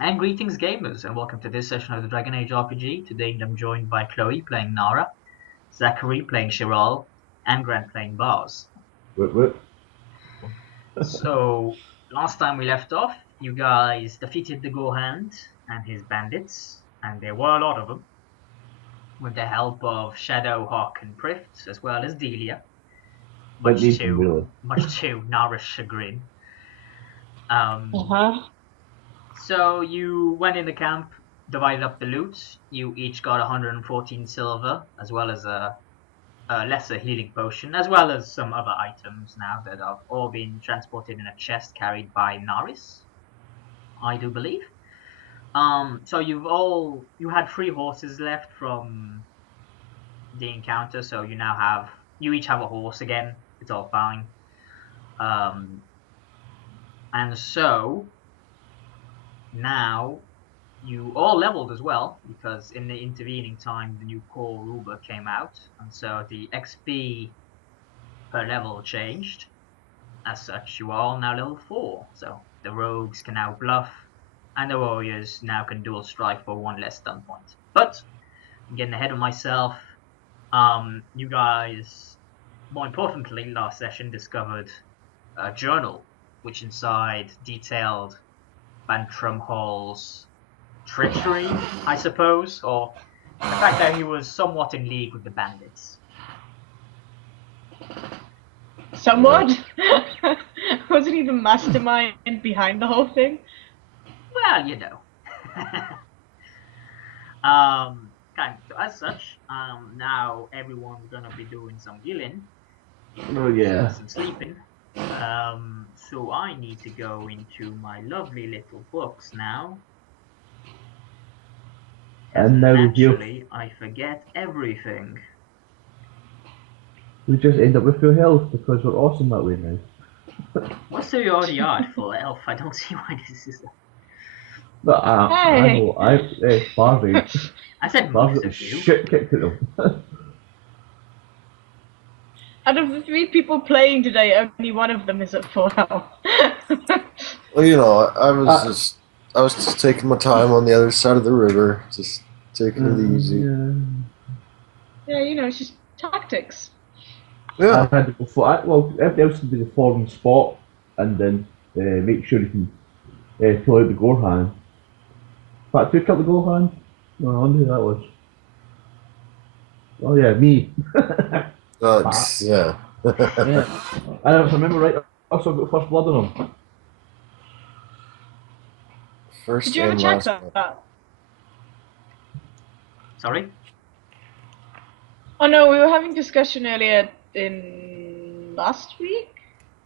And greetings, gamers, and welcome to this session of the Dragon Age RPG. Today I'm joined by Chloe playing Nara, Zachary playing Chiral, and Grant playing Bars. Whoop, whoop. So, last time we left off, you guys defeated the Gohand and his bandits, and there were a lot of them, with the help of Shadow, Hawk, and Prift, as well as Delia, much Didn't need them, really. to Nara's chagrin. Uh-huh. So you went in the camp, divided up the loot. You each got 114 silver, as well as a lesser healing potion, as well as some other items now that have all been transported in a chest carried by Naris, I do believe. So you had 3 horses left from the encounter, so you each have a horse again. It's all fine. And so now you all leveled as well, because in the intervening time the new core rulebook came out, and so the XP per level changed. As such, you are all now level 4, so the rogues can now bluff, and the warriors now can dual strike for 1 less stun point. But I'm getting ahead of myself. You guys, more importantly, last session discovered a journal, which inside detailed Bann Trumhall's treachery, I suppose, or the fact that he was somewhat in league with the bandits. Somewhat? Wasn't he the mastermind behind the whole thing? Well, you know. As such, now everyone's gonna be doing some healing. Oh, yeah. Some sleeping. So I need to go into my lovely little books now. And now naturally, I forget everything. we just end up with full health because we're awesome that way now. What's the already are at full elf? I don't see why this is. But I know, Barbie. I said Barbie most got the of you. shit kicked at them. Out of the 3 people playing today, only one of them is at full health. Well, you know, I was just taking my time on the other side of the river, just taking it easy. Yeah, you know, it's just tactics. Yeah. I had to go for well, everything else can do the foreign spot and then make sure you can pull out the Gorhan. In fact, who killed the Gorhan? No, I wonder who that was. Oh yeah, me. Yeah. Yeah. And if I remember right, I also got first blood on him. First Did you ever and check last that? Sorry? Oh no, we were having discussion earlier in last week?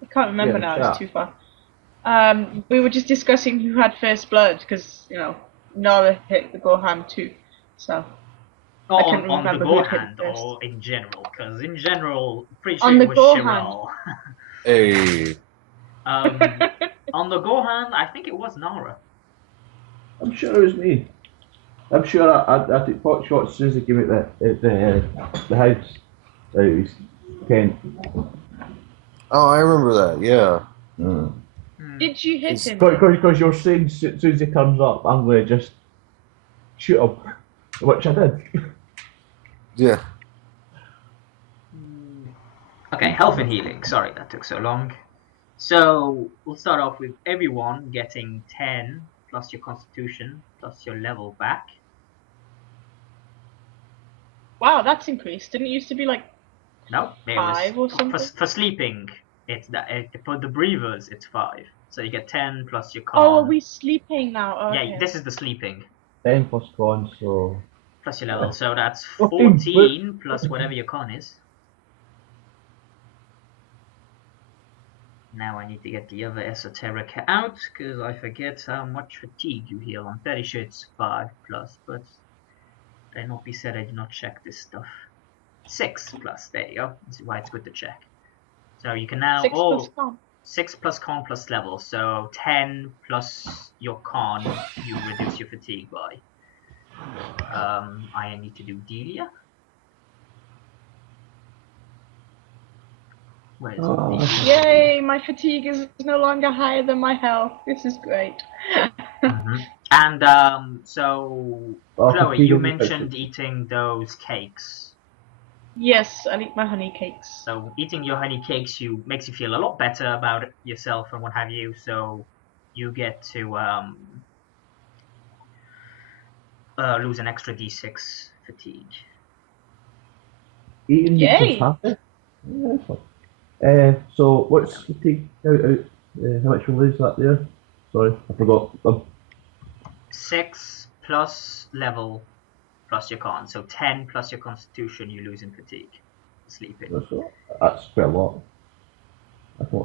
I can't remember now, it's too far. We were just discussing who had first blood, because, you know, Nara hit the Gohan too, so... I couldn't on the remember who hit Gohand first. or in general? Because in general, pretty sure On it the was Gohand. Chiral. Hey. On the Gohand, I think it was Nara. I'm sure it was me. I'm sure I took pot shots as soon as I came out the house. It was Kent. Oh, I remember that. Yeah. Did you hit him? Because you're saying as soon as he turns up, I'm going to just shoot him, which I did. Yeah. Okay, health and healing. Sorry that took so long. So we'll start off with everyone getting 10 plus your constitution plus your level back. Wow, that's increased. Didn't it used to be like No, it 5 or something? For sleeping, it's for the breathers it's 5. So you get 10 plus your con. Oh, are we sleeping now? Oh, yeah, okay. this is the sleeping. 10 plus con, so... Plus your level, so that's 14 14 plus whatever your con is. Now I need to get the other esoteric out, because I forget how much fatigue you heal. I'm pretty sure it's 5 plus, but let not be said I did not check this stuff. 6 plus, there you go. This is why it's good to check. So you can now 6 plus con. 6 plus con plus level, so 10 plus your con you reduce your fatigue by. I need to do Delia. Where is Delia? Yay, my fatigue is no longer higher than my health. This is great. And so, Chloe, you mentioned eating those cakes. Yes, I eat my honey cakes. So eating your honey cakes makes you feel a lot better about yourself and what have you. So you get to lose an extra d6 fatigue. Eating makes us Yay! happy. Yeah, that's fine. So what's fatigue out? How much will lose that there? Sorry, I forgot. 6 plus level plus your con. So 10 plus your constitution you lose in fatigue. Sleeping. That's quite a lot.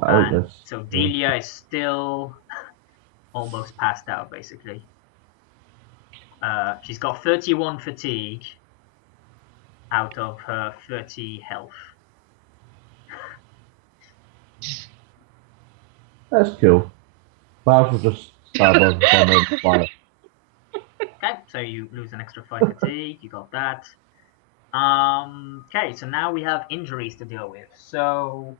I like this. So Delia is still almost passed out, basically. She's got 31 fatigue out of her 30 health. That's cool. Bars will just stab on the fire. Okay, so you lose an extra 5 fatigue. You got that. Okay, so now we have injuries to deal with. So,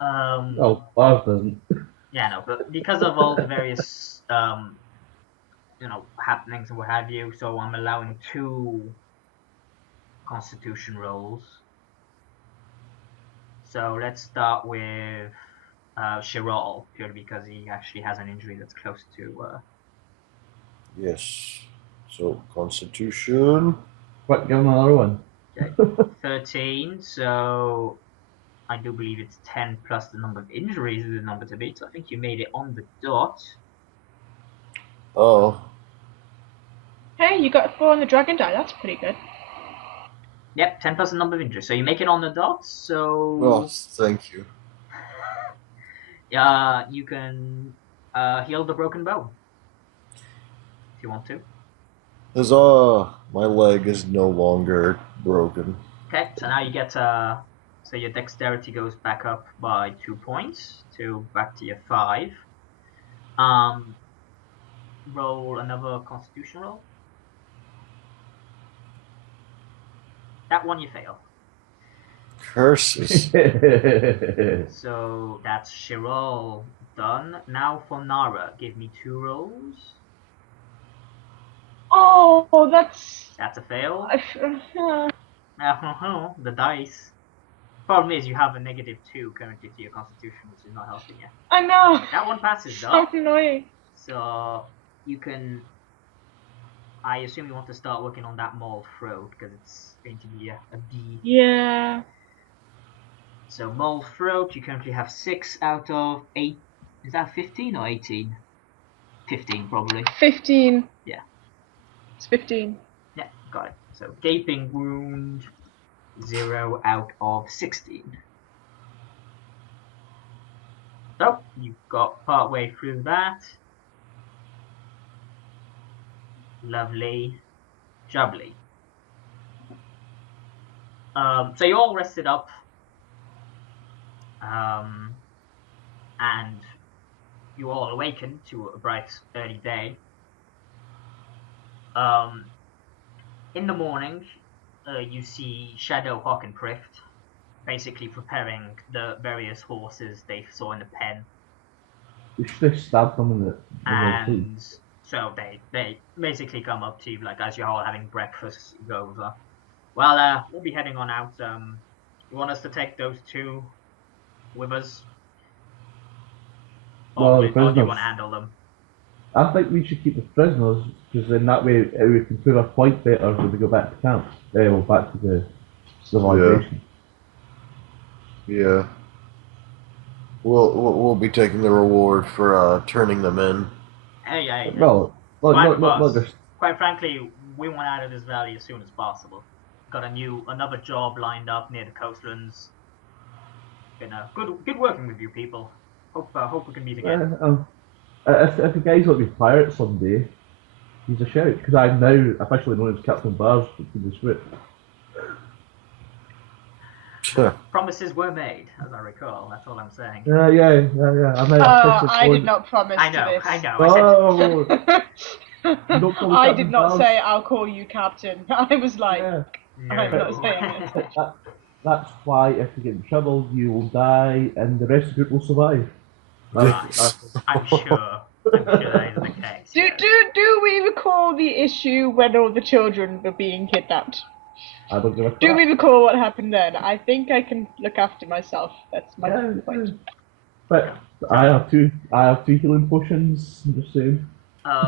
Oh, Bars doesn't. Yeah, no, but because of all the various, happenings and what have you, so I'm allowing 2 Constitution rolls. So let's start with Chiral, purely because he actually has an injury that's close to. Yes. So Constitution. Quick, give him another one. Okay. 13. So I do believe it's 10 plus the number of injuries is the number to beat. So I think you made it on the dot. Oh. Hey, you got 4 on the dragon die. That's pretty good. Yep, 10 plus the number of injuries. So you make it on the dot. So. Oh, thank you. You can heal the broken bone if you want to. My leg is no longer broken. Okay, so now you get so your dexterity goes back up by 2 points back to your 5. Roll another Constitution roll. That one you fail. Curses. So that's Chiral done. Now for Nara, give me 2 rolls. Oh, that's a fail. uh, The dice. Problem is you have a -2 currently to your Constitution, which is not helping you. I know. That one passes So though. annoying. So you can. I assume you want to start working on that mauled throat because it's going to be a D. Yeah. So mauled throat, you currently have 6 out of 8. Is that 15 or 18? 15 probably. 15. Yeah. It's 15. Yeah, got it. So gaping wound, 0 out of 16. So you've got part way through that. Lovely, jubbly. So you all rested up, and you all awakened to a bright early day. In the morning, you see Shadow, Hawk, and Prift basically preparing the various horses they saw in the pen. You should have stabbed them in the And so they basically come up to you, like, as you're all having breakfast, goes, well, we'll be heading on out. You want us to take those 2 with us? Or do you want to handle them? I think we should keep the prisoners, because in that way we can prove our point better when we go back to camp. Back to the civilization. Yeah. We'll be taking the reward for turning them in. Hey. Well, not just. Quite frankly, we want out of this valley as soon as possible. Got another job lined up near the coastlands. Good working with you people. Hope we can meet again. If the guys want to be pirates someday, he's a shout, because I'm now officially known as Captain Bars in the script. Promises were made, as I recall. That's all I'm saying. Yeah. I did not promise I know. I did not say I'll call you Captain. I was like, No. I'm not saying it. That's why if you get in trouble, you will die, and the rest of the group will survive. I'm sure that is the case. Do we recall the issue when all the children were being kidnapped? I don't give a crap. Do we recall what happened then? I think I can look after myself. That's my point. But I have two healing potions. I'm just saying.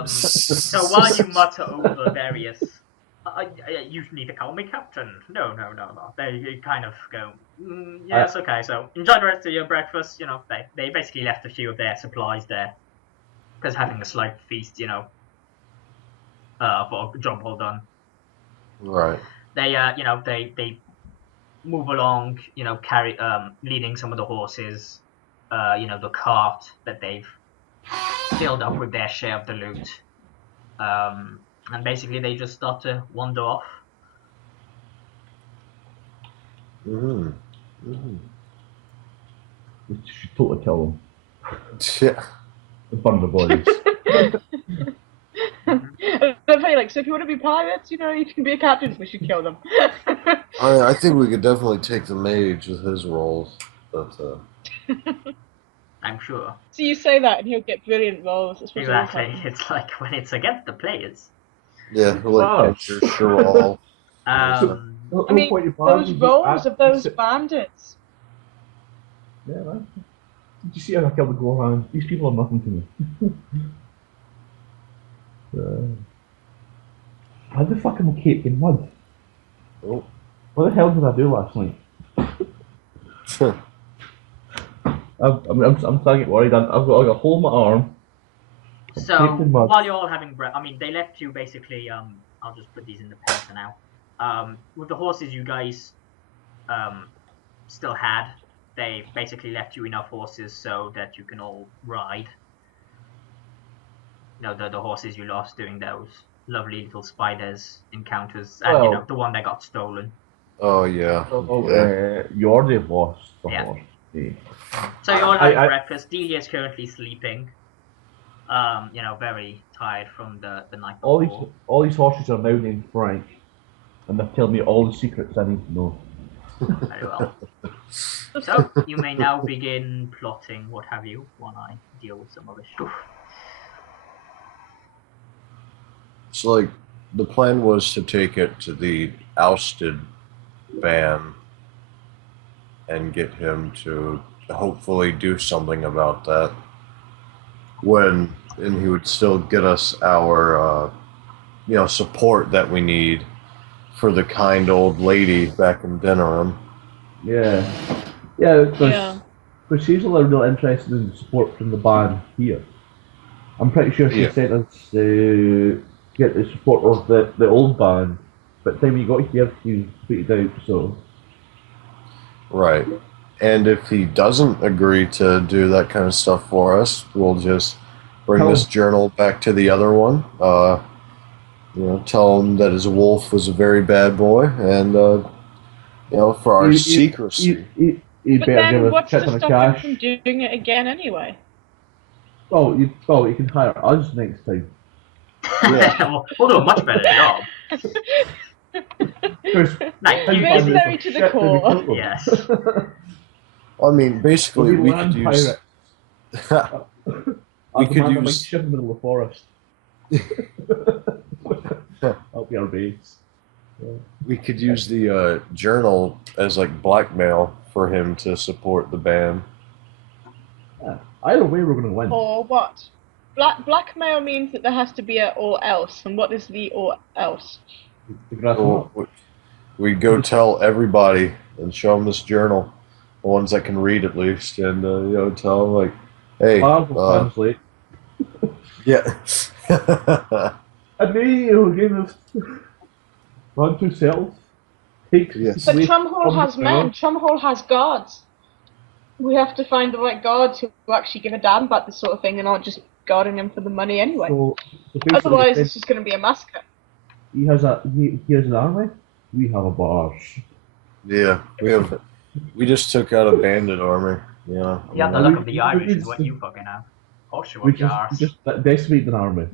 So while you mutter over various, you need to call me captain. No. They kind of go, yes, okay. So enjoy the rest of your breakfast. You know, they basically left a few of their supplies there because having a slight feast, you know, for a job well done. Right. They, they move along, you know, leading some of the horses, the cart that they've filled up with their share of the loot. And basically they just start to wander off. We should totally kill them. Yeah. And burn the bodies. But like, so if you want to be pirates, you know, you can be a captain. We should kill them. I think we could definitely take the mage with his roles, but I'm sure. So you say that, and he'll get brilliant roles. Exactly. It's like when it's against the players. yeah, like sure all. I mean, those roles of those bandits. Yeah, man. Did you see how I killed the Gohan? These people are nothing to me. How the fuck am I caked in mud? Oh. What the hell did I do last night? I'm starting to get worried. I've got a hole in my arm. So while you're all having breakfast, I mean, they left you basically. I'll just put these in the paper now. With the horses, you guys still had. They basically left you enough horses so that you can all ride. You know, the horses you lost doing those lovely little spiders encounters, and you know, the one that got stolen. Oh yeah. You already lost the horse. Yeah. So you're all having breakfast. Delia's currently sleeping. Very tired from the night before. All these horses are now named Frank, and they're telling me all the secrets I need to know. Very well. So you may now begin plotting, what have you, while I deal with some other stuff. So, like, the plan was to take it to the ousted Bann and get him to hopefully do something about that. And he would still get us our, support that we need for the kind old lady back in Denerim. Yeah, because she's only really interested in support from the Bann here. I'm pretty sure she sent us to get the support of the old Bann, but the time you got here, you tweeted out, so... Right. And if he doesn't agree to do that kind of stuff for us, we'll just bring this journal back to the other one. Tell him that his wolf was a very bad boy, and for our secrecy. But then, what's to stop him from doing it again anyway? Oh, you can hire us next time. Yeah. We'll do a much better job. Mercenary to the core. Yes. I mean, basically, we could use. We could use ship in the middle of the forest. That'll be our base. Yeah. We could use the journal as like blackmail for him to support the Bann. Yeah. Either way, we're going to win. Or what? Blackmail means that there has to be a or else, and what is the or else? We go tell everybody and show them this journal, the ones that can read at least, and tell them like, hey, translate. Yeah. And me who gave us run to cells. But Trumhall has men. Trumhall has guards. We have to find the right guards who actually give a damn about this sort of thing and aren't just guarding them for the money anyway. So otherwise, it's just going to be a massacre. He has an army. We have a barge. Yeah, we just took out a bandit army. Yeah. You have the luck of the Irish is what you fucking have. We just decimate an army.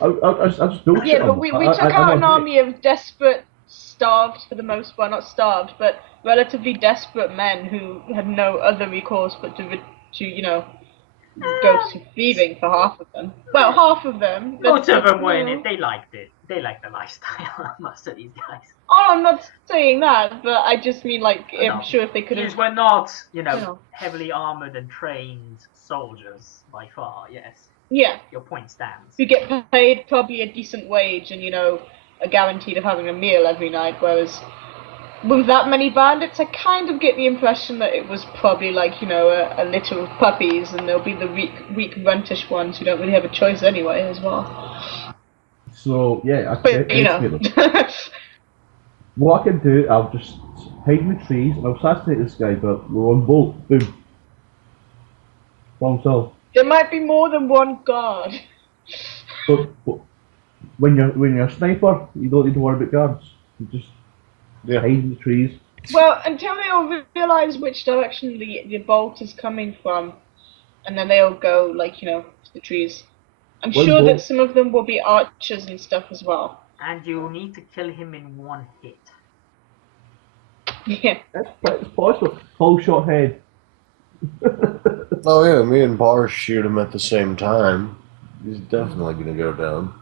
I just don't. Yeah, but we took out an army of desperate, starved for the most part, not starved, but relatively desperate men who had no other recourse but to go to thieving for half of them. Well, half of them. Most of them were in it. They liked it. They liked the lifestyle. Most of these guys. Oh, I'm not saying that, but I just mean like I'm No. sure if they could These have. were not, heavily armored and trained soldiers by far. Yes. Yeah. Your point stands. You get paid probably a decent wage and a guaranteed of having a meal every night, whereas with that many bandits, I kind of get the impression that it was probably like, a little puppies, and there'll be the weak runtish ones who don't really have a choice anyway as well. So, yeah, But, what I can do, I'll just hide in the trees and I'll assassinate this guy, but we're on bolt. Boom. Wrong self. There might be more than one guard. But when you're a sniper, you don't need to worry about guards. You just hide in the trees. Well, until they all realise which direction the bolt is coming from, and then they all go, to the trees. I'm sure that some of them will be archers and stuff as well. And you need to kill him in one hit. Yeah. That's possible. Whole shot head. Oh yeah, me and Bars shoot him at the same time. He's definitely gonna go down.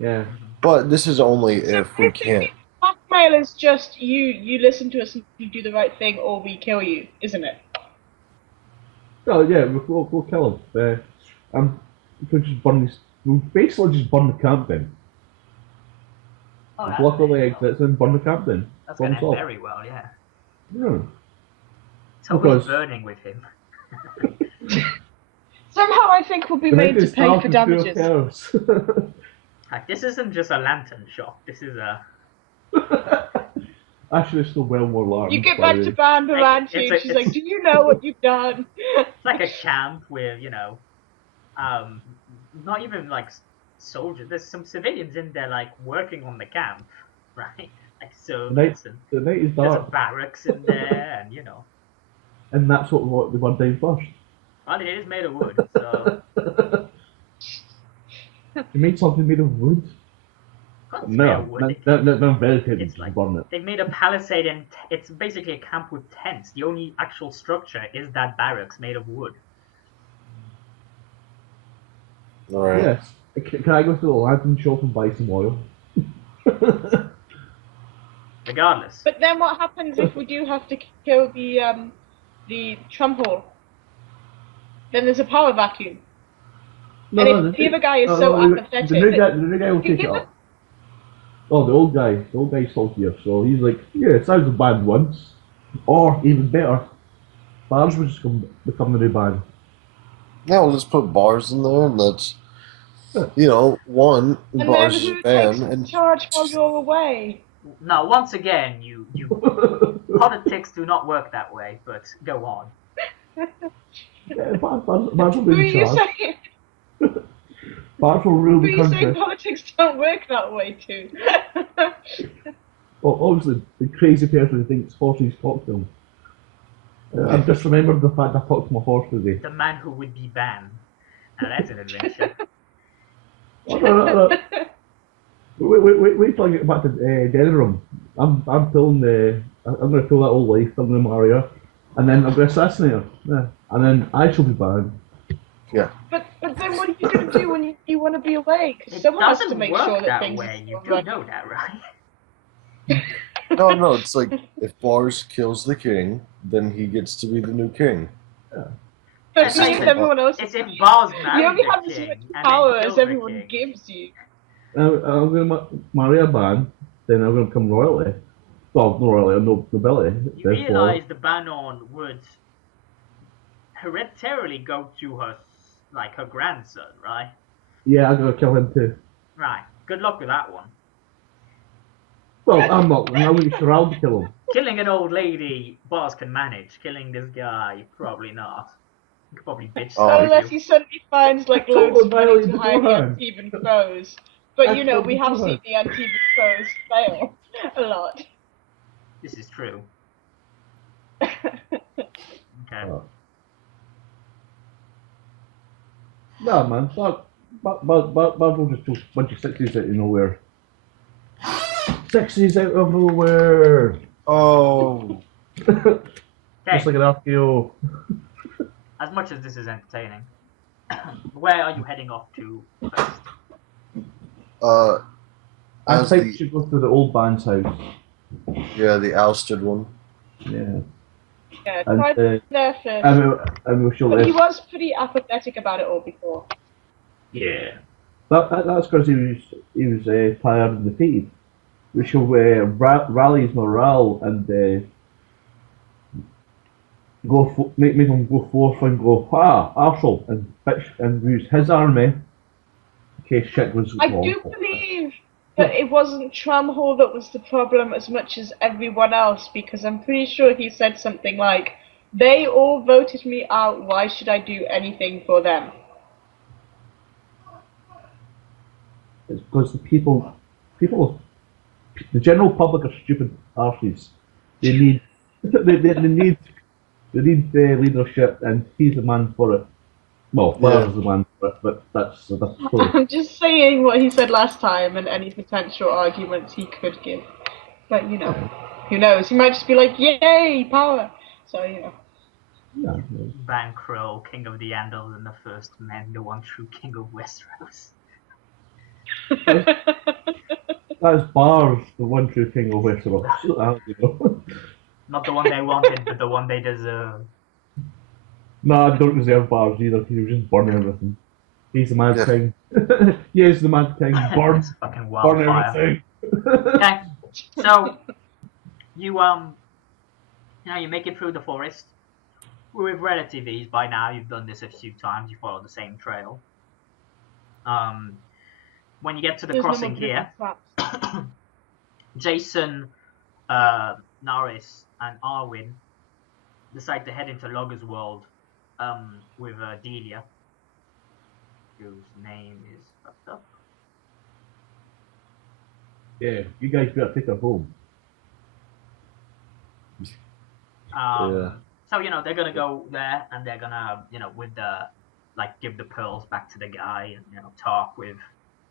Yeah. But this is only if we can't. Blackmail is just you listen to us and you do the right thing, or we kill you, isn't it? Oh yeah, we'll kill him. We'll just burn this. We'll basically just burn the camp down. Block all the exits and burn the camp down. That's going to end very well, yeah. Yeah. Totally burning with him. Somehow I think we'll be made to pay for damages. Like, this isn't just a lantern shop, this is a... Actually, it's still well more large. You get back to Bann around you, and she's like, do you know what you've done? It's like a camp with, not even like soldiers. There's some civilians in there, like, working on the camp, right? Like, so the night is dark. There's a barracks in there, and And that's what they burn down first. Well, it is made of wood, so... You made something made of wood? No, I'm very tempted to burn it. They've made a palisade, and it's basically a camp with tents. The only actual structure is that barracks made of wood. Alright. Yes. Can I go to the lantern shop and buy some oil? Regardless. But then what happens if we do have to kill the Trumhall? Then there's a power vacuum. And if the other guy is so apathetic... The new guy will take it up. Oh, the old guy's still here, so he's like, yeah, it sounds a band once. Or, even better, Bars will just become the new band. Yeah, we'll just put Bars in there, and that's, one, and Bars is a band. And charge while you're away. Now, once again, you politics do not work that way, but go on. Yeah, Bars will be in charge. Bars will rule the country. But you say politics don't work that way too. Well, obviously, the crazy person who thinks horses talk to him. I've just remembered the fact I talked to my horse today. The man who would be banned. Now that's an adventure. No. Wait till I get back to Denham. I'm going to kill that old life. I'm going to marry her, and then I'm going to assassinate her. Yeah. And then I shall be banned. Yeah. But then what are you going to do when you want to be away? Because someone has to make sure that things way. You do know that, right? No, it's like, if Bars kills the king, then he gets to be the new king. Yeah. But everyone else... It's if Bars marries you only have the as king, much and power then as kills everyone the king. gives you. I'm going to marry a band, then I'm going to become royalty. Well, not royalty, nobility. You realise the Bannon would hereditarily go to her grandson, right? Yeah, I'm going to kill him too. Right. Good luck with that one. Well, I'm not. I'm going to Sherald to kill him. Killing an old lady, Bars can manage. Killing this guy, probably not. You could probably bitch. Unless he suddenly finds loads of money to hire the Antiban crows. But we have seen the Antiban crows fail a lot. This is true. Okay. No, man. Marvel just took a bunch of 60s out of nowhere. 60s out of nowhere! Oh. Just like an RPO. As much as this is entertaining. Where are you heading off to first? I As think the we should go to the old band's house. the ousted one. Yeah. Yeah, And, try there first. and we'll show But he this. was pretty apathetic about it all before. Yeah. That's because he was tired and defeated. We shall rally his morale and make him go forth and go arsehole and bitch and use his army in case shit goes I wrong. do believe that it wasn't Trumhall that was the problem as much as everyone else, because I'm pretty sure he said something like, "They all voted me out. Why should I do anything for them?" It's because the the general public are stupid arses. They need they need leadership, and he's the man for it. Well, Claire's the man for it, but that's a different story. I'm just saying what he said last time and any potential arguments he could give. But, you know, who knows? He might just be like, "Yay, power!" So, you know. Yeah. Bann Krole, King of the Andals, and the first man, the one true King of Westeros. That's Bars, the one true king of Westeros. You know. Not the one they wanted, but the one they deserve. No, I don't deserve Bars either. He was just burning everything. He's the Mad King. He is the Mad King. Burn, It's fucking burn wildfire. everything. Okay, so you you make it through the forest with relative ease. By now, you've done this a few times. You follow the same trail. When you get to the crossing here, Jason, Norris, and Arwen decide to head into Logerswold with Delia, whose name is fucked up. Yeah, you guys better take her home. So they're gonna go there and they're gonna with the give the pearls back to the guy and talk with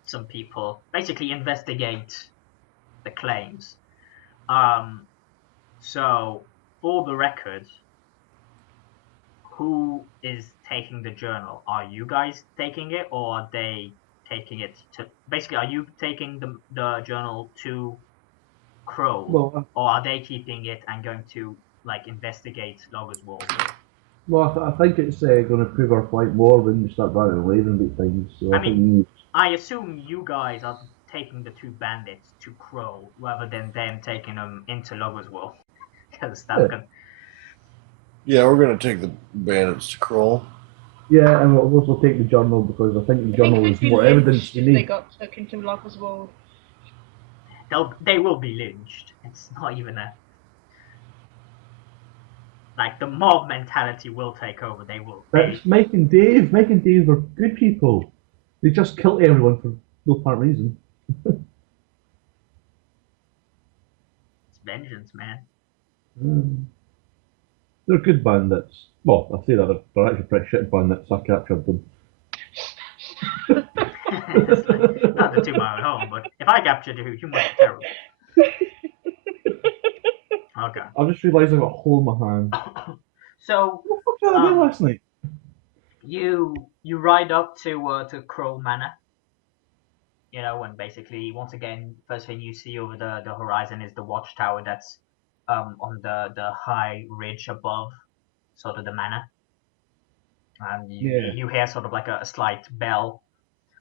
some people, basically investigate the claims. So for the record, who is taking the journal? Are you guys taking it, or are they taking it to? Basically, are you taking the journal to Krole, or are they keeping it and going to investigate Logerswold? Well, I think it's going to prove our point more when we start running away and about things. So I assume you guys are taking the two bandits to Krole rather than them taking them into Logerswold, because that's gonna. Yeah, we're going to take the bandits to Krole. Yeah, and we'll also take the journal because I think the journal is more evidence we need. They got taken to Logerswold. They will be lynched. It's not even the mob mentality will take over. They will. That's Mike and Dave. Mike and Dave are good people. They just killed everyone for no apparent reason. It's vengeance, man. They're good bandits. Well, I say that they're actually pretty shit bandits. I captured them. Not to toot my own home, but if I captured you, you must be terrible. Okay. I just realised I got a hole in my hand. So, what the fuck did I do last night? You ride up to Krole Manor. And basically, once again, first thing you see over the horizon is the watchtower that's on the high ridge above sort of the manor. And you hear sort of like a slight bell.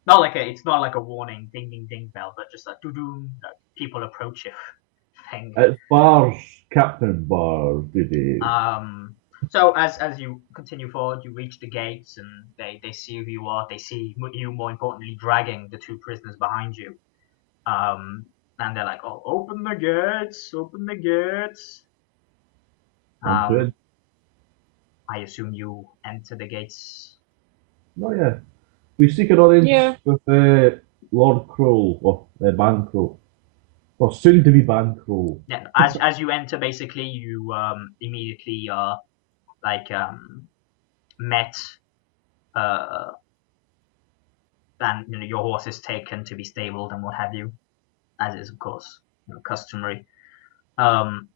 It's not like a warning ding ding ding bell, but just a doo-doo, people approach you thing. It's Bars, Captain Bars, did So as you continue forward, you reach the gates, and they see who you are. They see you, more importantly, dragging the two prisoners behind you. And they're like, "Oh, open the gates! Open the gates!" Good. I assume you enter the gates. Oh yeah. We seek an audience with Lord Krole, or Bann Krole. Or soon to be Bann Krole. Yeah, as you enter, basically, you immediately are met, and your horse is taken to be stabled and what have you, as is of course customary. And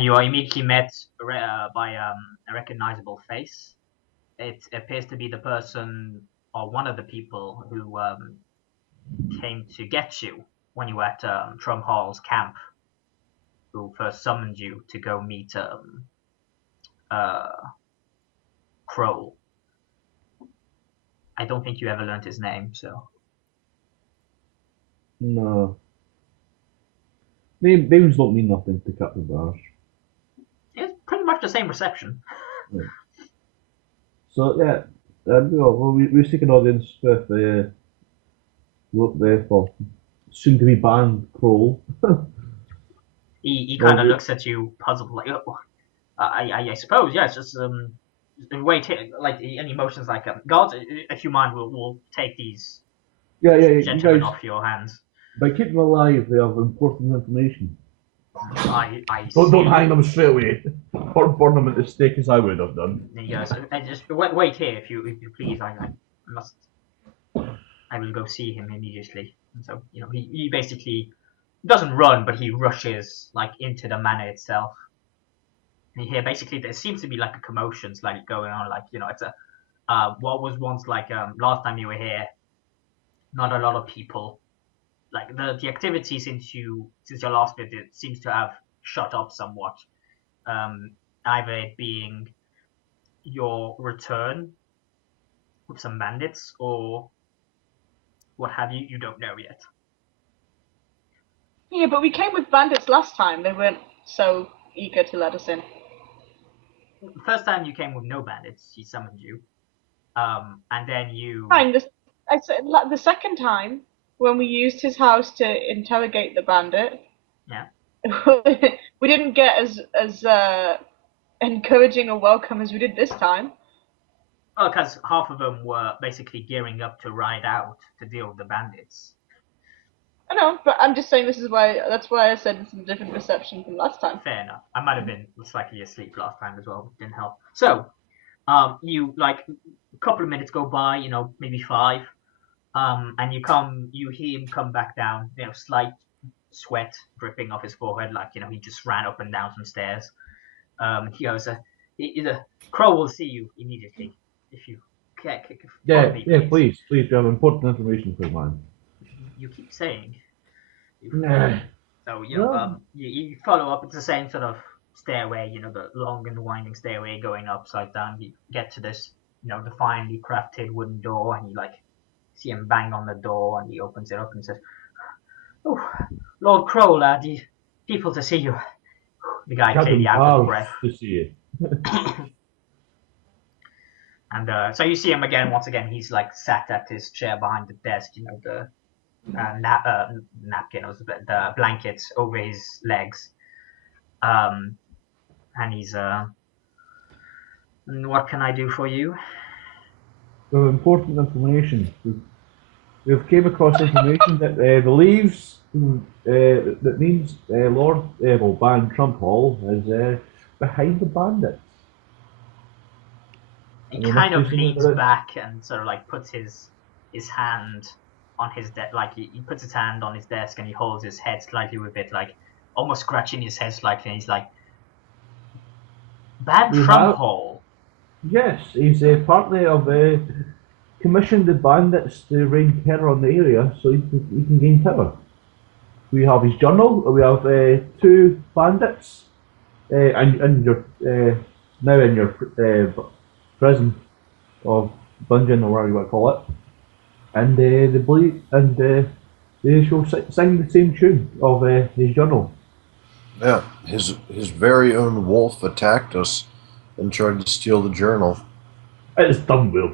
you are immediately met by a recognizable face. it appears to be the person or one of the people who came to get you when you were at Trumhall's camp, who first summoned you to go meet Krole. I don't think you ever learned his name, so. No. Names don't mean nothing to Captain Barsh. It's pretty much the same reception. Yeah. So yeah, we seek an audience with the soon to be banned Krole. He kind of looks at you puzzled, like, oh, I suppose, yes, just wait here, like, any emotions like, guards, if you mind, we'll take these gentlemen off your hands. By keeping them alive, they have important information. I don't hang them straight away, or burn them at the stake as I would have done. Yes, just wait here if you please. I will go see him immediately. And so he basically doesn't run, but he rushes like into the manor itself. And you hear basically there seems to be like a commotion slightly going on. Like it's a what was once like last time you were here, not a lot of people. Like the activity since your last visit seems to have shut up somewhat. Either it being your return with some bandits or what have you. You don't know yet. Yeah, but we came with bandits last time. They weren't so eager to let us in. The first time you came with no bandits, he summoned you, and then you. Fine. I said the second time when we used his house to interrogate the bandit. Yeah. We didn't get as encouraging a welcome as we did this time. Well, because half of them were basically gearing up to ride out to deal with the bandits. I know, but I'm just saying that's why I said it's a different reception from last time. Fair enough. I might have been slightly asleep last time as well. Didn't help. So, you like a couple of minutes go by, maybe 5, and you hear him come back down. Slight sweat dripping off his forehead, like he just ran up and down some stairs. He goes, Krole will see you immediately if you care. Please, you have important information for mine. You keep saying. Nah. So you follow up. It's the same sort of stairway, the long and winding stairway going upside down. You get to this, the finely crafted wooden door, and you see him bang on the door, and he opens it up and says, "Oh, Lord Krole, the people to see you." The guy clearly out of breath. To see you. And so you see him again. Once again, he's sat at his chair behind the desk. The napkin or the blanket over his legs. And he's what can I do for you? Important information. We've came across information that the leaves that means Lord Bann Trumhall is behind the bandits. He kind of leans back and sort of puts his hand on his desk, he puts his hand on his desk and he holds his head slightly with it, almost scratching his head slightly, and he's like, Bann Trumhall. Yes, he's partly of commissioned the bandits to rain terror on the area so he can gain power. We have his journal. We have 2 bandits, and you're now in your prison or dungeon or whatever you want to call it, and they shall sing the same tune of his journal. Yeah, his very own wolf attacked us and tried to steal the journal. It's dumb wolf.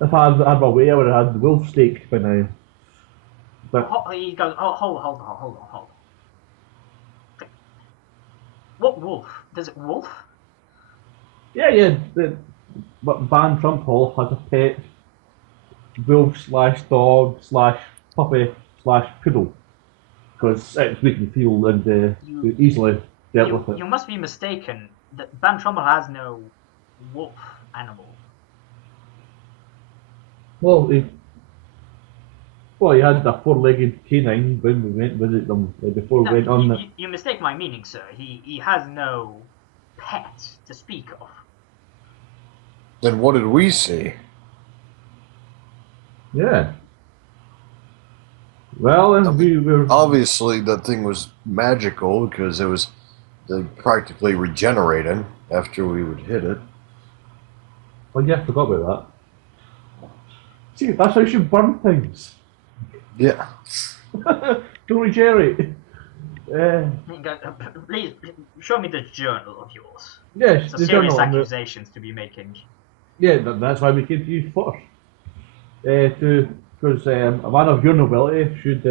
If I had my way, I would have had the wolf steak by now. But he goes, hold on. What wolf? Does it wolf? Yeah. But Bann Trumhall has a pet wolf/dog/puppy/poodle because it's weak and feel and easily dealt with it. You must be mistaken. Bann Trumhall has no wolf animal. Well, he had a 4-legged canine when we went visit them before we went on. You mistake my meaning, sir. He has no pet to speak of. Then what did we see? Yeah. Well, and we were... Obviously, that thing was magical because it was practically regenerating after we would hit it. Oh yeah, I forgot about that. See, that's how you should burn things. Yeah. Don't regenerate. Please show me the journal of yours. Yes, So the serious journal. accusations to be making. Yeah, that's why we came to you first. Because a man of your nobility should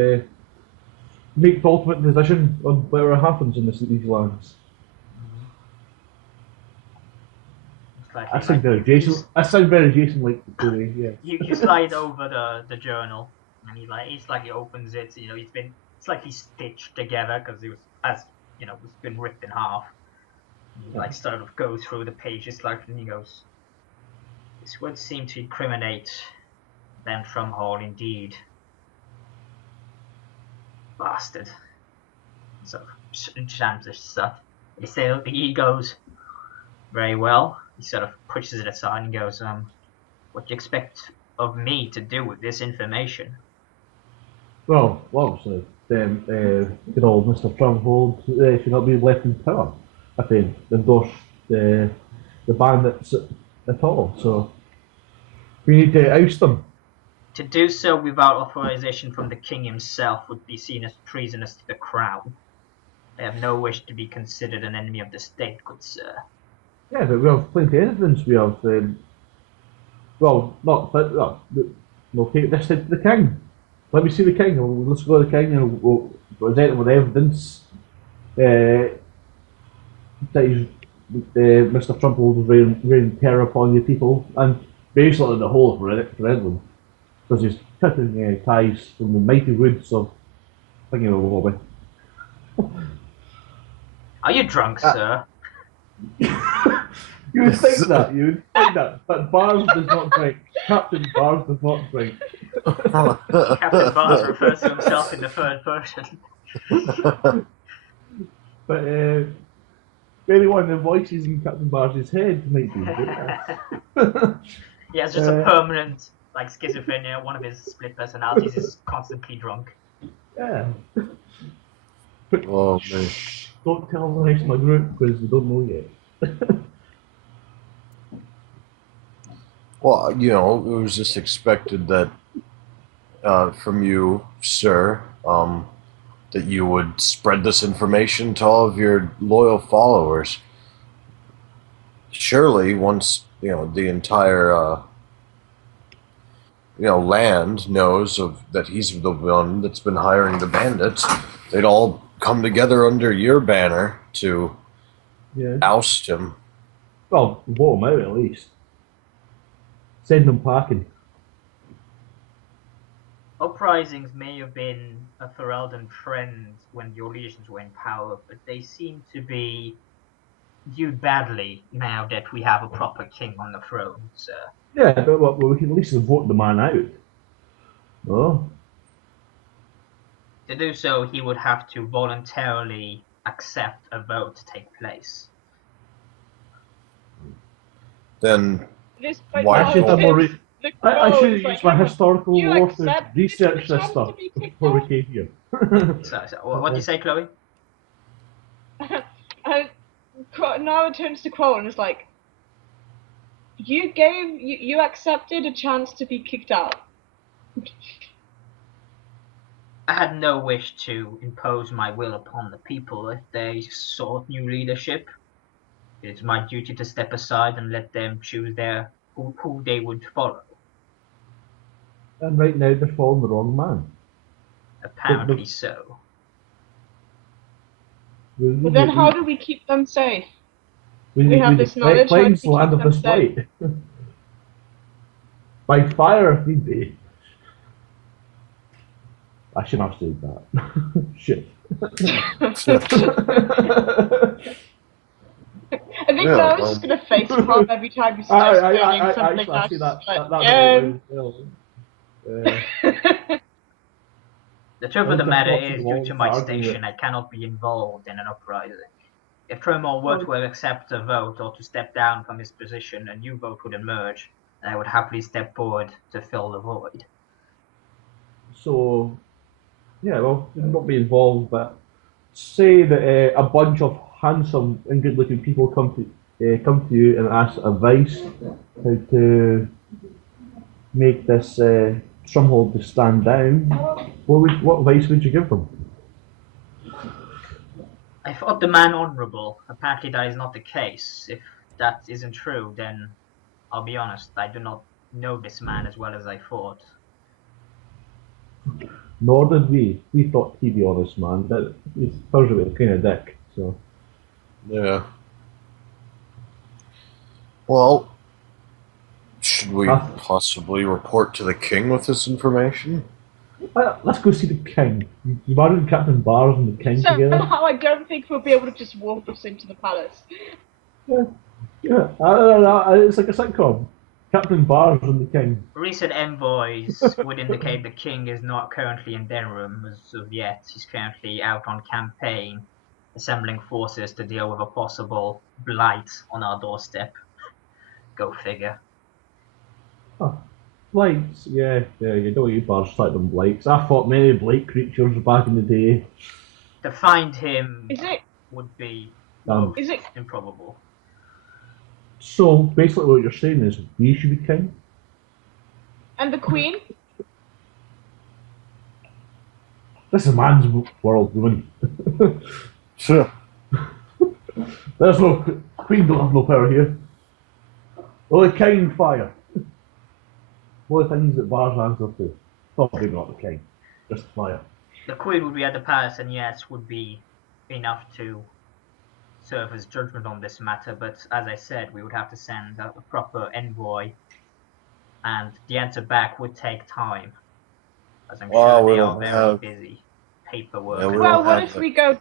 make the ultimate decision on whatever happens in these lands. I sound very Jason. I sound very Jason-like the way. Yeah. You slide over the journal, and he slightly opens it. You know, it's been slightly stitched together because it was it's been ripped in half. And he sort of goes through the pages slightly, and he goes, "This would seem to incriminate Bann Trumhall indeed. Bastard." So jams this stuff. He goes, "Very well." He sort of pushes it aside and goes, "What do you expect of me to do with this information?" Well, obviously, then good old Mr. Trumhall should not be left in power if they endorse the bandits at all. So we need to oust them. To do so without authorization from the king himself would be seen as treasonous to the crown. I have no wish to be considered an enemy of the state, good sir. Yeah, but we have plenty of evidence. We have, we'll take this to the king. Let me see the king. Let's go to the king and we'll present him with evidence that Mr. Trump will rain terror upon your people and basically the whole of Redland. Because he's cutting ties from the mighty woods of thinking of Bobby. Are you drunk, sir? You would think that, but Bars does not drink. Captain Bars does not drink. Captain Bars refers to himself in the third person. But maybe one of the voices in Captain Bars' head might be. He has just a permanent schizophrenia. One of his split personalities is constantly drunk. Yeah. Oh man. Don't tell the rest of my group because we don't know yet. Well, it was just expected that from you, sir, that you would spread this information to all of your loyal followers. Surely, once the entire land knows that he's the one that's been hiring the bandits, they'd all come together under your banner to oust him. Well, vote him out at least. Send them packing. Uprisings may have been a Ferelden trend when the Orlesians were in power, but they seem to be viewed badly now that we have a proper king on the throne, sir. Yeah, but we can at least vote the man out. Oh. To do so, he would have to voluntarily accept a vote to take place. Then why should I should use my historical lore to research this stuff before we came here. So what do you say, Chloe? Nara turns to Krole and is like, you accepted a chance to be kicked out. I had no wish to impose my will upon the people if they sought new leadership. It's my duty to step aside and let them choose who they would follow. And right now they're following the wrong man. Apparently so. But then how do we keep them safe? We have this knowledge. Cleanse the land of this light. By fire if need be. I shouldn't have said that. Shit. I think I was just going to face palm every time you start saying something like that. The truth of the matter is, due to my station, I cannot be involved in an uprising. If Trumhall were to accept a vote or to step down from his position, a new vote would emerge, and I would happily step forward to fill the void. So, yeah, well, not be involved, but say that a bunch of handsome and good-looking people come to you and ask advice how to make this Trumhall to stand down. What advice would you give them? I thought the man honourable. Apparently that is not the case. If that isn't true, then I'll be honest, I do not know this man as well as I thought. Nor did we. We thought he'd be honest, man. But he's usually a kind of dick. So Yeah. Well, should we possibly report to the king with this information? let's go see the king. You married Captain Bars and the king together. Somehow I don't think we'll be able to just walk us into the palace. Yeah. I don't know. It's like a sitcom. Captain Bars and the king. Recent envoys would indicate the king is not currently in Denham as of yet. He's currently out on campaign, assembling forces to deal with a possible blight on our doorstep. Go figure. Oh, blights, yeah, you know you bars like them blights. I fought many blight creatures back in the day. To find him Is it? would be Is it? improbable. So basically, what you're saying is we should be king. And the queen? This is man's world, woman. Sure. There's no queen. Don't have no power here. Only king fire. Only things that bars answer to. Probably not the king. Just fire. The queen would be at the palace, and yes, would be enough to serve as judgment on this matter, but as I said, we would have to send a proper envoy, and the answer back would take time, as I'm sure they are very busy. Paperwork. Yeah, well, what if we go...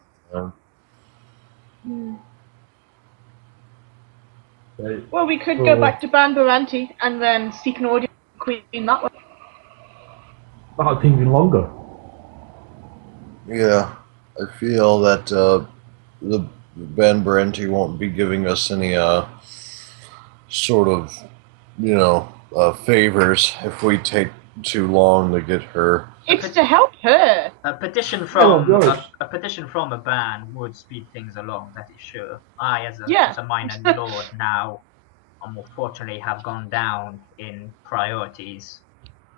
Well, we could go back to Bann Trumhall and then seek an audience with the queen that way. That'll take even longer. Yeah, I feel that the Bann Trumhall won't be giving us any sort of, favors if we take too long to get her. It's to help her. A petition from a ban would speed things along. That is sure. I, as a minor lord now, unfortunately have gone down in priorities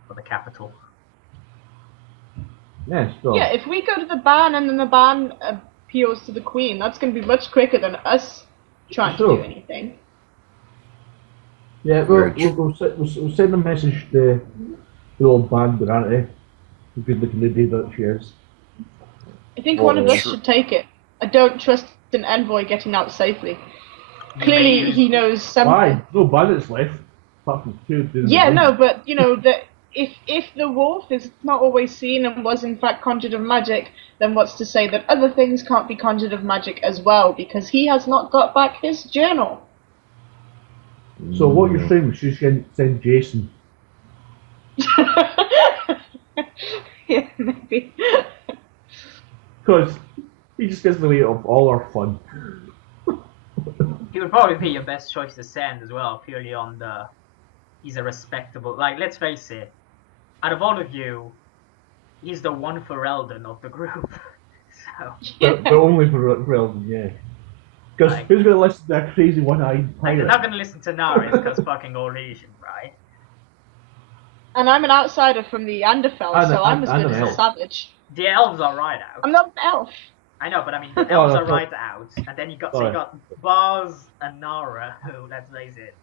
for the capital. Yes. Yeah, yeah, if we go to the ban and then the ban appeals to the queen, that's going to be much quicker than us trying to do anything. Yeah, we'll send a message to the old Bann Trumhall. The good looking lady that she is. I think one of us should take it. I don't trust an envoy getting out safely. Clearly he knows something. Why? No bandits left. Yeah, no, but if the wolf is not always seen and was in fact conjured of magic, then what's to say that other things can't be conjured of magic as well, because he has not got back his journal. So what you're saying is she's going to send Jason. Yeah, maybe. Because he just gets in the way of all our fun. He would probably be your best choice to send as well, purely on he's a respectable, let's face it, out of all of you, he's the one for Eldon of the group. So the only for Eldon, yeah. Because who's going to listen to that crazy one-eyed pirate? They're not going to listen to Naris because fucking all Asian, right? And I'm an outsider from the Anderfell, so I'm as good as a savage. The elves are right out. I'm not an elf. I know, but I mean, the elves are right out, and then you got Bars and Nara, who, let's face it,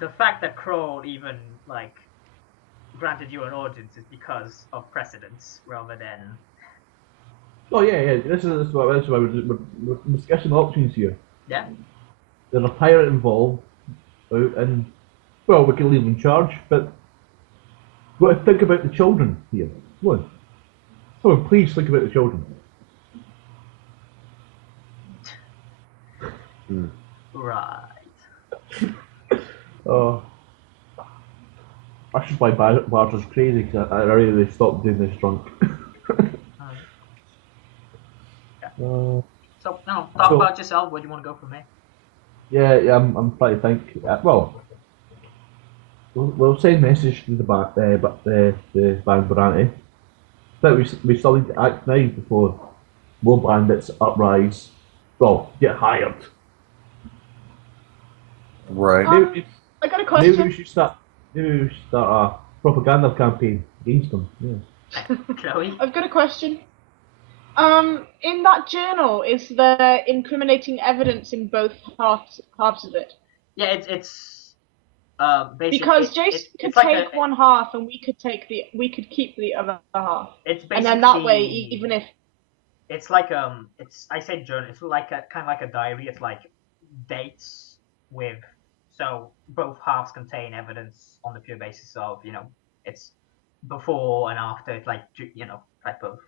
the fact that Krole even, granted you an audience is because of precedence, rather than... Oh yeah, this is why we're discussing options here. Yeah. There's a pirate involved, and, well, we can leave him in charge, but we've got to think about the children here. Come on. Come on, please think about the children. Right. I should buy Barter's crazy because I really stopped doing this drunk. Yeah. So no, talk about yourself. Where do you want to go from there? Yeah, I'm trying to think. We'll send message to the Bann Trumhall. But we still need to act now before more bandits uprise. Well, get hired. Right. I got a Maybe question. we should start. Maybe we should start a propaganda campaign against them. Yeah. Chloe? I've got a question. In that journal, is there incriminating evidence in both halves of it? Yeah, it's basically Because Jason could like take one half, and we could keep the other half. It's basically, and then that way, even if it's like I said journal. It's like a kind of like a diary. It's like dates with, so both halves contain evidence on the pure basis of it's before and after. It's like type of.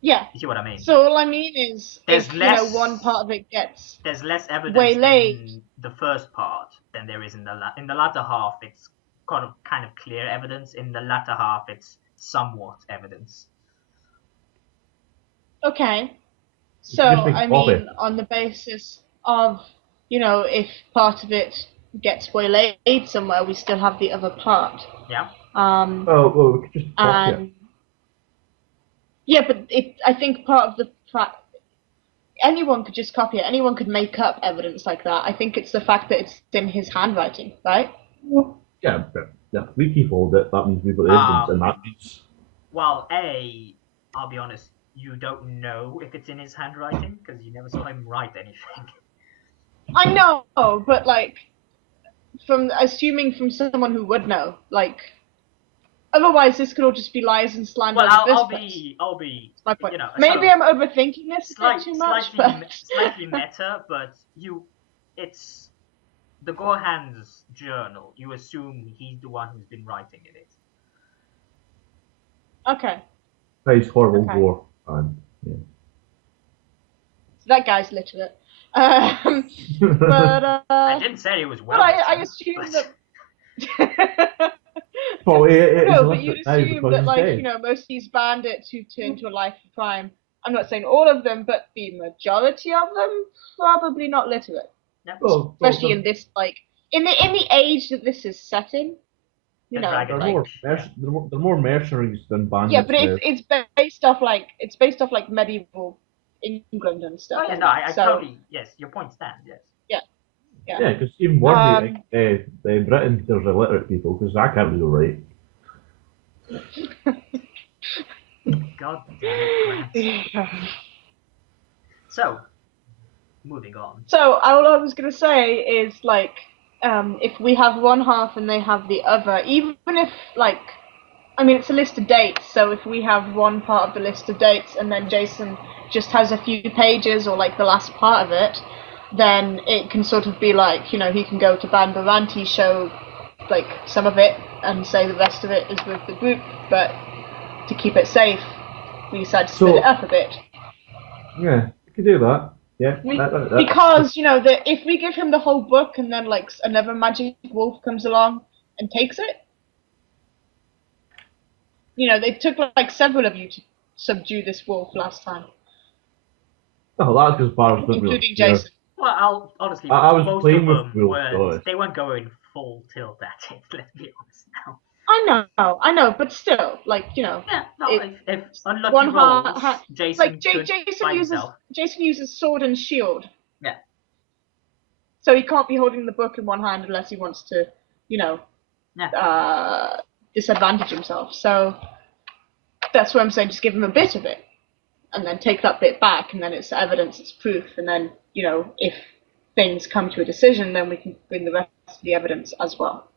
Yeah. You see what I mean? So all I mean is, there's less, one part of it gets there's less evidence waylaid in the first part than there is in the latter half. It's kind of clear evidence. In the latter half, it's somewhat evidence. Okay. So I mean, on the basis of if part of it gets waylaid somewhere, we still have the other part. Yeah. Well, we could just copy it. Yeah, but I think part of the fact anyone could just copy it. Anyone could make up evidence like that. I think it's the fact that it's in his handwriting, right? Yeah, but if we keep hold of it, that means we've got evidence, and that means. Well, I'll be honest. You don't know if it's in his handwriting because you never saw him write anything. I know, but from assuming from someone who would know, otherwise this could all just be lies and slander. Well, I'll be. That's my point. Maybe I'm overthinking this a bit too much. Slightly meta, but it's the Gorhan's journal. You assume he's the one who's been writing in it. Okay. He's horrible war, and yeah. So that guy's literate. But I didn't say he was well. I assume that. Well, no, but you'd assume that, most of these bandits who turn to a life of crime, I'm not saying all of them, but the majority of them, probably not literate. Yeah. Especially in this, in the age that this is set in. They're more mercenaries than bandits. Yeah, but it's based off medieval England and stuff. Oh yeah, no, I totally, yes, your point stands. Yes. Yeah, because even more in Britain, there's illiterate people, because I can't read or write. God damn it, Grant. So, moving on. So, all I was going to say is, if we have one half and they have the other, even if, it's a list of dates, so if we have one part of the list of dates and then Jason just has a few pages or, the last part of it, then it can sort of be he can go to Bann Trumhall, show, some of it, and say the rest of it is with the group, but to keep it safe, we decided to split it up a bit. Yeah, we could do that. Yeah. Because, if we give him the whole book and then, another magic wolf comes along and takes it, they took, several of you to subdue this wolf last time. Oh, that's because Bar's including Jason. Well, honestly, I was most playing of them with they weren't going full tilt at it, let's be honest now. I know, but still, Yeah, no, if unlucky one rolls, Jason Jason uses sword and shield. Yeah. So he can't be holding the book in one hand unless he wants to, disadvantage himself. So that's what I'm saying, just give him a bit of it. And then take that bit back, and then it's evidence, it's proof, and then, if things come to a decision, then we can bring the rest of the evidence as well.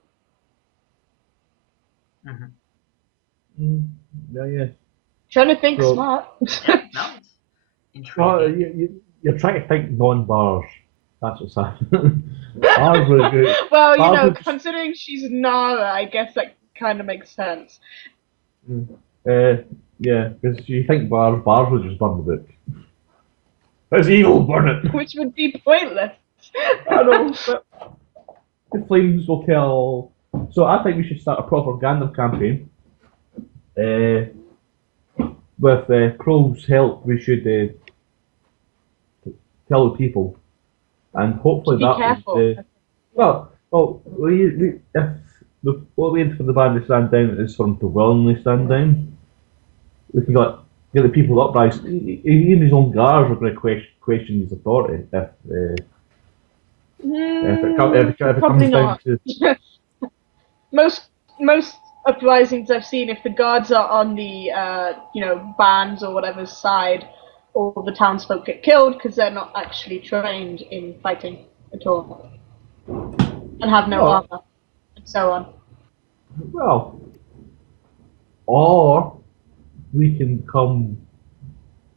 Mm-hmm. Yeah. Trying to think smart. Yeah, no, it's intriguing. Well, you're trying to think non-bars. That's what's happening. Bars were good. Well, considering she's Nara, I guess that kind of makes sense. Yeah, because you think bars would just burn the book. It's evil, burn it. Which would be pointless. I know, but the flames will kill. So I think we should start a propaganda campaign. with Krole's help, we should tell the people, and hopefully Be that careful. would. If the only way for the band to stand down is for them to willingly stand down, we can get the people uprising. Even his own guards are going to question his authority if it Probably comes down not. to. most uprisings I've seen, if the guards are on the bands or whatever's side, all the townsfolk get killed because they're not actually trained in fighting at all and have no armor and so on. Well, or we can become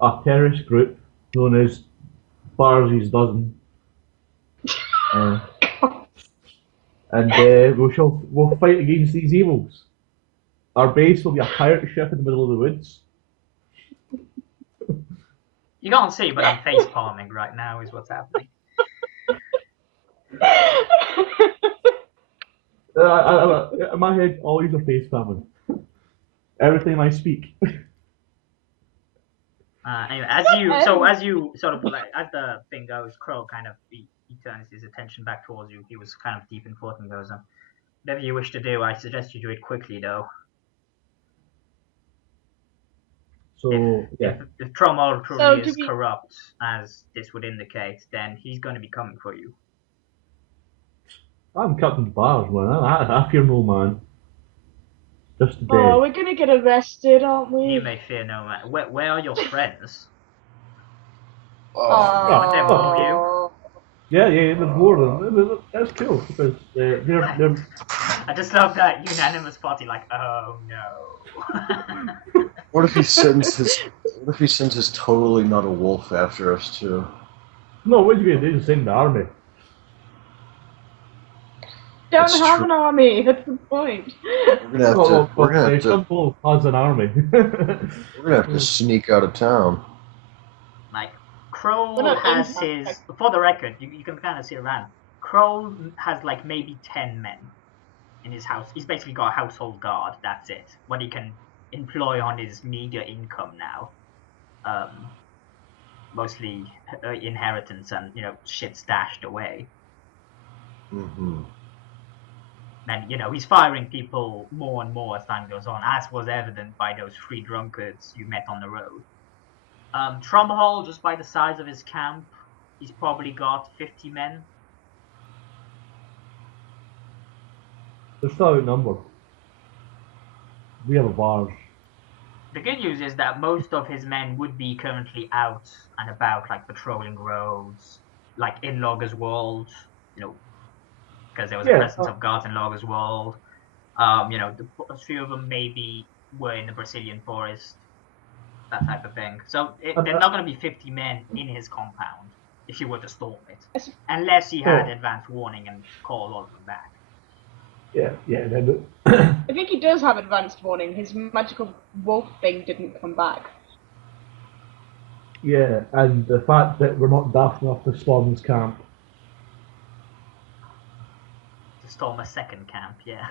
a terrorist group known as Barzy's Dozen. And we'll fight against these evils. Our base will be a pirate ship in the middle of the woods. You can't see, but I'm face palming right now. Is what's happening. In my head, always a face palming. Everything I speak. Anyway, as you sort of like, as the thing goes, Krole kind of he turns his attention back towards you. He was kind of deep in thought and goes, "Whatever you wish to do, I suggest you do it quickly, though." So if Trumhall truly is corrupt, as this would indicate, then he's going to be coming for you. I'm Captain Bars, man. I fear no man. Just today. Oh, we're gonna get arrested, aren't we? You may fear no man. Where are your friends? Oh. They warn you? Yeah, there's more of them. That's cool because they're. I just love that unanimous party. Like, oh no. What if he sends his totally not a wolf after us too? No, what are you gonna do? Just send the army. Don't have an army. That's the point. We're gonna have to. Some people has an army. We're gonna have to sneak out of town. Like, Krole has his. For the record, you can kind of see around. Krole has like maybe 10 men in his house. He's basically got a household guard. That's it. What he can employ on his meager income now. Mostly inheritance and shit stashed away. Mm-hmm. And he's firing people more and more as time goes on, as was evident by those 3 drunkards you met on the road. Trumhall, just by the size of his camp, he's probably got 50 men. They're still outnumbered. We have a barge. The good news is that most of his men would be currently out and about, like patrolling roads, like in Logerswold, because there was a presence of guards in Logerswold. A few of them maybe were in the Brazilian forest, that type of thing. So there's not going to be 50 men in his compound if you were to storm it, unless he had advance warning and called all of them back. I think he does have advanced warning. His magical wolf thing didn't come back. Yeah, and the fact that we're not daft enough to storm his camp. To storm a second camp, yeah.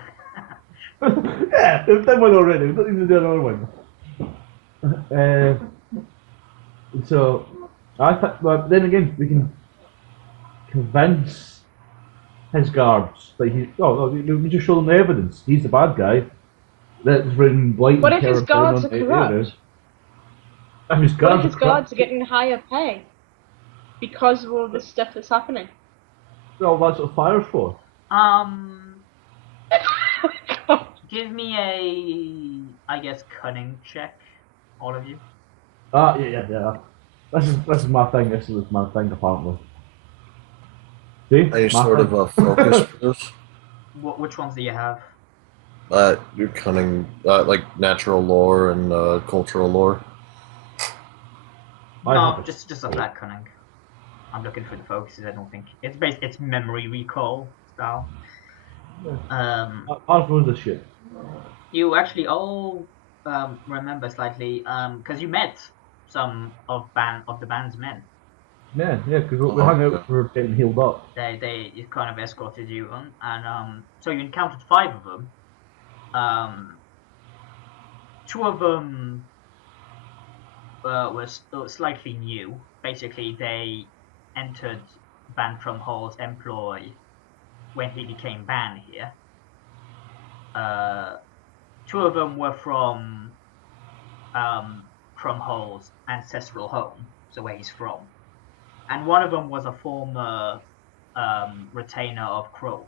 Yeah, we've done one already. We don't need to do another one. So, well, then again, we can convince his guards that we just show them the evidence. He's the bad guy. That's bringing blight. What if his guards are corrupt? What if his guards are getting higher pay because of all this stuff that's happening? Well, that's what fire's for. Give me a, I guess, cunning check, all of you. Yeah. This is my thing. This is my thing, apparently. See? Any sort of a focus for this? Which ones do you have? Your cunning, like natural lore and cultural lore. No, just a flat cunning. I'm looking for the focuses. I don't think it's memory recall style. Ours was the shit. You actually all remember slightly because you met some of the band's men. Yeah, because we hung out, we were getting healed up. They kind of escorted you on, and so you encountered 5 of them. 2 of them was slightly new. Basically, they entered Bann Trumhall's employ when he became Ban here. Two of them were from Trumhall's ancestral home, so where he's from, and one of them was a former retainer of Krole.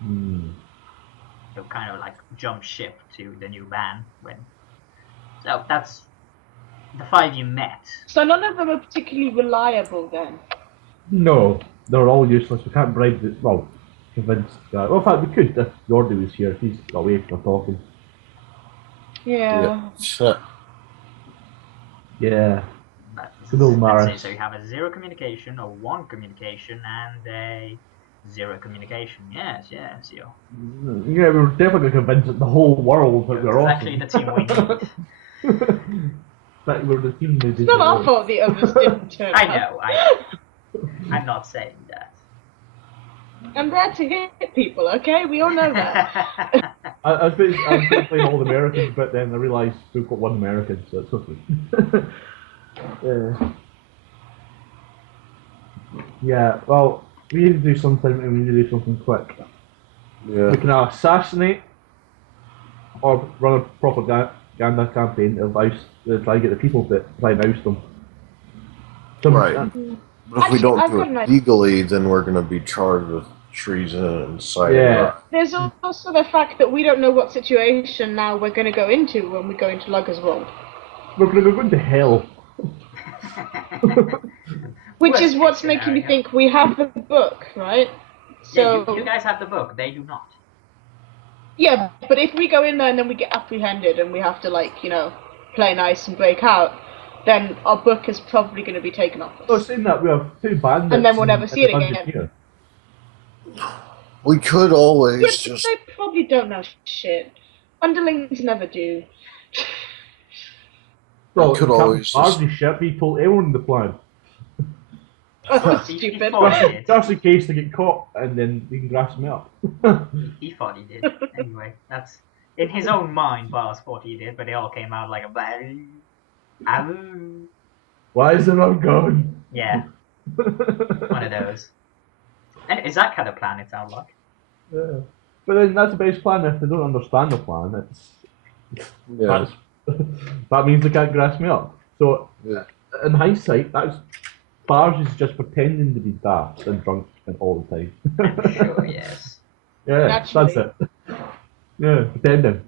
Who kind of like jumped ship to the new Ban when. So that's the 5 you met. So none of them are particularly reliable then? No, they're all useless. We can't bribe the, well, convince the guy. Well, in fact, we could if Jordy was here, if he's away from talking. Yeah. Yeah. Good old Maris. So you have a 0 communication, a 1 communication, and a 0 communication. Yes, yeah. Yeah, we're definitely going to convince the whole world that we're awesome. Exactly the team we need. But we're the team they It's not our fault the others didn't turn up. I know. I'm not saying that. I'm there to hit people, okay? We all know that. I was playing all the Americans, but then I realised we've got 1 American, so it's okay. Yeah, well, we need to do something, and we need to do something quick. Yeah. We can assassinate or run a propaganda campaign of try to get the people to try and oust them. Right. But if we don't do it legally, then we're going to be charged with treason and citing. Yeah. There's also the fact that we don't know what situation now we're going to go into when we go into Logerswold. We're going to go into hell. Which is what's making me think we have the book, right? So yeah, you guys have the book, they do not. Yeah, but if we go in there and then we get apprehended and we have to, like, you know, play nice and break out, then our book is probably going to be taken off us. Oh, saying that, we have 2 bandits. And then we'll never see it again. We could always just... they probably don't know shit. Underlings never do. Well, we could always just... shit, he told everyone the plan. Oh, stupid. Just in case they get caught, and then they can grasp me up. He thought he did. Anyway, that's... In his own mind, Bars thought he did, but it all came out like a bang. Why is it all gone? Yeah. One of those. And is that kind of plan, it sounds like? Yeah. But then that's the base plan. If they don't understand the plan, that means they can't grasp me up. So, in hindsight, Bars is just pretending to be daft and drunk all the time. I'm sure, yes. Yeah, naturally. That's it. Yeah, pretending.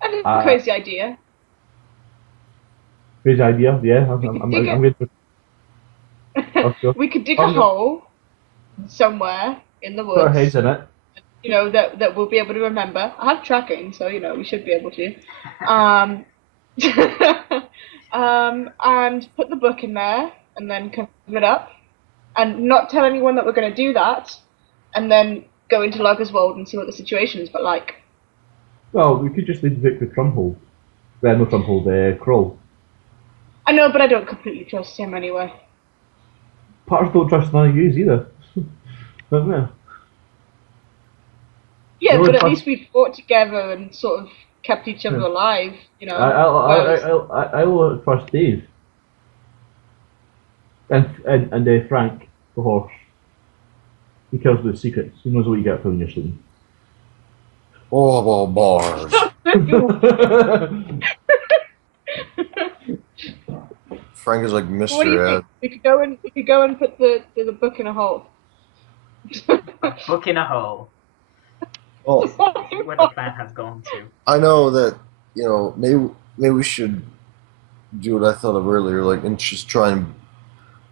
I think a crazy idea. Crazy idea, yeah. I'm good with We could dig a hole somewhere in the woods. Put our heads in it. You know, that we'll be able to remember. I have tracking, so, you know, we should be able to. And put the book in there, and then cover it up, and not tell anyone that we're going to do that, and then go into Logerswold and see what the situation is, but like... Well, we could just leave Vic with Trumhall. No, Trumhall, Krole. I know, but I don't completely trust him anyway. Partners don't trust none of you either. Don't they? Yeah, but at least we fought together and sort of kept each other alive, you know. I will trust Dave. And Frank, the horse. He cares about secrets. He knows what you get when you're sleeping. Oh, Bars. Frank is like Mr. What do you think? We could go and put the book in a hole. Book in a hole. Well, where the plan has gone to. I know that, you know, maybe we should do what I thought of earlier, like, and just try and,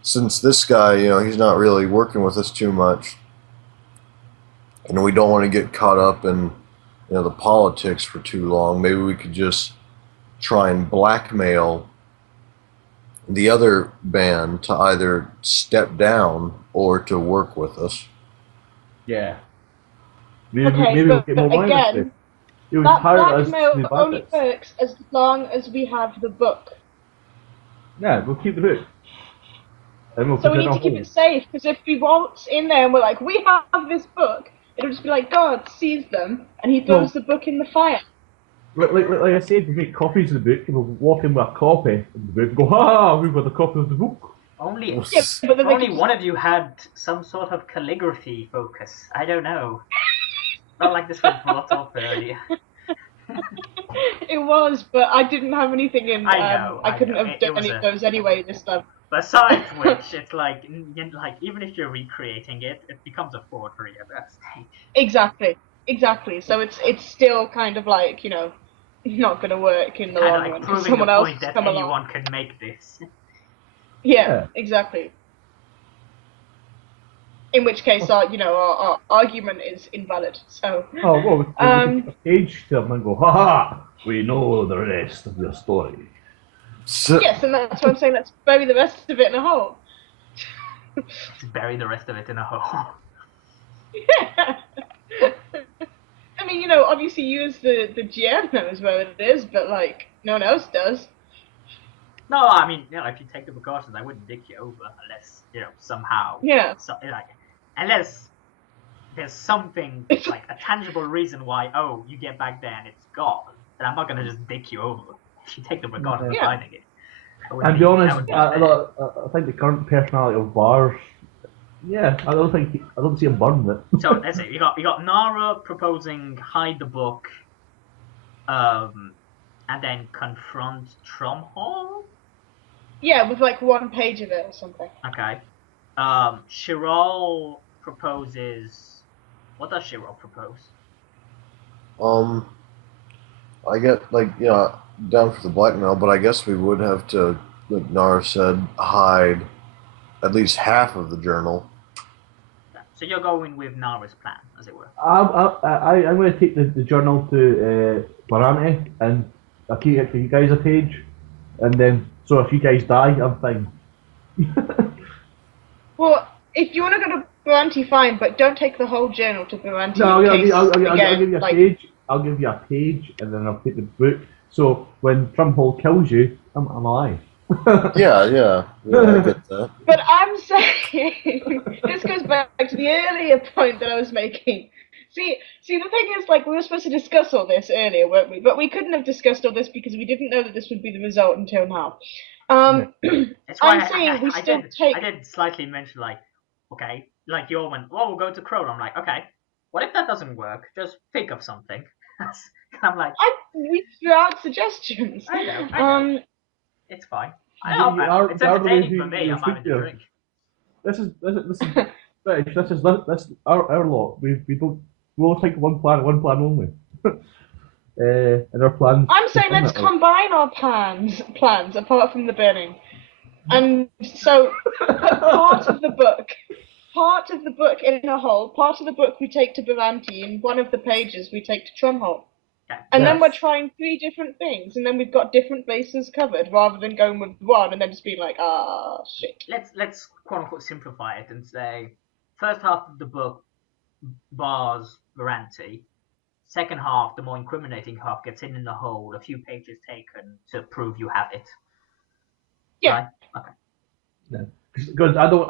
since this guy, you know, he's not really working with us too much, and we don't want to get caught up in, you know, the politics for too long, maybe we could just try and blackmail the other band to either step down or to work with us. Yeah. Maybe we'll get more again, that blackmail only works as long as we have the book. Yeah, we'll keep the book. So we need to keep it safe, because if we waltz in there and we're like, we have this book, it'll just be like, God sees them, and he throws the book in the fire. like I said, we make copies of the book, and we'll walk in with a copy of the book and go, ha, we've got a copy of the book. Only, Yeah, if but then only one of you had some sort of calligraphy focus. I don't know. Not like this was brought up earlier. It was, but I didn't have anything in. I couldn't know. have done any of those anyway this time. Besides which, it's like even if you're recreating it, it becomes a forgery at that stage. Exactly. So it's still kind of like, you know, not going to work in the long Like run. proving Someone the else point that come along. anyone can make this. Yeah, exactly. In which case, our argument is invalid. So. Oh, well, we can take a page to them and go, ha ha, we know the rest of your story. Yes, and that's what I'm saying. Let's bury the rest of it in a hole. Just bury the rest of it in a hole. Yeah. I mean, you know, obviously you as the GM knows where it is, but like no one else does. No, I mean, you know, if you take the precautions, I wouldn't dick you over unless, you know, somehow. Yeah. Unless there's something like a tangible reason why, you get back there and it's gone, then I'm not gonna just dick you over if you take the precautions of finding it. And to be honest, I think the current personality of Bars, I don't see him burning it. So let's see, you got Nara proposing hide the book, and then confront Trumhall. Yeah, with like one page of it or something. Okay. Chiral proposes. What does Chiral propose? I get down for the blackmail, but I guess we would have to, like Nara said, hide at least half of the journal. So you're going with Nara's plan, as it were. I'm going to take the journal to Baranti, and I'll keep it for you guys a page, and then so if you guys die, I'm fine. Well, if you want to go to Baranti, fine, but don't take the whole journal to Baranti. No, I'll give you a page. I'll give you a page, and then I'll take the book. So when Trumhall kills you, I'm alive. Yeah, I get that. But I'm saying this goes back to the earlier point that I was making. See, the thing is, like, we were supposed to discuss all this earlier, weren't we? But we couldn't have discussed all this because we didn't know that this would be the result until now. That's why I did slightly mention, like, okay, like you all went, we'll go to Krole. I'm like, okay, what if that doesn't work? Just think of something. I'm like, we threw out suggestions. I know. It's fine. It's entertaining for me. I'm having a drink. This is British. This is our lot. We'll think one plan only. And our plans. I'm saying let's combine our plans apart from the burning, and so part of the book in a hole. Part of the book we take to Baranti, and one of the pages we take to Trumhall. And then we're trying 3 different things, and then we've got different bases covered, rather than going with one and then just being like, shit. Let's quote unquote simplify it and say, first half of the book bars Baranti. Second half, the more incriminating half, gets in the hole. A few pages taken to prove you have it. Yeah. Right? Okay. Yeah. Because I don't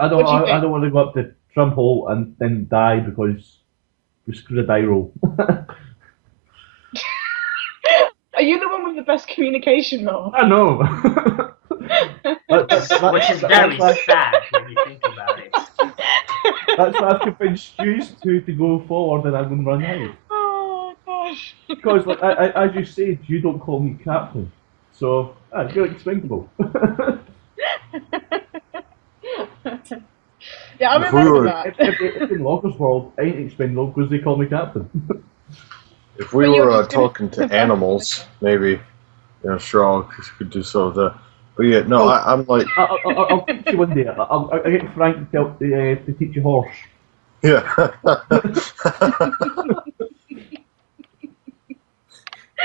want to go up to Trumhall and then die because we screwed a die roll. Are you the one with the best communication roll? I know. Which is very sad when you think about it. That's why I've convinced you to go forward and I'm going to run out. Oh gosh. Because, like, as you said, you don't call me captain, so you're expendable. Yeah, I remember that. If in Logerswold, I ain't expendable because they call me captain. If we were talking to animals, maybe, Strong could do some of that. But yeah, no, I'm like... I'll teach you one day. I'll get Frank to teach you horse. Yeah.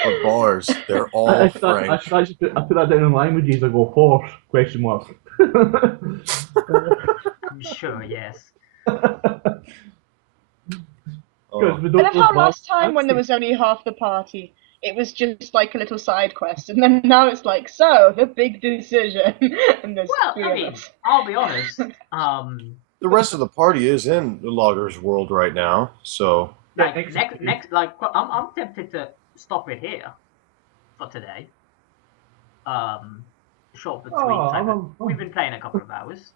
Or bars, they're all Frank. I should actually put that down in languages. I go horse, question mark. Sure, yes. And how last time when there was only half the party, it was just like a little side quest, and then now it's like, so, the big decision. And there's I'll be honest. The rest of the party is in the Logerswold right now, so... I'm tempted to stop it here. for today. Short but Oh, sweet. I'm- We've been playing a couple of hours.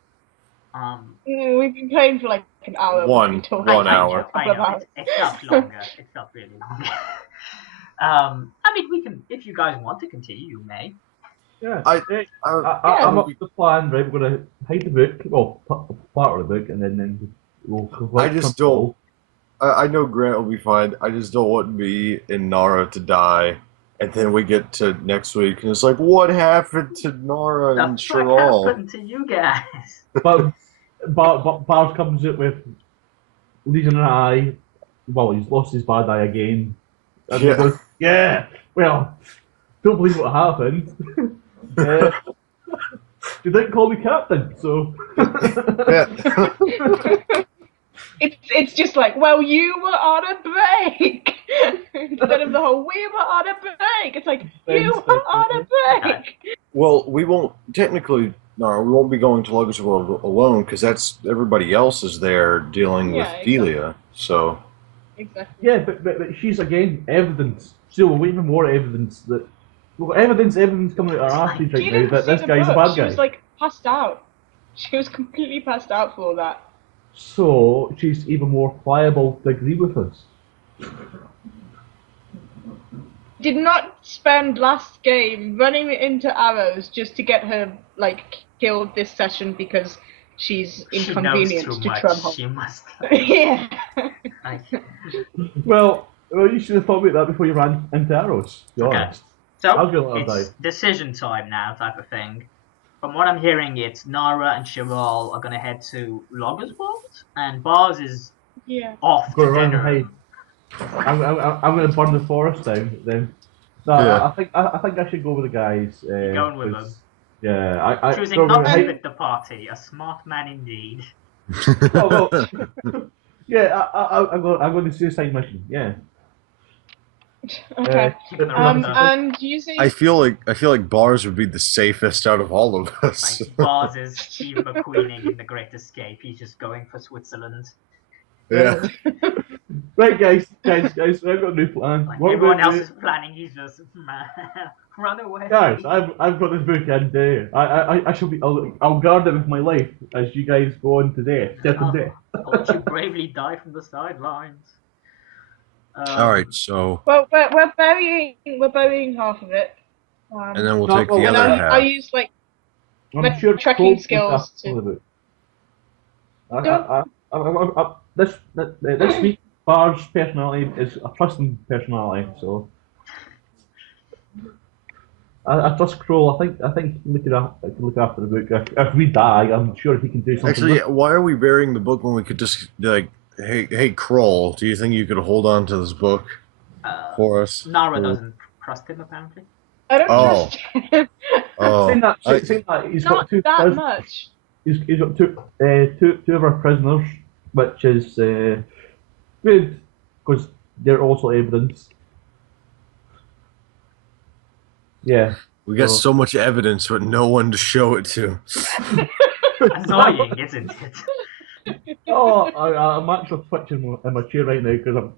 We've been playing for like an hour. One hour. I know. It felt longer. It felt really long. I mean, we can. If you guys want to continue, you may. Yeah. I- I'm up to the plan, right? We're going to hide the book, well, part of the book, and then we'll I just don't. I know Grant will be fine. I just don't want me and Nara to die, and then we get to next week, and it's like, what happened to Nara and That's what Cheryl? happened to you guys. But Bars comes out with losing an eye. Well, he's lost his bad eye again. And he Yeah. goes, yeah, well, don't believe what happened. You didn't call me captain, so. Yeah. It's just like, well, you were on a break instead of the whole we were on a break. It's like you were on a break. Well, we won't technically. No, we won't be going to Logerswold alone because that's everybody else is there dealing with Delia. So. Exactly. Yeah, but she's again evidence. So we're waiting for more evidence that. Well, evidence coming out of our asses right now that this guy's a bad guy. She was like passed out. She was completely passed out for all that. So she's even more pliable to agree with us. Did not spend last game running into arrows just to get her like killed this session because she's inconvenienced to Trumhall. She must. Yeah. Well, you should have thought about that before you ran into arrows. To be honest. So it's decision time now, type of thing. From what I'm hearing, it's Nara and Cheryl are gonna head to Logerswold, and Bars is off to dinner. I'm gonna burn the forest down then. No, yeah. I think I should go with the guys. You're going with them. Yeah, I choosing not to with the party. A smart man indeed. Oh, well, yeah, I'm going to suicide mission. Yeah. Okay. And using. I feel like Bars would be the safest out of all of us. Like Bars is Steve McQueening in The Great Escape. He's just going for Switzerland. Yeah. Right, guys, I've got a new plan. Like everyone else is planning. He's just run away. Guys, I've got this book, and I shall be. I'll guard it with my life as you guys go on to death. I'll let you bravely die from the sidelines. All right, so. Well, we're burying half of it. And then we'll take the other half. I'll use like my tracking skills to. This week, Bar's personality is a trusting personality, so I trust Krole. I think he can look after the book. If we die, I'm sure he can do something. Actually, why are we burying the book when we could just like, hey Krole, do you think you could hold on to this book for us? Nara doesn't trust him apparently. I don't trust him. Saying that, he's got two that much. He's got two of our prisoners, which is good because they're also evidence. Yeah. We got so much evidence, but no one to show it to. Annoying, isn't it? Oh, I'm actually twitching in my chair right now because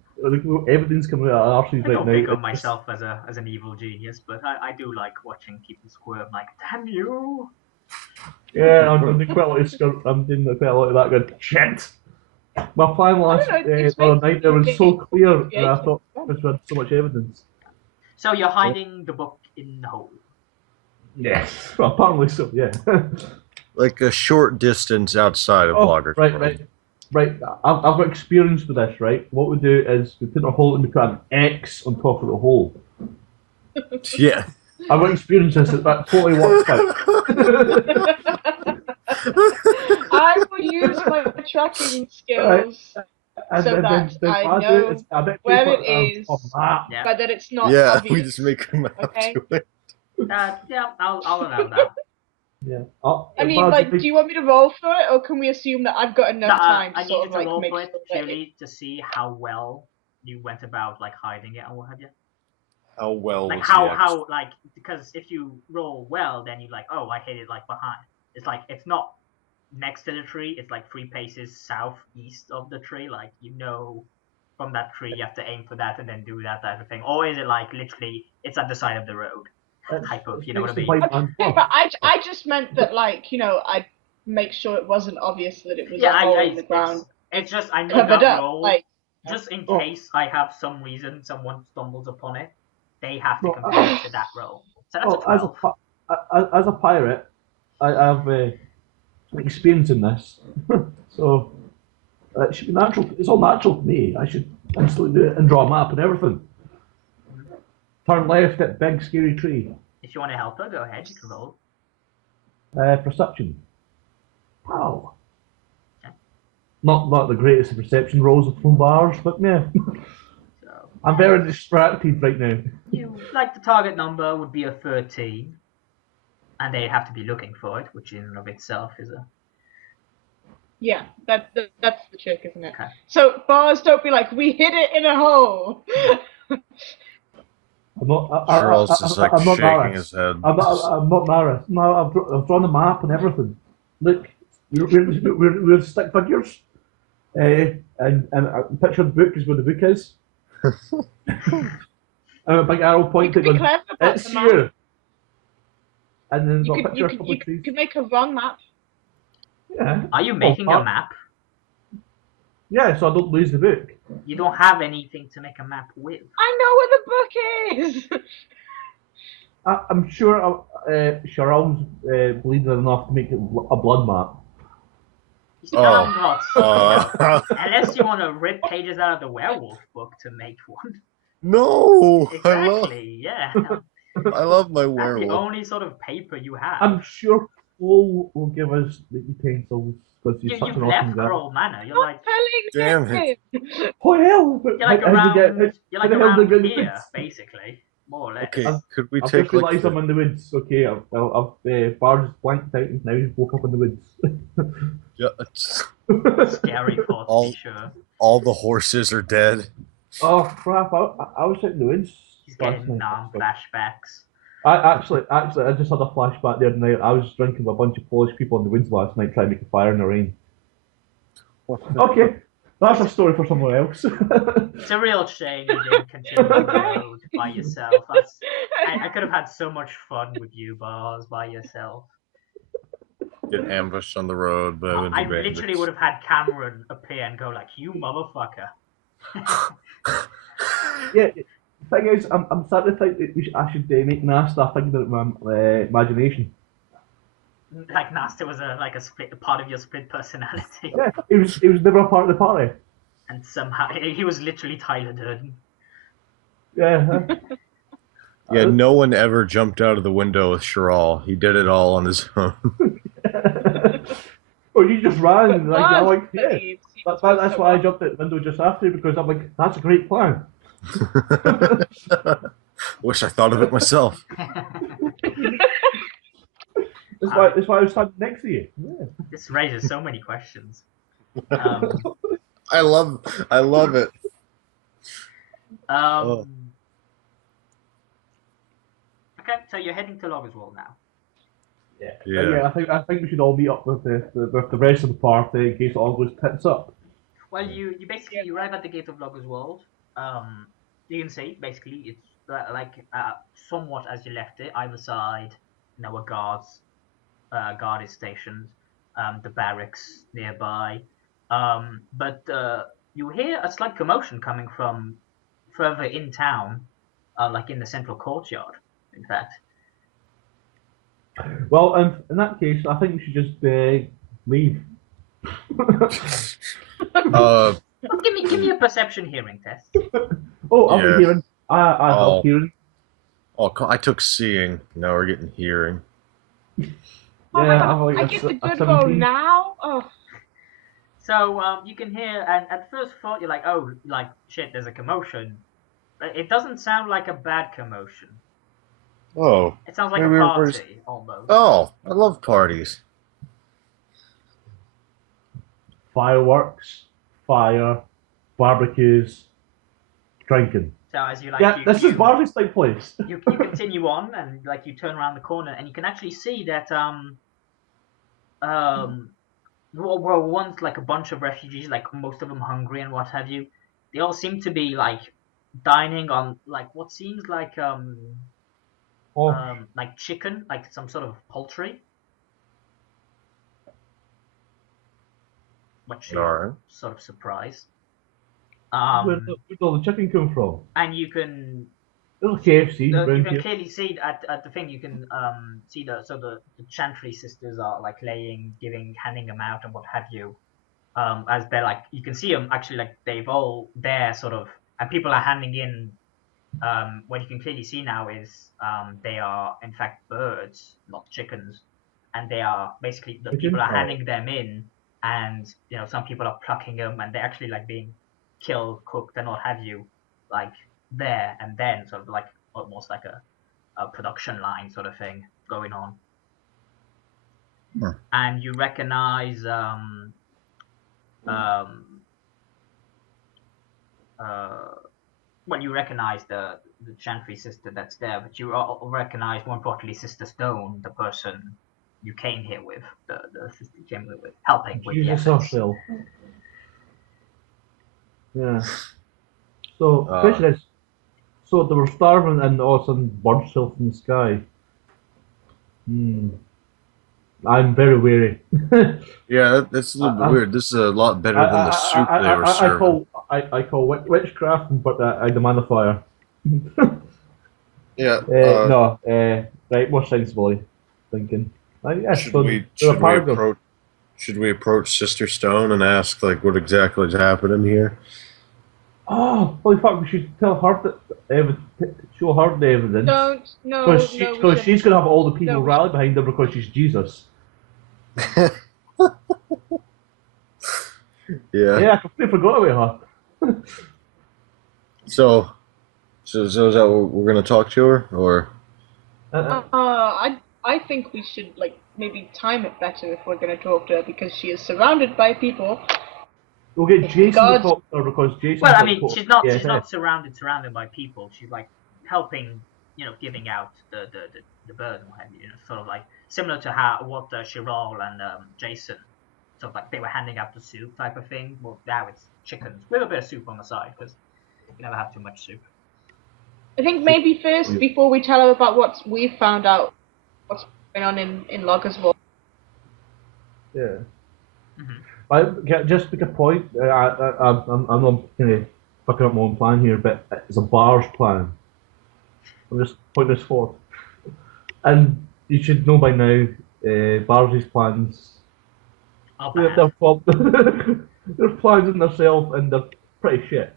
evidence coming out of our arses right now. I don't think of myself as an evil genius, but I do like watching people squirm. Like, damn you! Yeah, I'm doing quite a lot of that. Good shit. My plan last night was so clear, and I thought because we had so much evidence. So you're hiding the book in the hole? Yes, well, apparently so. Yeah. Like a short distance outside of Logerswold. Right. I've got experience with this. Right. What we do is we put a hole and we put an X on top of the hole. Yeah. I've got experience with this. That totally works out. I will use my tracking skills so that I know where it is, but that it's not obvious. We just make them out to it. I'll allow that. Yeah. I mean, like, do you want me to roll for it, or can we assume that I've got enough time to sort of like roll make for it purely to see how well you went about like hiding it and what have you. How well? Like how like because if you roll well, then you're like, oh, I hid it like behind. It's like it's not next to the tree. It's like 3 paces southeast of the tree. Like you know from that tree, you have to aim for that and then do that type of thing, or is it like literally it's at the side of the road type of, you know what I mean? Okay, but I just meant that, like, you know, I'd make sure it wasn't obvious that it was a hole in the ground. It's just I know covered that up, roll, like, just in case I have some reason someone stumbles upon it, they have to compare it to that roll. So that's a 12. As a pirate, I have experience in this, so it should be natural. It's all natural to me. I should instantly do it and draw a map and everything. Turn left at big scary tree. If you want to help her, go ahead. You can roll. Perception. Wow. Okay. Not the greatest of perception rolls from bars, but yeah. So, I'm very distracted right now. You like the target number would be a 13, and they have to be looking for it, which in and of itself is a. Yeah, that's the trick, isn't it? Okay. So bars don't be like, we hid it in a hole. Charles is like shaking his head. I'm not Maris. No, I've drawn a map and everything. Look, we're stick figures. And a picture of the book is where the book is. And a big arrow pointing You could be on clever about it's the map. you. And then got a picture of a couple You of trees. could make a wrong map. Yeah. Are you making a map? Yeah, so I don't lose the book. You don't have anything to make a map with. I know where the book is. I'm sure Charles believed enough to make it a blood map. You see, I'm not. Unless you want to rip pages out of the werewolf book to make one. No! Exactly, yeah. I love my That's werewolf. the only sort of paper you have. I'm sure Krole will give us the utensils because he's such You've an awesome left guy. Krole Manor. You're like, Damn it. Oh hell! you're like How around, did you're like how the hell around did they get here, this? basically, more or less. Okay, could we I've take just like realised I'm in the woods. Okay, I've Bard's blanked out and now he's woke up in the woods. yeah, Scary thought, to be sure. all the horses are dead. Oh crap! I was out in the woods. He's getting flashbacks. I just had a flashback the other night. I was drinking with a bunch of Polish people in the woods last night trying to make a fire in the rain. Okay, that's a story for someone else. It's a real shame you didn't continue on the road by yourself. I could have had so much fun with you, Bars, by yourself. Get ambushed on the road, but I literally would have had Cameron appear and go like, "You motherfucker." Yeah, the thing is, I'm starting to think that I should make Nasta think about my imagination. Like Nasta was a part of your split personality. Yeah, he was never a part of the party. And somehow he was literally Tyler Durden. Yeah. Yeah, no one ever jumped out of the window with Chiral. He did it all on his own. Oh, you just ran that's why I jumped out the window just after because I'm like, that's a great plan. Wish I thought of it myself. That's why I was standing next to you. Yeah. This raises so many questions. I love it. Okay, so you're heading to Logerswold now. Yeah. I think we should all meet up with the rest of the party in case it all goes tits up. Well, you basically arrive at the gate of Logerswold. You can see basically it's somewhat as you left it. Either side, a guard is stationed. The barracks nearby. But you hear a slight commotion coming from further in town, like in the central courtyard. In fact. Well, in that case, I think we should just leave. Give me a perception hearing test. Oh, I'm hearing. I help hearing. Oh, I took seeing. Now we're getting hearing. I get the good roll now. Oh. So you can hear, and at first thought you're like, oh, like shit, there's a commotion. But it doesn't sound like a bad commotion. Oh. It sounds like a party, almost. Oh, I love parties. Fireworks, fire, barbecues, drinking. So as you this is Barley's type place. You continue on and you turn around the corner and you can actually see that once like a bunch of refugees, like most of them hungry and what have you, they all seem to be like dining on like what seems like chicken, like some sort of poultry. Which is Alright. sort of surprised. Where'd all the chicken come from? And you can There's a KFC you around can here. clearly see at the thing. You can see the Chantry sisters are like handing them out and what have you. As they're like, you can see them actually like they've all there sort of, and people are handing in. What you can clearly see now is they are in fact birds, not chickens, and they are basically the people are handing them in, and some people are plucking them, and they're actually like being killed, cooked, and what have you, like there and then, sort of like almost like a production line sort of thing going on. And you recognize you recognize the Chantry sister that's there, but you recognize more importantly Sister Stone, the person you came here with, the sister you came with, helping with the efforts. Yeah. So, question is, so they were starving and all of a sudden birds fell from the sky. I'm very wary. Yeah, that's a little bit weird. This is a lot better than the soup they were serving. I call witchcraft, but I demand a fire. Yeah. Right, more sensibly thinking. Should we approach Sister Stone and ask like what exactly is happening here? Oh, holy fuck! We should tell her show her the evidence. Because she's gonna have all the people rally behind her because she's Jesus. Yeah, I completely forgot about her. So is that what we're gonna talk to her, or? I think we should maybe time it better if we're gonna talk to her because she is surrounded by people. We'll get Jason to talk to her because Jason. Well, I mean, she's not surrounded by people. She's like helping, giving out the bird and what have you. Sort of like similar to what Chiral and Jason, sort of like they were handing out the soup type of thing. Well, now it's chickens with a bit of soup on the side because you never have too much soup. I think maybe first, before we tell her about what we've found out, what's going on in Logerswold. Yeah. Just make a point. I'm not kind of fucking up my own plan here, but it's a bar's plan. I'm just putting this forward. And you should know by now, Bars' plans. They're plans in themselves, and they're pretty shit.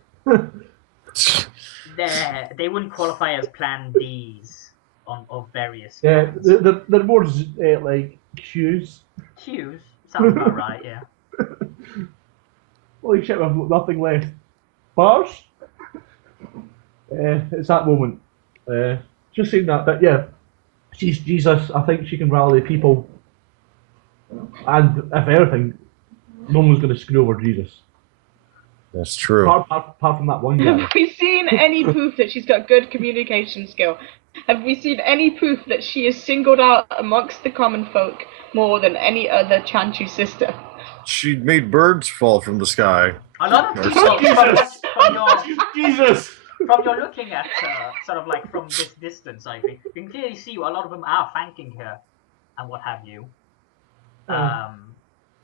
They wouldn't qualify as Plan D's of various. Yeah, they're more like Q's. Q's sounds about right. Yeah. Holy shit, I've got nothing left. Bars? It's that moment. Just saying that, but yeah, she's Jesus. I think she can rally people. And if anything, no one's going to screw over Jesus. That's true. Apart from that one guy. Have we seen any proof that she's got good communication skill? Have we seen any proof that she is singled out amongst the common folk more than any other Chantry sister? She made birds fall from the sky. A lot of people Jesus! From your looking at sort of like from this distance, I think you can clearly see a lot of them are thanking her and what have you. At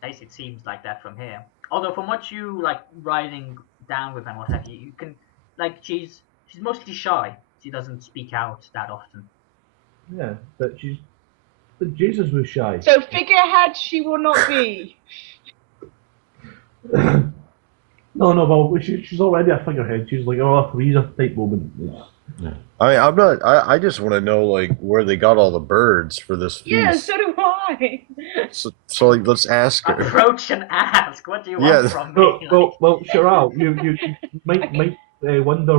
least it seems like that from here. Although from what you like riding down with and what have you, you can she's mostly shy. She doesn't speak out that often. Yeah, but Jesus was shy. So figurehead she will not be. No, well, she's already a figurehead. She's like, a Theresa type moment. Yeah. I just want to know where they got all the birds for this feast. Yeah, so do I. So let's ask her. Approach and ask. What do you want from me? Well, Chiral, you might wonder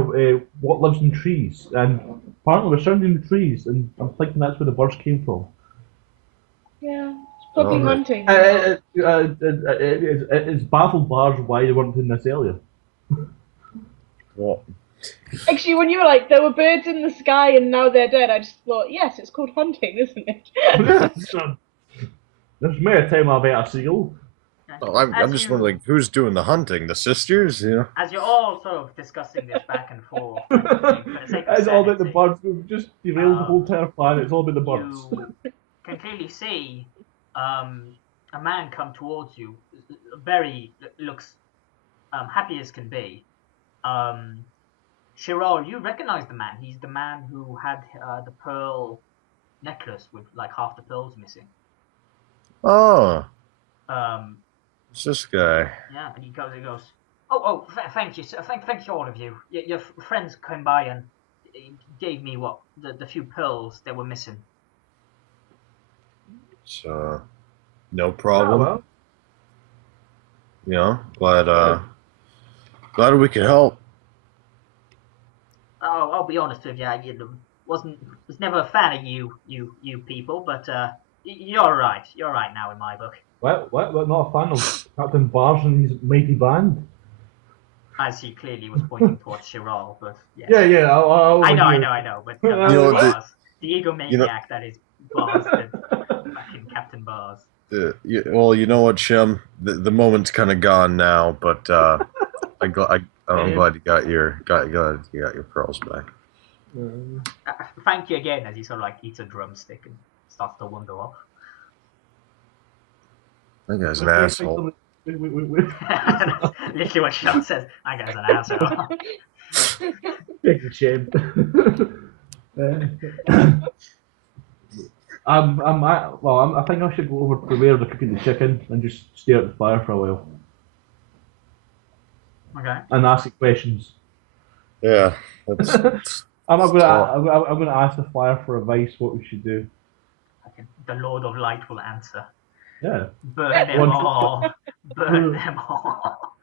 what lives in trees, and apparently we're surrounding the trees, and I'm thinking that's where the birds came from. Yeah. Probably hunting. It's baffled Bars why they weren't in this area. What? Actually, when you were like, there were birds in the sky and now they're dead, I just thought, yes, it's called hunting, isn't it? There's many a time I've ate a seal. Oh, I'm just wondering who's doing the hunting. The sisters, you know. As you're all sort of discussing this back and forth, for the sake of It's all about the sanity, birds. We've just derailed the whole entire planet. It's all about the birds. you can clearly see a man come towards you. Very looks happy as can be. Shirol, you recognize the man. He's the man who had the pearl necklace with like half the pearls missing. Oh, Um, it's this guy. yeah, and he goes. Oh, thank you, sir. Thank you, all of you. Your friends came by and gave me what the few pearls that were missing. So, no problem. Oh, well. You know, glad we could help. Oh, I'll be honest with you. I was never a fan of you people, but you're right. You're right now in my book. What? Not a fan of Captain Barge and his mighty band? As he clearly was pointing towards Shirol, but yes. Yeah. I know. But Bars, the egomaniac that is Bars, fucking Captain Bars. Well, you know what, Shem? The moment's kind of gone now, but I'm glad you got your pearls back. Thank you again, as he sort of like eats a drumstick and starts to wander off. That guy's an asshole. Wait. Literally what Sean says. That guy's an asshole. Take a shame. I think I should go over to where they're cooking the chicken and just stare at the fire for a while. Okay. And ask it questions. Yeah. I'm gonna ask the fire for advice what we should do. Okay. The Lord of Light will answer. Yeah. Burn them all. Burn them all.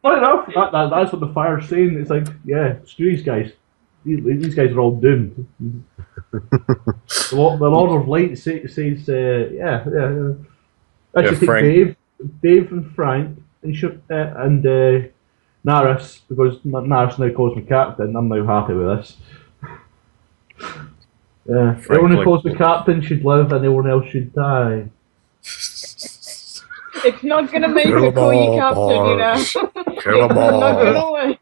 Fair enough. That's what the fire's saying. It's like, yeah, screw these guys. These guys are all doomed. The Lord of Light says, yeah. I should take Dave and Frank and Naris, because Naris now calls me captain. I'm now happy with this. Yeah, everyone who calls me captain should live, and everyone else should die. It's not gonna make me call you captain, you know. Kill them all. Not gonna work.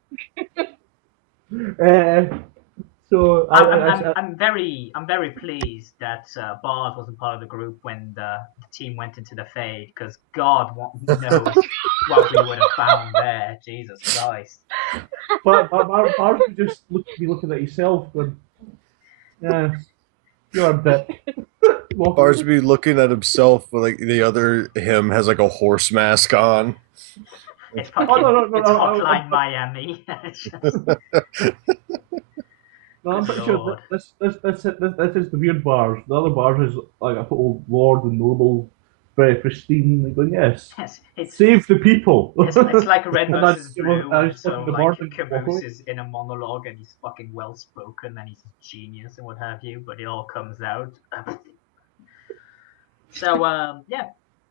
So I'm very pleased that Bars wasn't part of the group when the team went into the fade, because God knows what we would have found there. Jesus Christ! But Bars would just be looking at himself, going, "Yeah, you're a bit." Bars would be looking at himself, but like the other him has like a horse mask on. It's fucking, it's Hotline Miami. No, I'm pretty sure this is the weird Bars. The other Bars is like a total lord and noble, very pristine. Like going, yes, save the people. It's like Red versus Blue. So like Caboose is in a monologue and he's fucking well spoken and he's a genius and what have you, but it all comes out. So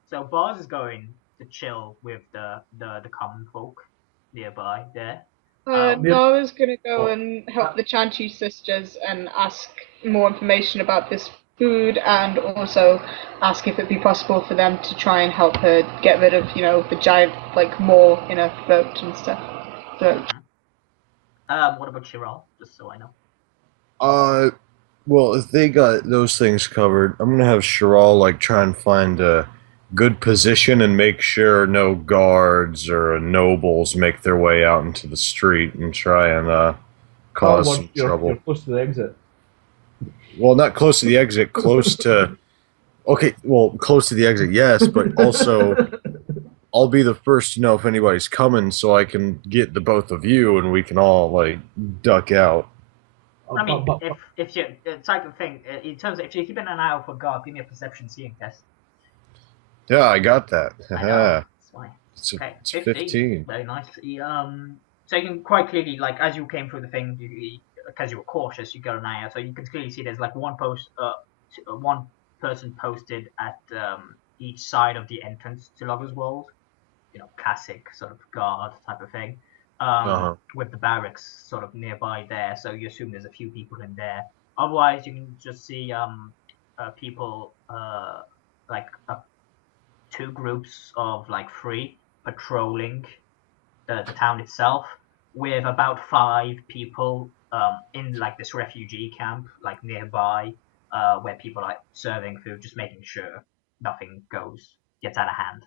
so Bars is going to chill with the common folk nearby there. Nora's gonna go and help the Chanchi sisters and ask more information about this food, and also ask if it'd be possible for them to try and help her get rid of, the giant maw in her throat and stuff. What about Chiral? Just so I know. Well, if they got those things covered, I'm gonna have Chiral try and find a good position and make sure no guards or nobles make their way out into the street and try and cause some trouble. You're close to the exit. Well, not close to the exit, close to... Okay, well, close to the exit, yes, but also I'll be the first to know if anybody's coming so I can get the both of you and we can all, duck out. I mean, if you... type of thing, in terms of... If you're keeping an eye out for guard, give me a perception seeing test. Yeah, I got that. That's fine. It's 15. Very nice. So you can quite clearly, as you came through the thing, because you were cautious, you got an eye out. So you can clearly see there's one person posted at each side of the entrance to Logerswold. Classic sort of guard type of thing. With the barracks sort of nearby there, so you assume there's a few people in there. Otherwise, you can just see people 2 groups of like 3 patrolling the town itself, with about 5 people in like this refugee camp like nearby, where people are serving food, just making sure nothing gets out of hand.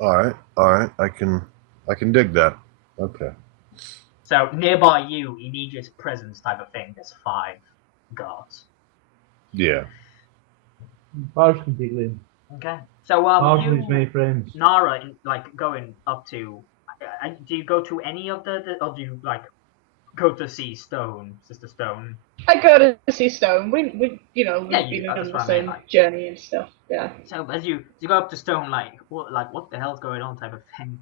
All right. I can dig that. Okay. So nearby you, immediate presence type of thing, there's 5 guards. Yeah. Bars can take them. Okay. So Bars you, and his many friends. Nara, like going up to, do you go to any of the or do you like go to see Sister Stone? I go to see Stone. We you know, we've been that's on the what I same mean, like. journey and stuff. Yeah. So as you go up to Stone, like what the hell's going on type of thing.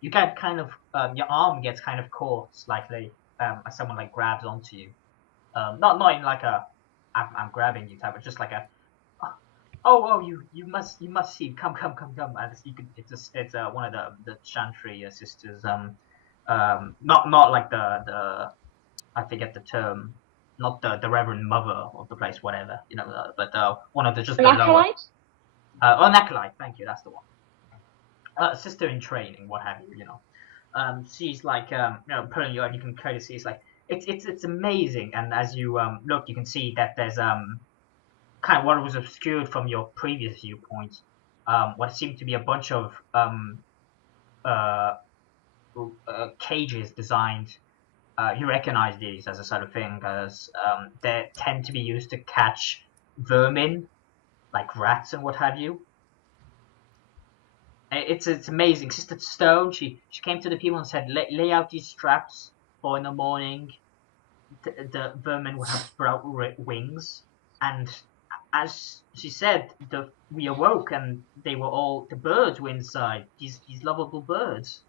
You get kind of your arm gets kind of caught slightly as someone like grabs onto you. Not in like a I'm grabbing you type, but just like a oh you must see, come. And it's one of the Chantry sisters. Not like the I forget the term, not the Reverend Mother of the place, whatever, but one of the just An the lower. acolyte? An acolyte, thank you, that's the one. Sister in training, what have you, she's like, pulling you up. You can kind of see it's amazing. And as you look, you can see that there's kind of what was obscured from your previous viewpoint. What seemed to be a bunch of cages designed. You recognize these as a sort of thing, as they tend to be used to catch vermin, like rats and what have you. It's amazing. Sister Stone, she came to the people and said, lay out these traps for in the morning. The vermin would have sprout wings, and as she said, we awoke and they were all, the birds were inside. These lovable birds.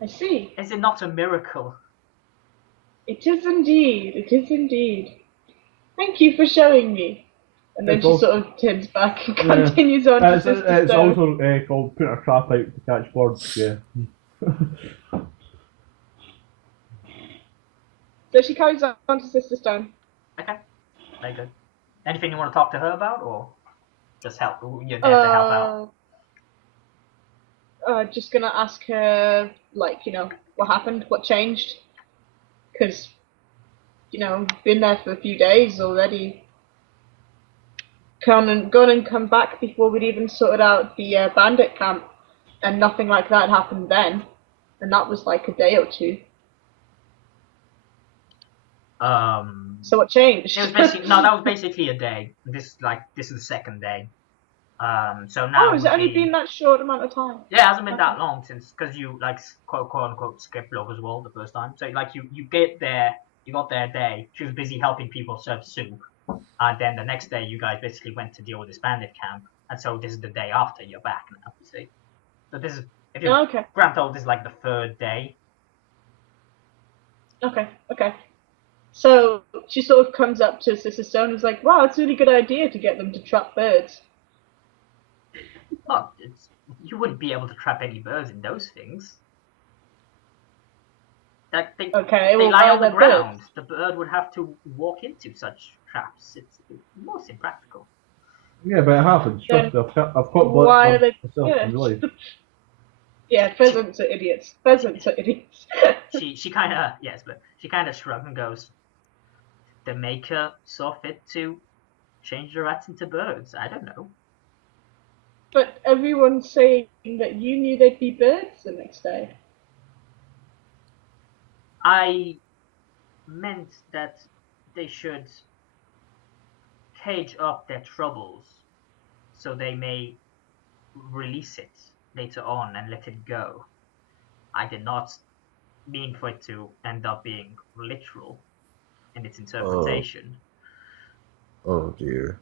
I see. Is it not a miracle? It is indeed. It is indeed. Thank you for showing me. And then It's she also- sort of turns back and continues on to Sister It's Stone. also called putting a trap out to catch birds. Yeah. So she carries on to Sister Stone. Okay, very good. Anything you want to talk to her about, or just help? You're there to help out. Just gonna ask her, like, what happened, what changed, because, been there for a few days already. Gone and come back before we'd even sorted out the bandit camp, and nothing like that happened then, and that was like a day or 2. So what changed? It was basically that was basically a day. This is the second day. So now. Oh, has it only been that short amount of time? Yeah, it hasn't been that long since, because you quote unquote skipped Logerswold the first time. So you get there, you got there a day. She was busy helping people serve soup, and then the next day you guys basically went to deal with this bandit camp, and so this is the day after you're back now. You see, so this is, if you grand total, this is like the 3rd day. Okay. So she sort of comes up to Sister Stone and is like, "Wow, it's a really good idea to get them to trap birds." Oh, you wouldn't be able to trap any birds in those things. They lie on the ground. Birds. The bird would have to walk into such traps. It's most impractical. Yeah, but it happens. Trust me, I've caught birds. Why are they myself. Yeah, pheasants are idiots. She kind of shrugs and goes, "The Maker saw fit to change the rats into birds. I don't know." But everyone's saying that you knew they'd be birds the next day. I meant that they should cage up their troubles so they may release it later on and let it go. I did not mean for it to end up being literal in its interpretation. Oh dear.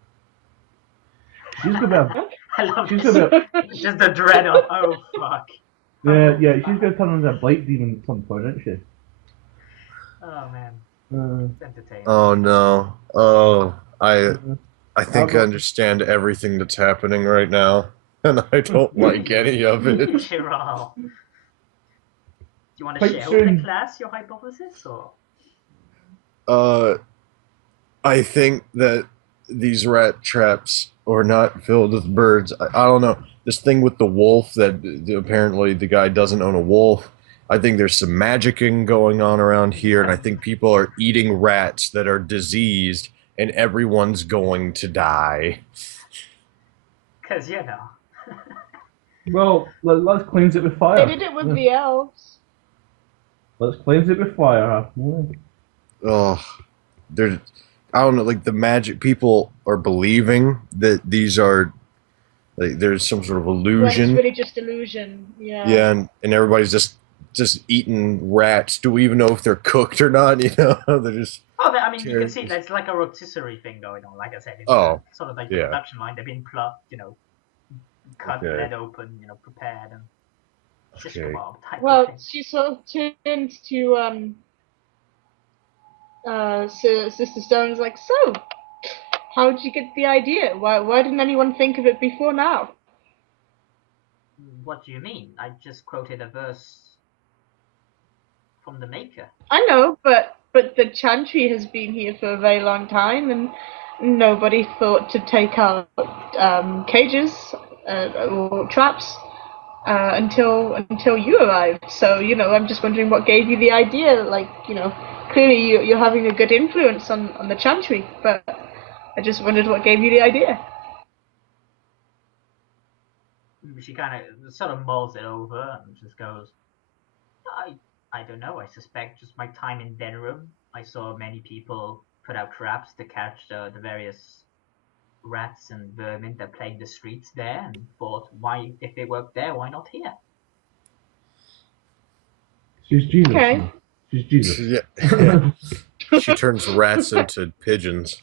She's gonna I love just the dread of, oh fuck. Yeah, she's gonna turn into a blight demon at some point, isn't she? Oh man. It's entertaining. Oh no. Oh, I think I understand everything that's happening right now, and I don't like any of it. Chiral. Do you want to share with the class your hypothesis, or? I think that these rat traps are not filled with birds. I don't know. This thing with the wolf that apparently the guy doesn't own a wolf. I think there's some magicking going on around here, and I think people are eating rats that are diseased, and everyone's going to die. Because, you know. Well, let's cleanse it with fire. They did it with the elves. Let's cleanse it with fire. Yeah. Oh, there's, I don't know, like the magic people are believing that these are, like, there's some sort of When illusion. it's really just illusion. Yeah. Yeah, and everybody's just eating rats. Do we even know if they're cooked or not? You know, they're just. Oh, I mean, you can see there's like a rotisserie thing going on. Like I said, it's sort of like the yeah. production line. They've been plucked, you know, cut, Okay. bled open, you know, prepared, and shish Okay. kebab type of Well, thing. she sort of turns to Sister Stone's like, so, how did you get the idea? Why didn't anyone think of it before now? What do you mean? I just quoted a verse from the Maker. I know, but the Chantry has been here for a very long time, and nobody thought to take out cages or traps until you arrived. So, you know, I'm just wondering what gave you the idea. Like, you know, clearly you're having a good influence on the Chantry, but I just wondered what gave you the idea. She kind of sort of mulls it over and just goes, I don't know. I suspect just my time in Denham. I saw many people put out traps to catch the various rats and vermin that plague the streets there, and thought, why, if they work there, why not here? She's Jesus. Okay. She's Jesus. Yeah. She turns rats into pigeons.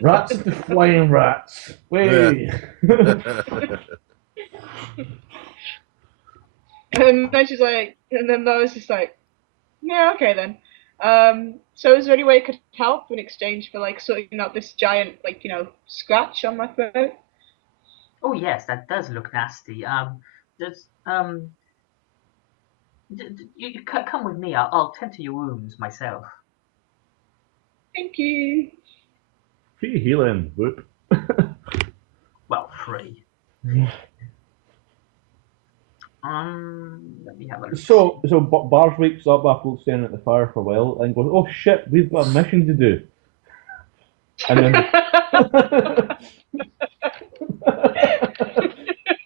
Rats into flying rats. Way. And then she's like, and then I was just like, yeah, okay then. So is there any way I could help in exchange for like sorting out this giant, like, you know, scratch on my throat? Oh yes, that does look nasty. There's you come with me. I'll tend to your wounds myself. Thank you. Free healing. Whoop. Well, free. Let me have a look. So Bars wakes up after standing at the fire for a while and goes, "Oh shit, we've got a mission to do." And then,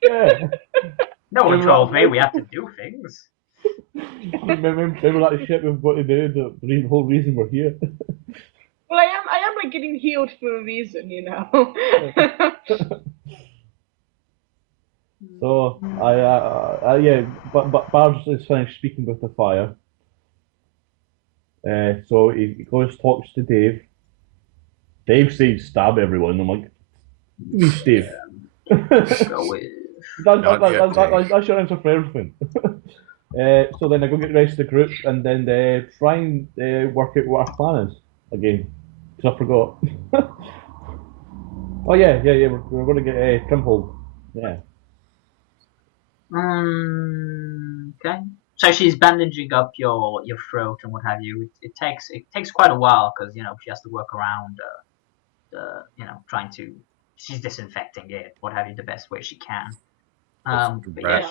yeah. No one told me we have to do things. Remember that shit we've got to do. The whole reason we're here. Well, I am like getting healed for a reason, you know. So but Bars is finished speaking with the fire. So he goes talks to Dave. Dave says stab everyone. I'm like, "Please, Dave." Go with. That's your answer for everything. So then I go get the rest of the group and then try and work out what our plan is again. Because I forgot. Oh yeah. We're going to get Trumhall. Yeah. Okay. So she's bandaging up your throat and what have you. It takes quite a while because you know she has to work around you know trying to she's disinfecting it what have you the best way she can. But yeah,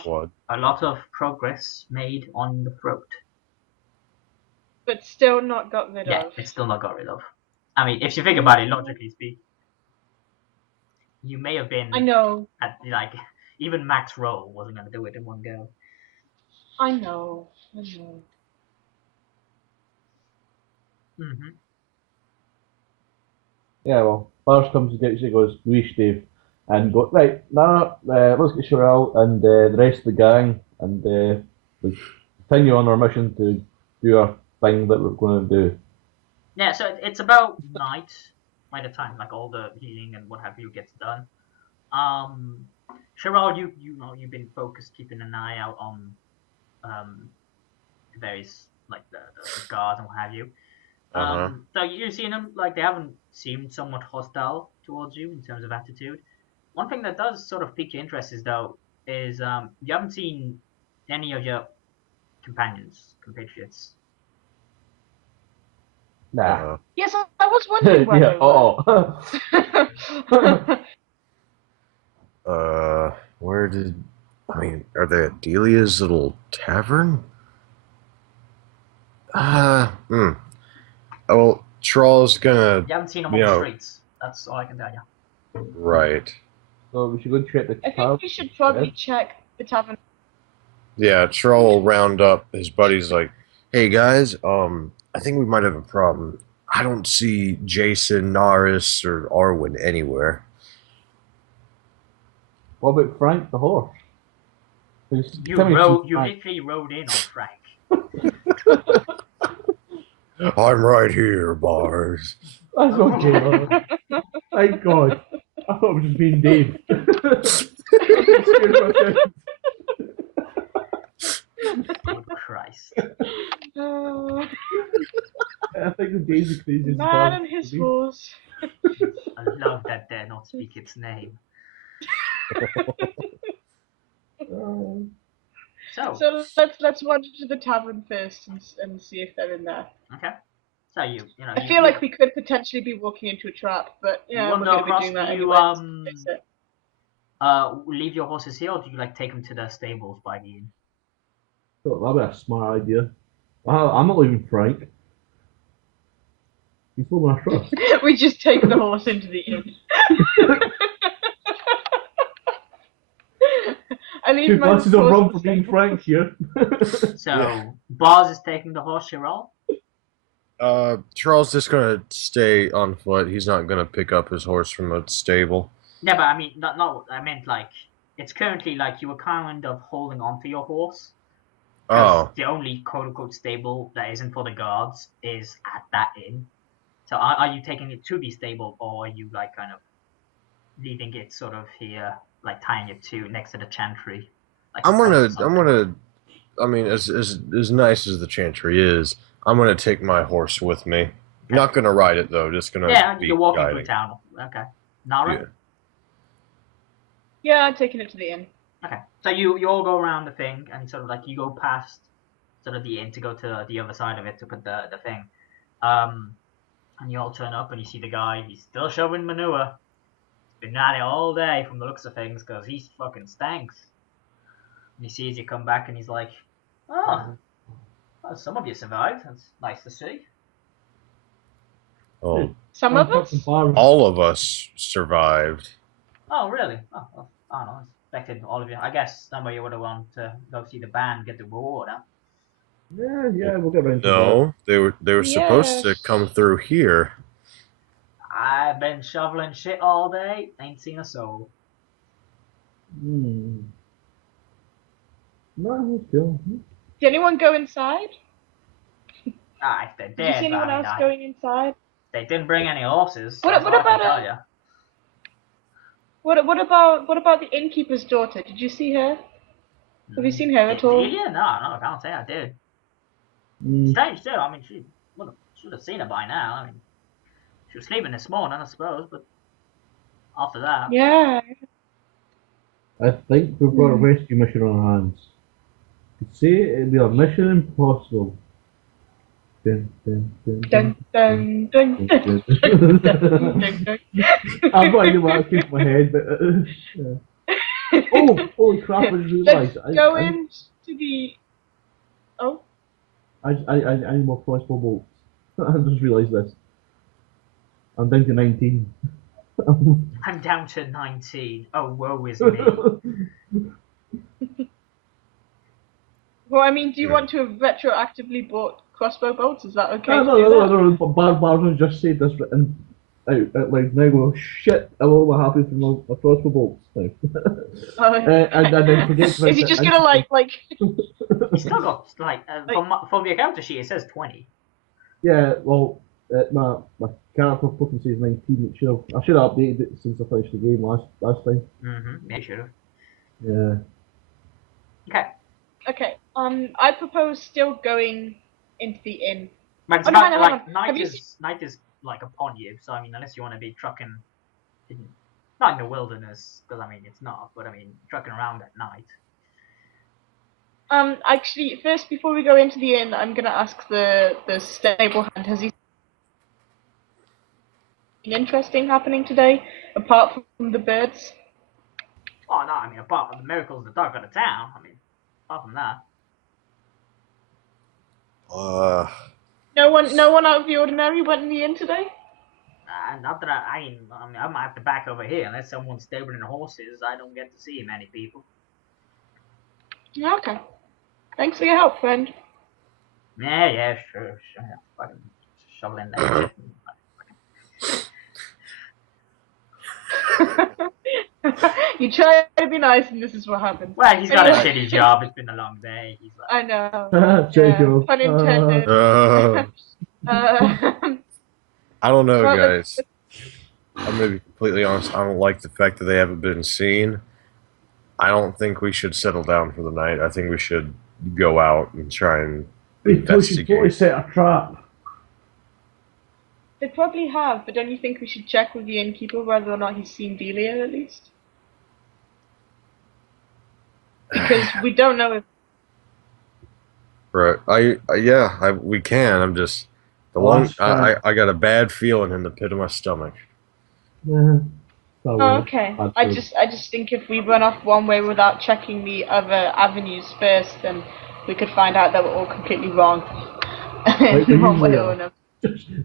a lot of progress made on the throat. But still not got rid of. Yeah, it's still not got rid of. I mean, if you think about it, logically speaking, you may have been. I know. At, like, even Max Roll wasn't going to do it in one go. I know. Mm-hmm. Yeah, well, Bars comes and gets you, goes, "Wish, Dave," and go, "Right, no, let's get Sherelle and the rest of the gang, and we continue on our mission to do our thing that we're going to do." Yeah, so it's about night by the time like all the healing and what have you gets done. Sherelle, you know you've been focused keeping an eye out on the various like the guards and what have you. So you've seen them like they haven't seemed somewhat hostile towards you in terms of attitude. One thing that does sort of pique your interest is you haven't seen any of your compatriots Nah. Yes, I was wondering where Yeah. they were. Where did... I mean, are they at Delia's little tavern? Oh, Troll's gonna... You haven't seen them on the streets. That's all I can tell you. Right. So we should go check the I tavern. think we should probably check the tavern. Yeah, Troll will round up his buddies like, hey guys, I think we might have a problem. I don't see Jason, Norris, or Arwen anywhere. What about Frank the horse? You literally rode in on Frank. I'm right here, Bars. That's okay. Thank God. I thought it was just being Dave. Good Christ. I think the Dave's the craziest. Man and his horse. I love that dare not speak its name. So let's wander to the tavern first and see if they're in there. Okay. So you know. I feel like we could potentially be walking into a trap, but yeah, we're going to be doing that anyway. Leave your horses here, or do you like take them to the stables by the inn? Oh, that'd be a smart idea. I'm not leaving Frank. He's the one I trust. We just take the horse into the inn. I leave 2 my glasses of horse rum in for the being stable. Frank here. So Bars is taking the horse. You roll. Charles just gonna stay on foot. He's not gonna pick up his horse from a stable. Yeah, but I mean, not. I meant like it's currently like you were kind of holding on to your horse. Oh. The only quote unquote stable that isn't for the guards is at that inn. So are you taking it to the stable, or are you like kind of leaving it sort of here, like tying it to next to the chantry? Like I'm gonna. I mean, as nice as the chantry is, I'm gonna take my horse with me. Okay. Not gonna ride it though. Just gonna. Yeah, be you're walking guiding. through town. Okay. Nara? Yeah, I'm taking it to the inn. Okay. So you all go around the thing, and sort of like you go past sort of the inn to go to the other side of it to put the thing. And you all turn up and you see the guy. He's still shoveling manure. He's been at it all day from the looks of things because he's fucking stanks. And he sees you come back and he's like, "Oh, well, some of you survived. That's nice to see." Oh, some of us. All of us survived. Oh, really? Oh, well, I don't know. I expected all of you. I guess some of you would have wanted to go see the band, get the reward, huh? Yeah, we'll get around to No, they were supposed to come through here. I've been shoveling shit all day. Ain't seen a soul. No, let's go. Did anyone go inside? If they're dead, Did you see anyone else going inside? They didn't bring any horses. What about you? What about the innkeeper's daughter? Did you see her? Have you seen her at all? Yeah, no, I can't say I did. Strange too. I mean, she should have seen her by now. I mean, she was sleeping this morning, I suppose, but after that. Yeah. I think we've got a rescue mission on our hands. You'd say it'd be a mission impossible. Dun, dun, dun, Dun dun dun dun dun dun. I'm not even what came to my head, but yeah. Oh, holy crap! I just realised. Let's go into the. Oh. I need more crossbow bolts. I just realised this. I'm down to 19. I'm down to 19. Oh, woe is me. Well, I mean, do you want to have retroactively bought crossbow bolts? Is that okay? No. Barnes just said this and out loud now. Go shit! I'm all happy from my crossbow bolts now. And then forget. Is he just gonna like? He's still got like from the encounter sheet it says 20. Yeah, well, my character fucking says 19. I should have updated it since I finished the game last time. Yeah, you should have. Yeah. Okay. I propose still going into the inn. But hang on. Night is like upon you, so I mean, unless you want to be trucking, not in the wilderness, because I mean it's not, but I mean trucking around at night. Actually, first before we go into the inn, I'm gonna ask the stable hand. interesting happening today, apart from the birds? Oh no, I mean apart from the miracles the dog got of town. I mean, apart from that. No one out of the ordinary went in the inn today? Not that I mean, I'm at the back over here. Unless someone's stabling horses, I don't get to see many people. Okay. Thanks for your help, friend. Yeah, sure. Fucking shoveling that shit. You try to be nice, and this is what happens. Well, he's got a shitty job. It's been a long day. He's like, I know. Jacob. Pun intended. I don't know, guys. I'm gonna be completely honest. I don't like the fact that they haven't been seen. I don't think we should settle down for the night. I think we should go out and try and We should totally set a trap. They probably have, but don't you think we should check with the innkeeper whether or not he's seen Delia at least? Because we don't know if. Right. We can. I'm just I got a bad feeling in the pit of my stomach. Yeah. Oh, okay. I just think if we run off one way without checking the other avenues first, then we could find out that we're all completely wrong. In one way or another.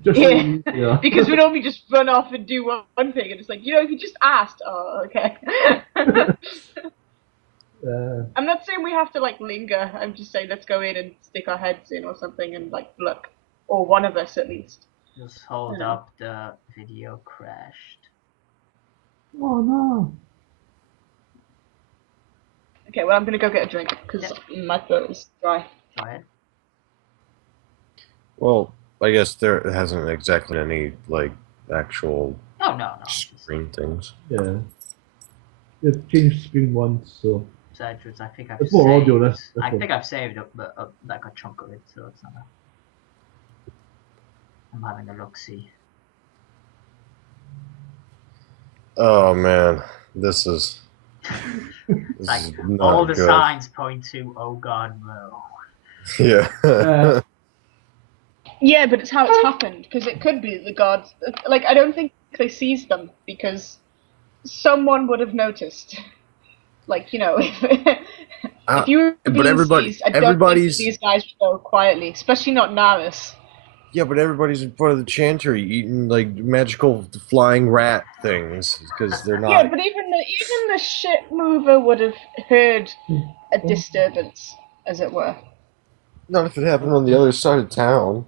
Yeah. Because we normally just run off and do one thing, and it's like, if you just asked, oh, okay. I'm not saying we have to linger. I'm just saying let's go in and stick our heads in or something and look, or one of us at least. Just hold up. The video crashed. Oh no. Okay, well I'm gonna go get a drink because my throat is dry. Go ahead. Well, I guess there hasn't exactly any actual No. screen things. Yeah. They've changed screen once, so. I think I've it's more saved. audio. I think I've saved a chunk of it, so it's not. I'm having a look. See. Oh man, this is. All the signs point to "Oh God, no." Yeah. Yeah, but it's how it's happened, because it could be the gods. I don't think they seized them, because someone would have noticed. If you were being seized, I don't think these guys would go quietly, especially not Naris. Yeah, but everybody's in front of the chantry eating magical flying rat things because they're not. Yeah, but even the ship mover would have heard a disturbance, as it were. Not if it happened on the other side of town.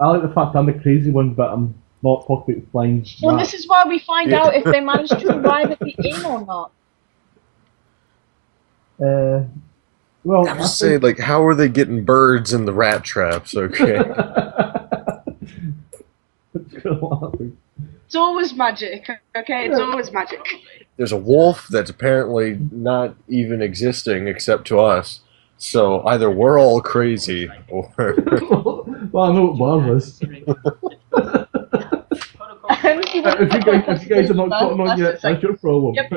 I like the fact I'm the crazy one, but I'm not talking about flying. Well, this is why we find out if they managed to arrive at the inn or not. Well, I was saying, how are they getting birds in the rat traps? Okay. It's always magic, okay? It's always magic. There's a wolf that's apparently not even existing except to us. So either we're all crazy or. Well, I know what Bob was. If you guys are not caught on yet, that's your problem. Yep.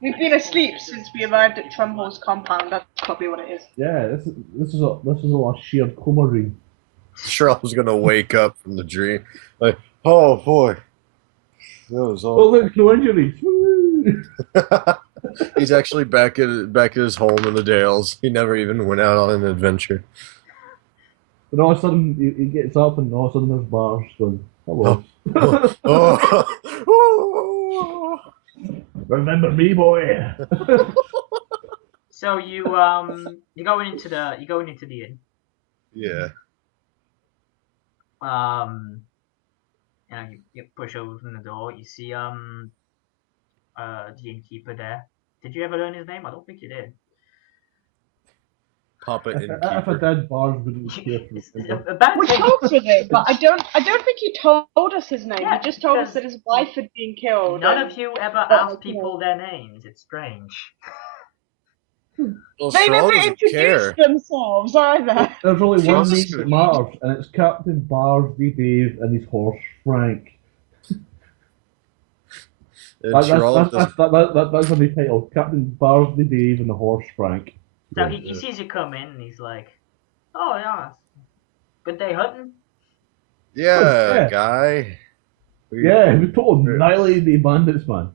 We've been asleep since we arrived at Trumhall's compound. That's probably what it is. Yeah, this is a shared coma dream. Sure, I was gonna wake up from the dream. Oh boy, that was all. Oh look, no injuries. He's actually back at his home in the Dales. He never even went out on an adventure. And all of a sudden he gets up, and all of a sudden there's bars going. Hello. Remember me, boy. So you're going into the inn. Yeah. You push open the door. You see the innkeeper there. Did you ever learn his name? I don't think you did. Papa innkeeper. If I did, bars wouldn't care for me. We talked with him, but I don't think he told us his name. Yeah, he just told us that his wife had been killed. None of you ever ask people their names. It's strange. Well, They never doesn't introduced care. themselves either. There's only one Jesus. name that matters, and it's Captain Barsby Dave and his horse Frank. That's on the title. Captain Barsby Dave and the horse Frank. So he sees you come in and he's like, "Oh yeah, good day hunting." Yeah, yeah. guy. Yeah, we totally annihilated the bandits, man.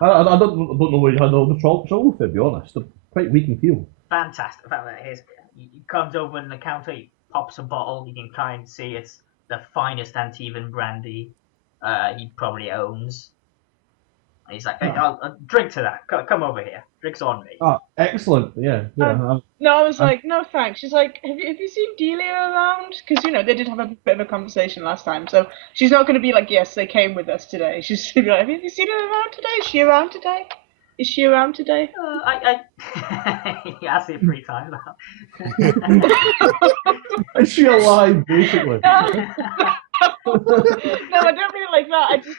I don't know where you had all the trouble with, to be honest. They're quite weak in field. Fantastic. He comes over in the counter, he pops a bottle, you can kind of see it's the finest Antivan brandy he probably owns. And he's like, hey, I'll drink to that. Come over here. Drink's on me. Ah, excellent. Yeah. No, I was like, no thanks. She's like, have you seen Delia around? Because, they did have a bit of a conversation last time. So she's not going to be like, yes, they came with us today. She's going to be like, have you seen her around today? Is she around today? Is she around today? He asked it 3 times now. Is she alive, basically? No, I don't really like that. I just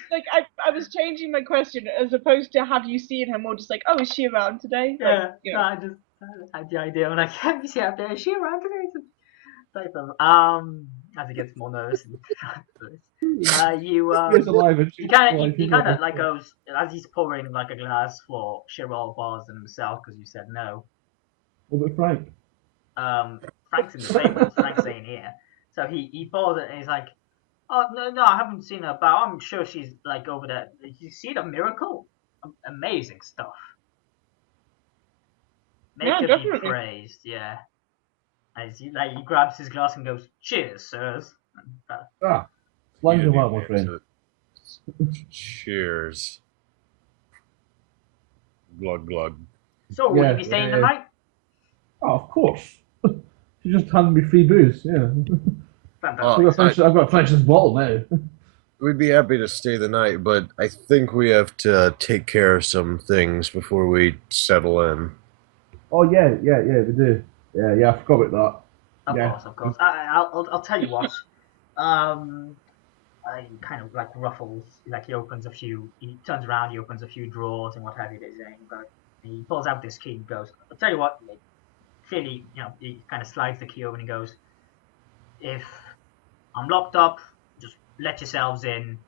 I was changing my question as opposed to have you seen her, more just like, oh, is she around today? Yeah, Like, no, I just had the idea when I have you see out there, is she around today? Type of as it gets more nervous. She's alive, and He she's kind alive. of like goes as he's pouring like a glass for Cheryl bars and himself because you said no. What about Frank? Frank's in the table. Frank's ain't here, so he pours it and he's like, oh no, I haven't seen her, but I'm sure she's like over there. Did you see the miracle? Amazing stuff. Make Yeah, her definitely. be praised, yeah. As he grabs his glass and goes, cheers, sirs. Slime him out, my friend. Cheers. Glug glug. So, will you be staying the night? Oh, of course. She just handed me free booze, yeah. Fantastic. I've got to finish this bottle now. We'd be happy to stay the night, but I think we have to take care of some things before we settle in. Oh, yeah, we do. Yeah, I forgot about that. Of course. I'll tell you what. He kind of like ruffles, like he turns around, he opens a few drawers and what have you, but he pulls out this key and goes, I'll tell you what, clearly, he kind of slides the key over and he goes, if I'm locked up, just let yourselves in,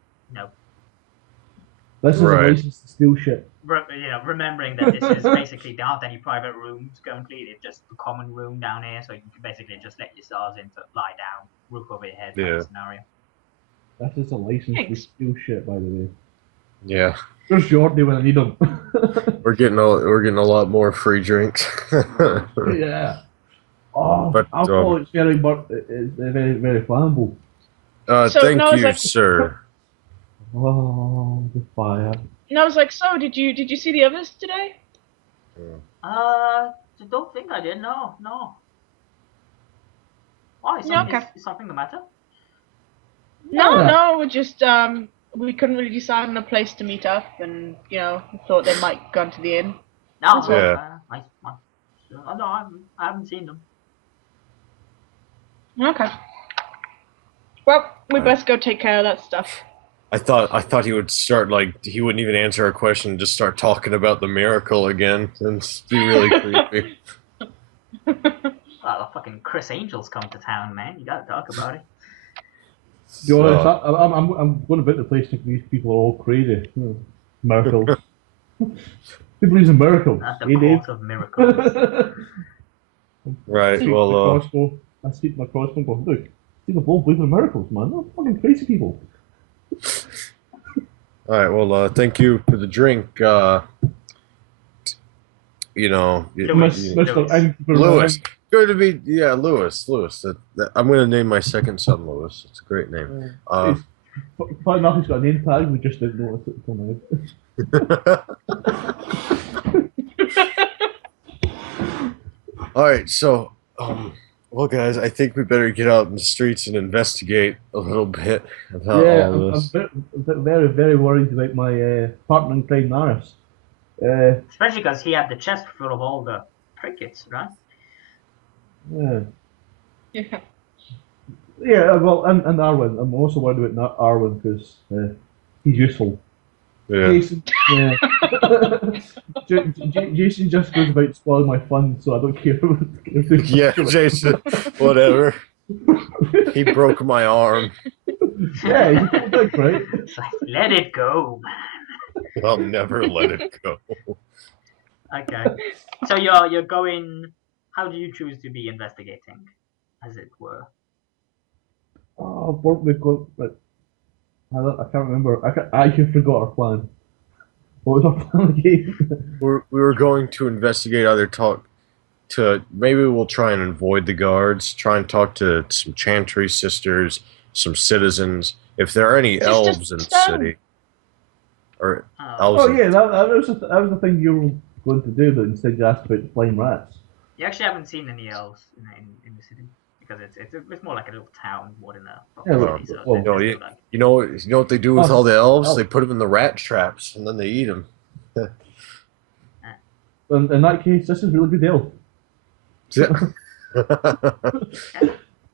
This is a license to steal shit. Remembering that this is basically, there aren't any private rooms currently, it's just a common room down here, so you can basically just let yourselves in to lie down, roof over your head kind of scenario. That is a license to steal shit, by the way. Yeah. There's Jordy when I need him. We're getting a lot more free drinks. Yeah. Oh, but, alcohol is very very flammable. Thank you, sir. Oh, the fire. And I was like, so did you see the others today? I don't think I did. No. Why? Is something the matter? No, we're just we couldn't really decide on a place to meet up, and thought they might go to the inn. No, yeah. I haven't seen them. Okay. Well, we best go take care of that stuff. I thought he would start he wouldn't even answer our question and just start talking about the miracle again and be really creepy. Well, the fucking Chris Angel's come to town, man. You gotta talk about it. I'm going about the place thinking these people are all crazy. Miracles. Who believes in miracles? At the court of miracles. Right, I see my crossbow and go, look, these are both believe in miracles, man. They're fucking crazy people. Alright, well, thank you for the drink. Lewis. Good to be, Lewis. I'm going to name my second son Lewis. It's a great name. Funny enough, he's got a name tag, we just didn't notice it until now. Alright, so, well, guys, I think we better get out in the streets and investigate a little bit about all this. I'm very, very worried about my partner in crime, Naris. Especially because he had the chest full of all the trinkets, right? Yeah. Yeah, well, and Arwen. I'm also worried about Arwen because he's useful. Yeah. Jason, Jason just goes about spoiling my fun, so I don't care. Yeah, Jason, whatever. He broke my arm. Yeah, he's a big, right? It's like, let it go, man. I'll never let it go. Okay. So you're going. How do you choose to be investigating, as it were? Oh, what we got? But I can't remember. I actually forgot our plan. What was our plan again? We were going to investigate, either talk to, maybe we'll try and avoid the guards, try and talk to some chantry sisters, some citizens, if there are any elves in the city. Or elves. Oh yeah, that was the thing you were going to do, but instead you asked about the flying rats. You actually haven't seen any elves in the city because it's more like a little town more than a proper city. So you know what they do with all the elves? They put them in the rat traps and then they eat them. In that case, this is really good elf. Yeah.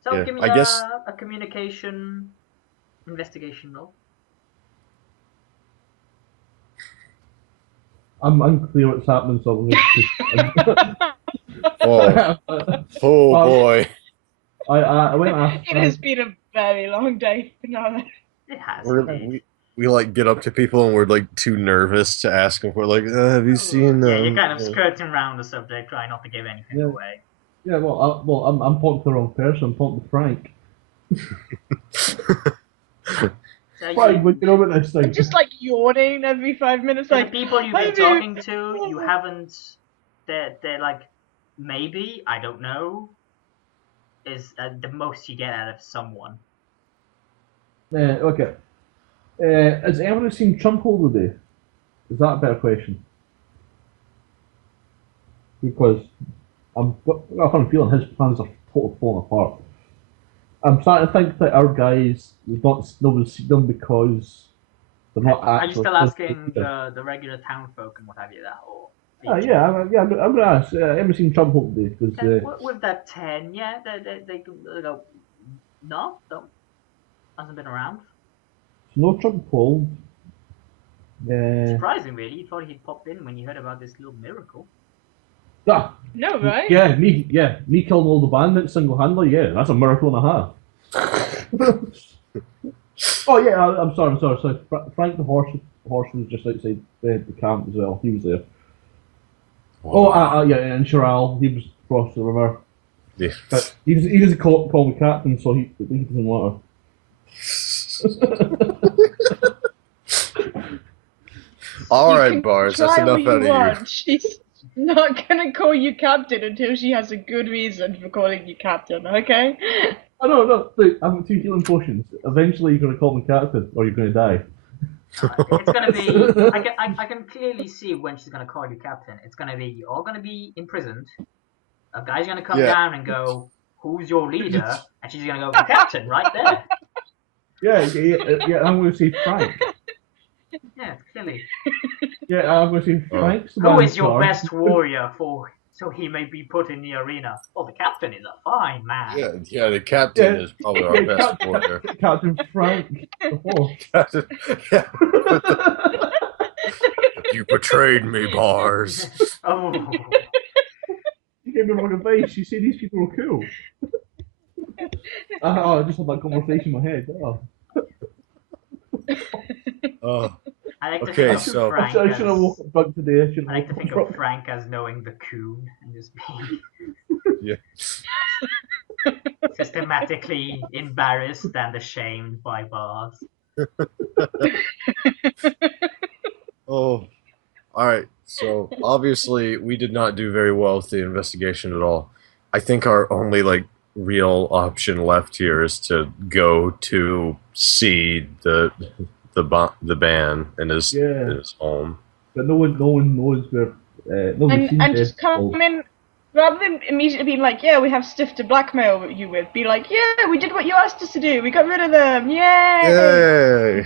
So give me a communication investigation roll. I'm unclear what's happening, so I'm going to... oh boy. I went after... It has been a very long day for now. It has. We like get up to people and we're like too nervous to ask them. We're like, have you seen them? Yeah, you're kind of skirting around the subject, trying not to give anything away. Yeah, well, I'm talking to the wrong person. I'm talking to Frank. Frank, what do you know about this thing? I'm just like yawning every 5 minutes. Like the people you've been talking to, you haven't. They're like, maybe, I don't know, is the most you get out of someone. Okay. Has anyone seen Trumhall today? Is that a better question? Because I've got a feeling his plans are totally falling apart. I'm starting to think that our guys, nobody's seen them because they're not actually... Are you still asking the regular town folk and what have you that, or... I'm going to ask. Ever seen Trumhall today? Because with that 10, they go, no, hasn't been around. No Trumhall. Surprising, really. You thought he'd pop in when you heard about this little miracle. Ah, no, right? Yeah, me killing all the bandits single-handedly. Yeah, that's a miracle and a half. Oh yeah, I'm sorry. So Frank the horse was just outside the camp as well. He was there. Wow. And Chiral, he was across the river. Yeah. But he doesn't call me captain, so he doesn't want her. All right, Bars, that's enough out of you. She's not gonna call you captain until she has a good reason for calling you captain, okay? Oh no, look, I've got 2 healing potions. Eventually you're gonna call me captain, or you're gonna die. It's gonna be. I can clearly see when she's gonna call you captain. It's gonna be you're all gonna be imprisoned. A guy's gonna come down and go, "Who's your leader?" And she's gonna go, "The captain, right there." Yeah. I'm gonna say Frank. Yeah, clearly. Yeah, I'm gonna say Frank. Who is your best warrior so he may be put in the arena? Well, the captain is a fine man. Yeah, the captain is probably our best warrior. Captain Frank. Captain, You betrayed me, Bars. Oh. You gave me wrong advice. You say these people are cool. I just had that conversation in my head. I like to think of Frank I should have woke up drunk today. I like to think of Frank as knowing the coon and just being systematically embarrassed and ashamed by Bars. All right. So obviously we did not do very well with the investigation at all. I think our only real option left here is to go to see the Bann in his home. But no one knows where. And just come in, rather than immediately being like, "Yeah, we have stuff to blackmail you with." Be like, "Yeah, we did what you asked us to do. We got rid of them. Yay!"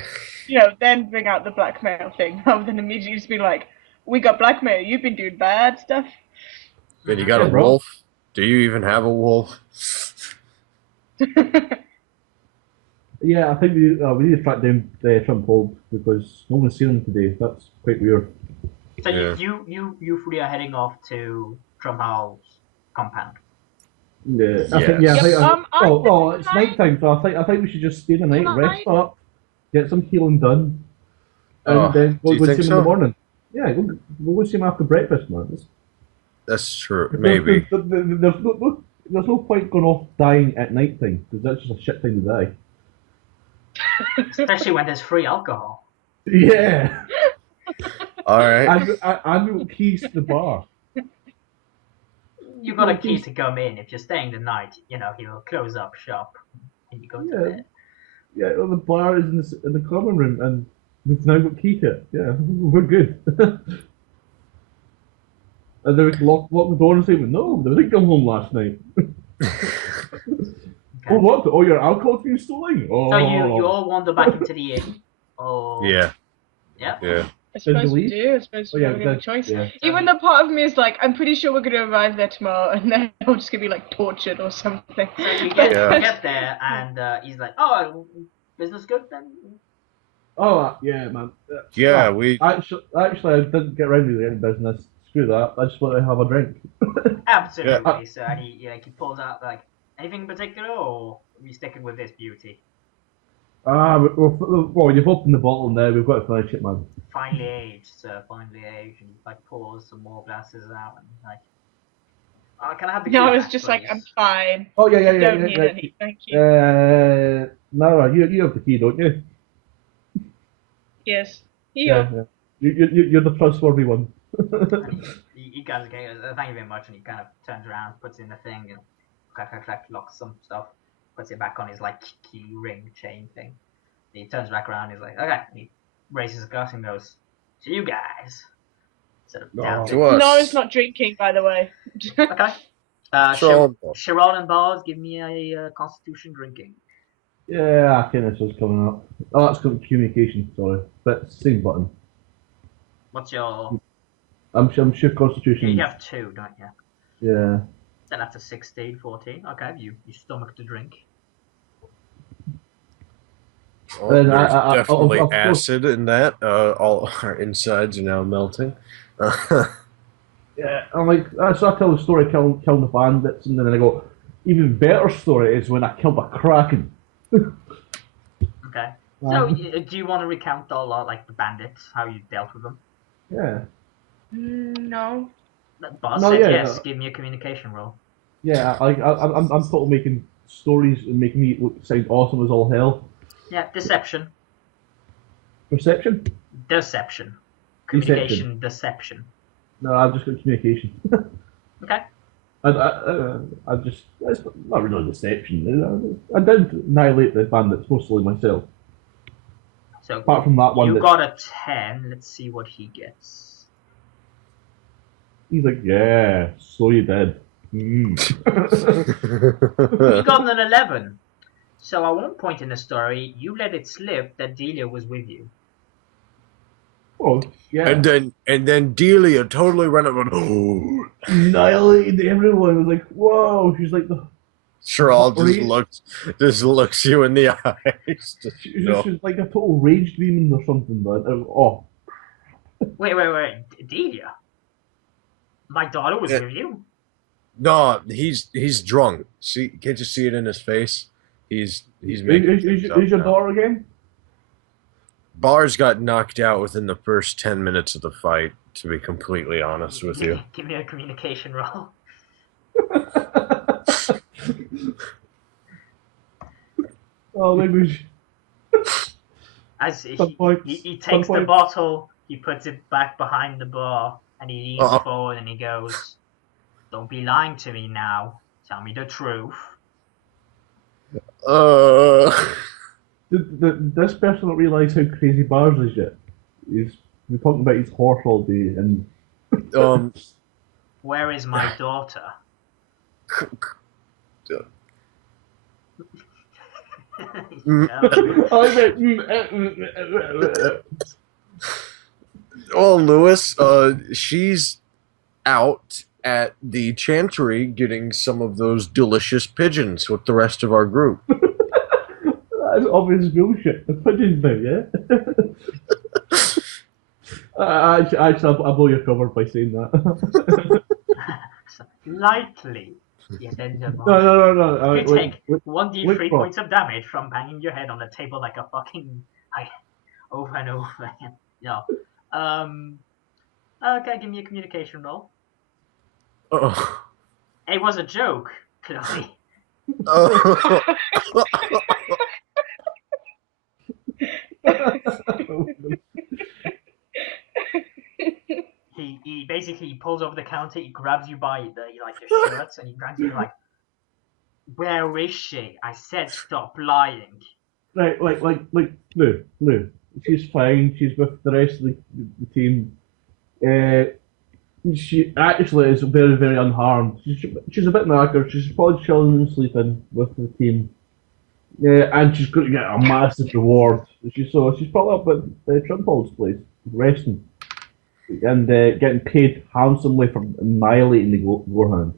Then bring out the blackmail thing, rather than immediately just be like, "We got blackmail. You've been doing bad stuff." Then you got a wolf. Do you even have a wolf? Yeah, I think we need to track down Trumhall because no one's seen him today. That's quite weird. So you three are heading off to Trumhall's compound. Yeah, it's night time, so I think we should just stay the night, rest up, get some healing done, and then we'll go see him in the morning. Yeah, we'll go see him after breakfast, man. That's true. Maybe. There's no point going off dying at night time because that's just a shit time to die. Especially when there's free alcohol. Yeah. All right. I got keys to the bar. You got a key to come in. If you're staying the night, you know, he'll close up shop and you go to bed. Yeah, well, the bar is in the common room, and we've now got key to it. Yeah, we're good. And then we can lock the door and say, no, they didn't come home last night. Okay. Oh, what? Oh, your alcohol's been stolen? Oh. So you all wander back into the inn? Or... Yeah. Yeah? Yeah. I suppose we leave? do. I suppose we don't have a choice. Yeah. Even though part of me is like, I'm pretty sure we're going to arrive there tomorrow, and then I'm just going to be like tortured or something. So you get there, and he's like, "Oh, business good then?" Oh, yeah, man. Yeah, Actually, I didn't get around to the end business. Screw that. I just want to have a drink. Absolutely. Yeah. So and he pulls out like anything in particular, or are we sticking with this beauty? Well, you've opened the bottle now. We've got to finish it, man. Finely aged, sir. Finely aged, and he like pours some more glasses out, and like, oh, can I have the? No, key it's back, just please? like, I'm fine. Oh yeah. Don't need any. Thank you. No, you have the key, don't you? Yes. Here. Yeah. You're the trustworthy one. He goes, okay, thank you very much, and he kind of turns around, puts it in the thing, and clack, locks some stuff, puts it back on his like key ring chain thing. He turns back around, he's like, okay, and he raises a glass and goes, to you guys. Sort of down To us. No, it's not drinking, by the way. Okay. Sharon and Bars, give me a Constitution drinking. Yeah, I think this was coming up. Oh, that's communication. Sorry, but same button. What's your? I'm sure Constitution. You have 2, don't you? Yeah. Then that's a 16, 14. Okay, you stomach to drink. Oh, there's definitely acid in that. All our insides are now melting. Yeah, I'm like, so I tell the story, killing the bandits, and then I go, even better story is when I killed a kraken. Okay. So, do you want to recount all like the bandits, how you dealt with them? Yeah. No. Boss No, said yeah, yes. no. Give me a communication roll. Yeah, I'm totally making stories and making me sound awesome as all hell. Yeah, deception. Perception? Deception. Communication, deception. No, I've just got communication. Okay. I just, it's not really deception. I did annihilate the bandits, mostly myself. So, apart from that one, you got a 10. Let's see what he gets. He's like, yeah, so you did. He got an 11. So at one point in the story, you let it slip that Delia was with you. Oh, yeah. And then Delia totally ran up and annihilated everyone. It was like, whoa. She's like the. Cheryl just looks you in the eyes. She's like a total rage demon or something, but Wait, Delia? My daughter was with you? No, he's drunk. See, can't you see it in his face? He's making. Is your daughter again? Bars got knocked out within the first 10 minutes of the fight, to be completely honest with you. Give me a communication roll. Oh, maybe. As he takes the bottle, he puts it back behind the bar, and he leans forward and he goes, "Don't be lying to me now. Tell me the truth." This person don't realise how crazy Bars is yet. We're talking about his horse all day, and where is my daughter? Well, Lewis, she's out at the chantry getting some of those delicious pigeons with the rest of our group. That's obvious bullshit. The pigeons now, yeah? Actually, I'll blow your cover by saying that. Lightly. Yeah, then No. You take 1d3 points of damage from banging your head on the table like a fucking... over and over again. No. Okay, give me a communication roll. Oh. It was a joke, Chloe. basically he pulls over the counter, he grabs you by your shirt, and he grabs you like, where is she? I said stop lying. Right, no. She's fine. She's with the rest of the team. She actually is very, very unharmed. She's a bit knackered. She's probably chilling and sleeping with the team. And she's going to get a massive reward. She's probably up at Trumhall's place, resting, and getting paid handsomely for annihilating the Gorhand.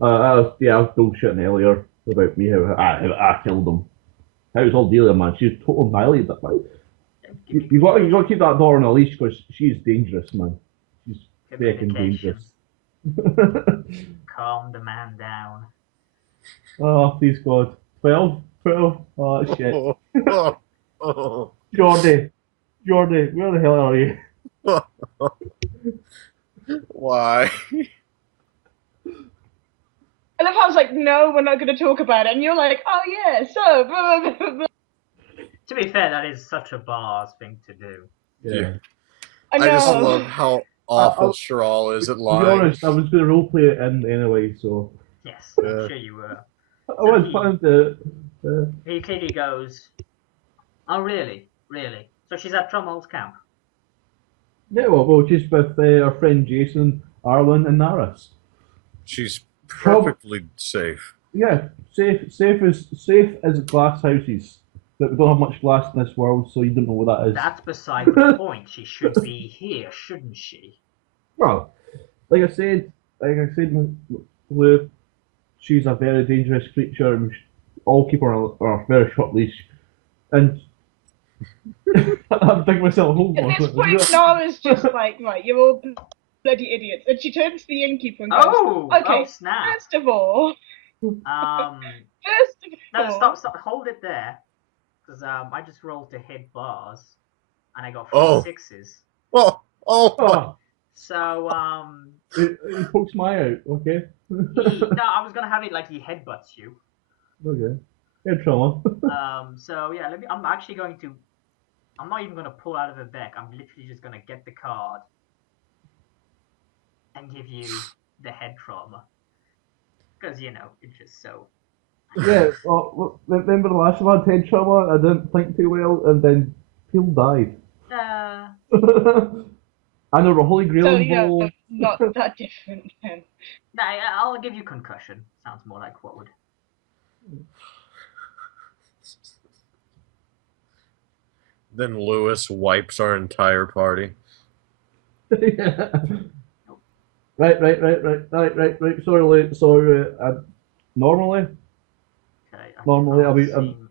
I was bullshitting earlier about me how I killed him. How it's all dealing, man. She's totally annihilated that man. You got to keep that daughter on a leash because she's dangerous, man. She's fucking dangerous. Calm the man down. Oh, please God. 12? Oh, shit. Oh. Jordy, where the hell are you? Why? And if I was like, no, we're not going to talk about it, and you're like, oh yeah, so blah, blah, blah, blah. To be fair, that is such a bars thing to do. Yeah. I just know. love how awful Shrall is at To be lying. honest, I was going to roleplay it in anyway, so. Yes, I'm sure you were. I was planning to. He clearly goes, oh really? Really? So she's at Trumhall's camp? Yeah, well, just with our friend Jason, Arlen, and Naris. She's perfectly safe. Yeah, safe as glass houses. But we don't have much glass in this world, so you don't know what that is. That's beside the point. She should be here, shouldn't she? Well, like I said, Lou, she's a very dangerous creature, and we should all keep her on a very short leash. And I'm thinking myself, hold on. At this point, Nara's just like, right, you're all bloody idiots. And she turns to the innkeeper and goes, okay, snap. first of all, No, stop, hold it there. Because I just rolled to hit bars, and I got 4 sixes. Oh. So, He pokes my out, okay? no, I was gonna have it like he headbutts you. Okay. Head trauma. So yeah, I'm actually going to. I'm not even gonna pull out of the deck. I'm literally just gonna get the card and give you the head trauma. Because it's just so. Yeah, well, remember the last time I had head trauma? I didn't think too well, and then Peel died. I know the Holy Grail involved. Not that different then. Nah, I'll give you concussion. Sounds more like what would. Then Lewis wipes our entire party. Yeah. Right. Sorry. Normally. Okay, Normally,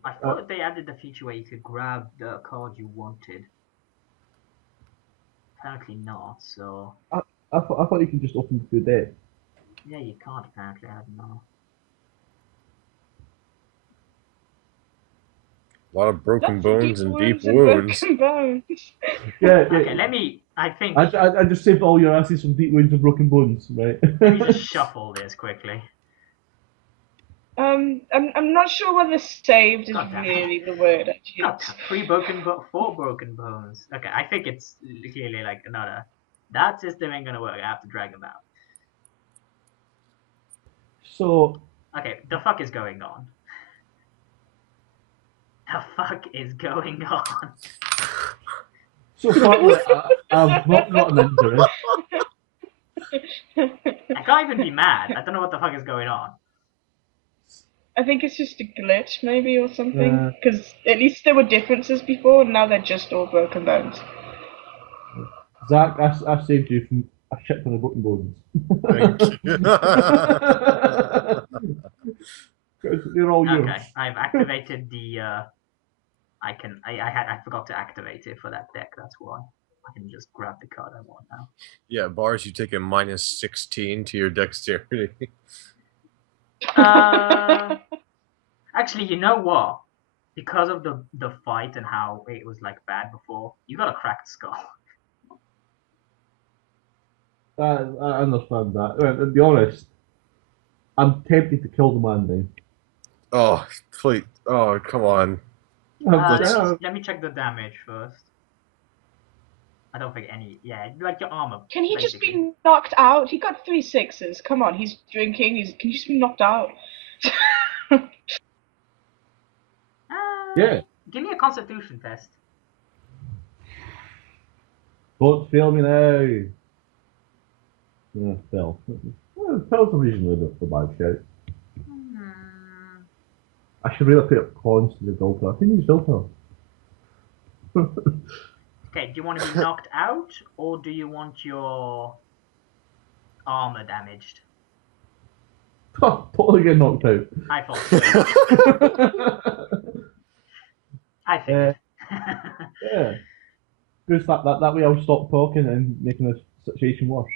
I thought they added the feature where you could grab the card you wanted. Apparently not. So. I thought you could just open the deck. Yeah, you can't apparently. I don't know. A lot of broken bones and deep wounds. Yeah. Okay, I think. I just saved all your asses from deep wounds and broken bones, right? Let me just shuffle this quickly. I'm not sure whether saved is really the word actually. 4 broken bones. Okay, I think it's clearly like another. That system ain't gonna work. I have to drag them out. So. Okay, the fuck is going on? The fuck is going on? So far, I've not gotten into it. I can't even be mad. I don't know what the fuck is going on. I think it's just a glitch, maybe, or something. Because at least there were differences before, and now they're just all broken bones. Zach, I saved you from a shit ton of broken bones. Thank you. They're all yours. Okay, I've activated the. I forgot to activate it for that deck. That's why. I can just grab the card I want now. Yeah, bars. You take a -16 to your dexterity. Actually, you know what? Because of the fight and how it was like bad before, you got a cracked skull. I understand that. To be honest, I'm tempted to kill the man now. Oh, please. Oh, come on. Let me check the damage first. I don't think any. Yeah, like your armor. Can he just basically. be knocked out? He got 3 6s. Come on, he's drinking. Can he just be knocked out? Yeah. Give me a constitution test. Don't fail me now. Yeah, fail. Well, fail's a reasonably not so bad shout. I should really put up cons to the Delta. I think he's Delta. Okay, do you want to be knocked out, or do you want your armor damaged? Totally get knocked out. I thought so. I figured. Yeah. Just that way I'll stop talking and making the situation worse.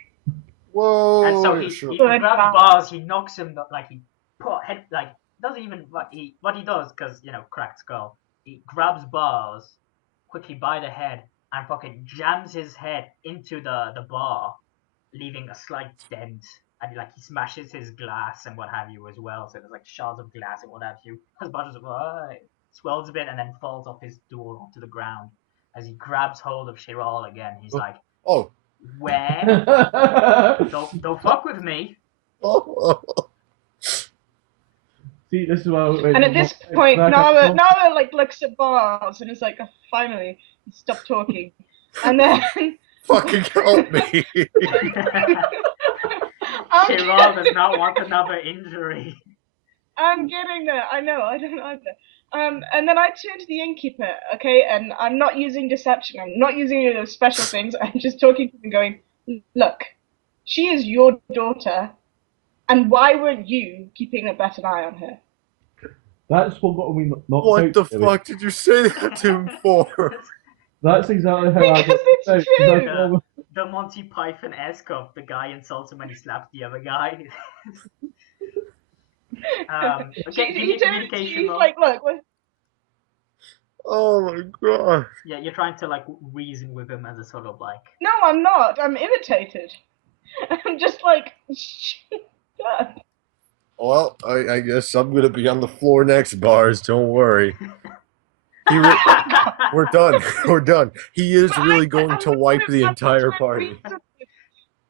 Whoa! And so he grabs bars, he knocks him, like he put head, like doesn't even what he does, because cracked skull. He grabs bars quickly by the head and fucking jams his head into the bar, leaving a slight dent. And like he smashes his glass and what have you as well. So there's like shards of glass and what have you. His body just swells a bit and then falls off his door onto the ground. As he grabs hold of Chiral again, he's like, "Oh, where? don't fuck with me." See, this is why. And at this point, Nara like looks at Bars and is like, finally, stop talking. And then fucking help me! Chiral does not want another injury. I'm getting there. I know. I don't either. And then I turn to the innkeeper, okay, and I'm not using deception. I'm not using any of those special things. I'm just talking to him and going, look, she is your daughter, and why weren't you keeping a better eye on her? That's what got me knocked out. What the fuck did you say that to him for? That's exactly how I got it's out. The Monty Python-esque of the guy insults him when he slaps the other guy. Okay, give me a communication roll. Like, look. Oh my god. Yeah, you're trying to like reason with him as a sort of like. No, I'm not. I'm irritated. I'm just like, shut up. Well, I guess I'm gonna be on the floor next, Bars. Don't worry. We're done. We're done. He is really going to wipe the entire party.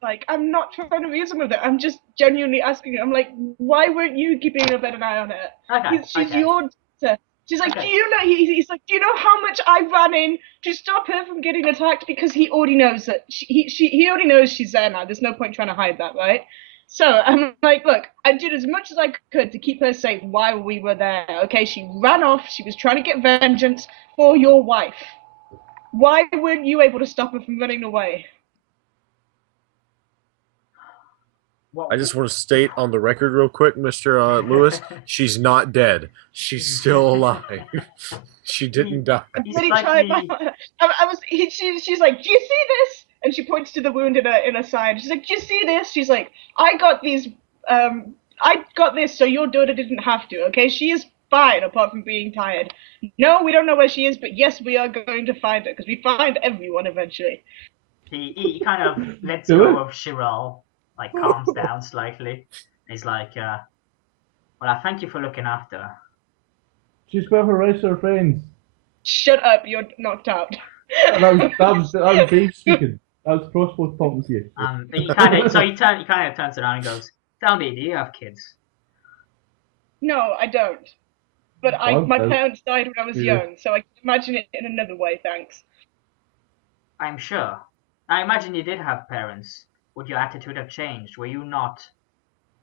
Like, I'm not trying to reason with it. I'm just genuinely asking him. I'm like, why weren't you keeping a better eye on her? Okay, She's your daughter. She's like, do you know? He's like, do you know how much I ran in to stop her from getting attacked? Because he already knows that he already knows she's there now. There's no point trying to hide that, right? So I'm like, look, I did as much as I could to keep her safe while we were there. Okay, she ran off. She was trying to get vengeance for your wife. Why weren't you able to stop her from running away? I just want to state on the record real quick, Mr. Lewis, she's not dead. She's still alive. She didn't die. She's like, do you see this? And she points to the wound in her side. She's like, do you see this? She's like, I got this so your daughter didn't have to, okay? She is fine apart from being tired. No, we don't know where she is, but yes, we are going to find her because we find everyone eventually. He kind of lets go of Chiral. Like calms down slightly. He's like, well, I thank you for looking after her. She's with her rest of her friends. Shut up, you're knocked out. that was Dave speaking. That was Crossbow talking to you. He kind of turns around and goes, "Tell me, do you have kids?" No, I don't. But my parents died when I was young, so I can imagine it in another way. Thanks. I'm sure. I imagine you did have parents. Would your attitude have changed? Were you not,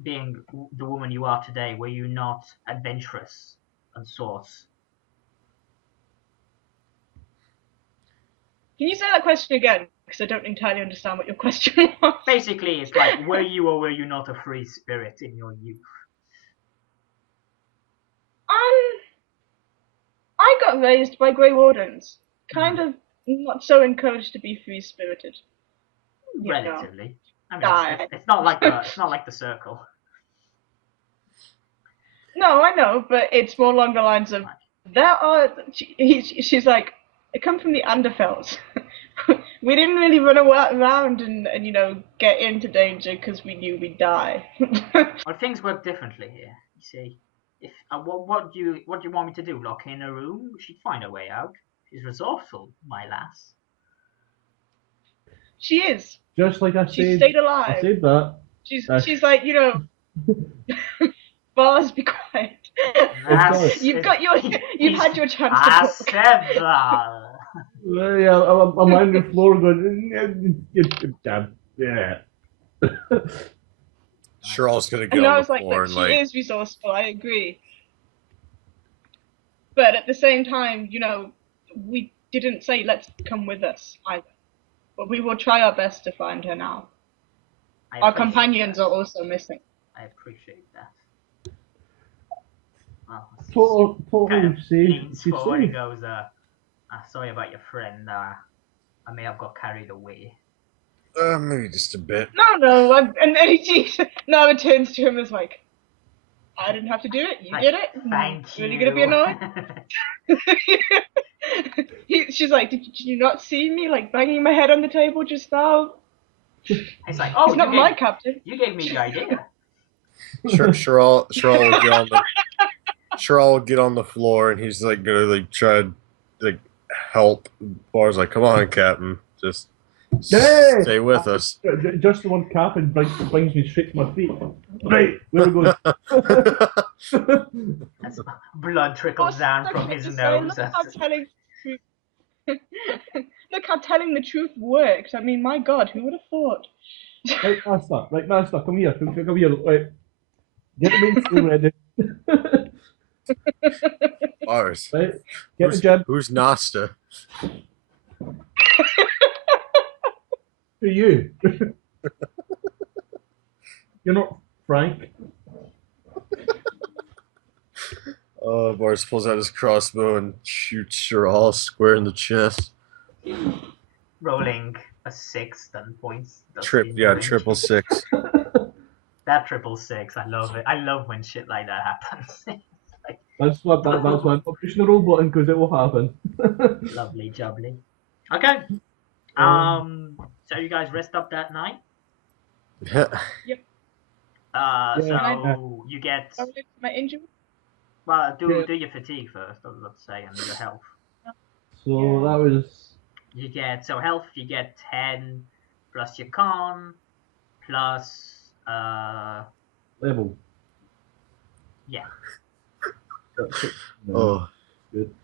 being the woman you are today, were you not adventurous and sorts? Can you say that question again? Because I don't entirely understand what your question was. Basically, it's like, were you or were you not a free spirit in your youth? I got raised by Grey Wardens. Kind of not so encouraged to be free-spirited. Relatively. I mean, it's not like the circle. No, I know, but it's more along the lines of she's like, I come from the Underfells. We didn't really run around and get into danger because we knew we'd die. Well, things work differently here. You see, if what do you want me to do? Lock her in a room? She'd find a way out. She's resourceful, my lass. She is. Just like I She said. stayed I alive. said that. She's like, you know, bars, be quiet. You've had your chance to I talk. said that. Yeah, I'm on the floor going, damn, yeah. Cheryl's gonna get And on I the was like, floor look, and she like, is resourceful, I agree. But at the same time, you know, we didn't say let's come with us either. But we will try our best to find her now. Our companions are also missing. I appreciate that. Totally safe. Leans She's forward and safe. goes, sorry about your friend. I may have got carried away. maybe just a bit. No, and then Nara turns to him and is like, I didn't have to do it, you did it. Thank you. Really gonna be annoyed? She's like, did you not see me like banging my head on the table just now? It's like, oh, it's not my captain. You gave me the idea. Cheryl will get on the floor, and he's like gonna like try to like help. Bar's like, come on, Captain, just stay with us. Just the one Captain brings me straight to my feet. Right, where we going? As blood trickles down from his nose. Look how telling the truth works. I mean, my God, who would have thought? Right, Master, come here. Come here. Right. Get the main spoon ready. Bars. Right. Get the jab. Who's Nasta? Who are you? You're not Frank. Bars pulls out his crossbow and shoots Cheryl square in the chest. Rolling a 6 stun points. Triple 6. That 666, I love it. I love when shit like that happens. That's why I'm not pushing the roll button, because it will happen. Lovely jubbly. Okay. So you guys rest up that night? Yep. So you get... my injury? Well, do your fatigue first, I was about to say, and your health. So that was... You get, so health, you get 10 plus your con, plus... level. Yeah. Oh. Good.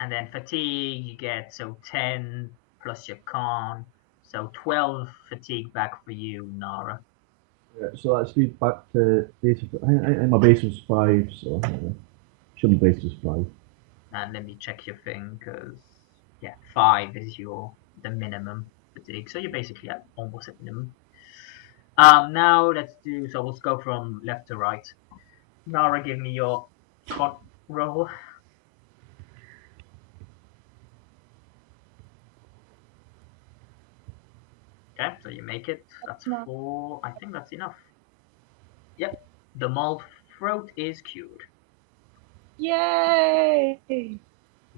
And then fatigue, you get, so 10 plus your con, so 12 fatigue back for you, Nara. Yeah, so that's me back to base of... I think my base was 5, so... Should be base was 5. And let me check your thing, because... Yeah, 5 is the minimum fatigue, so you're basically at almost at minimum. Now let's do, so we'll go from left to right. Nara, give me your con roll. Okay, so you make it. That's 4. I think that's enough. Yep, the mauled throat is cured. Yay! You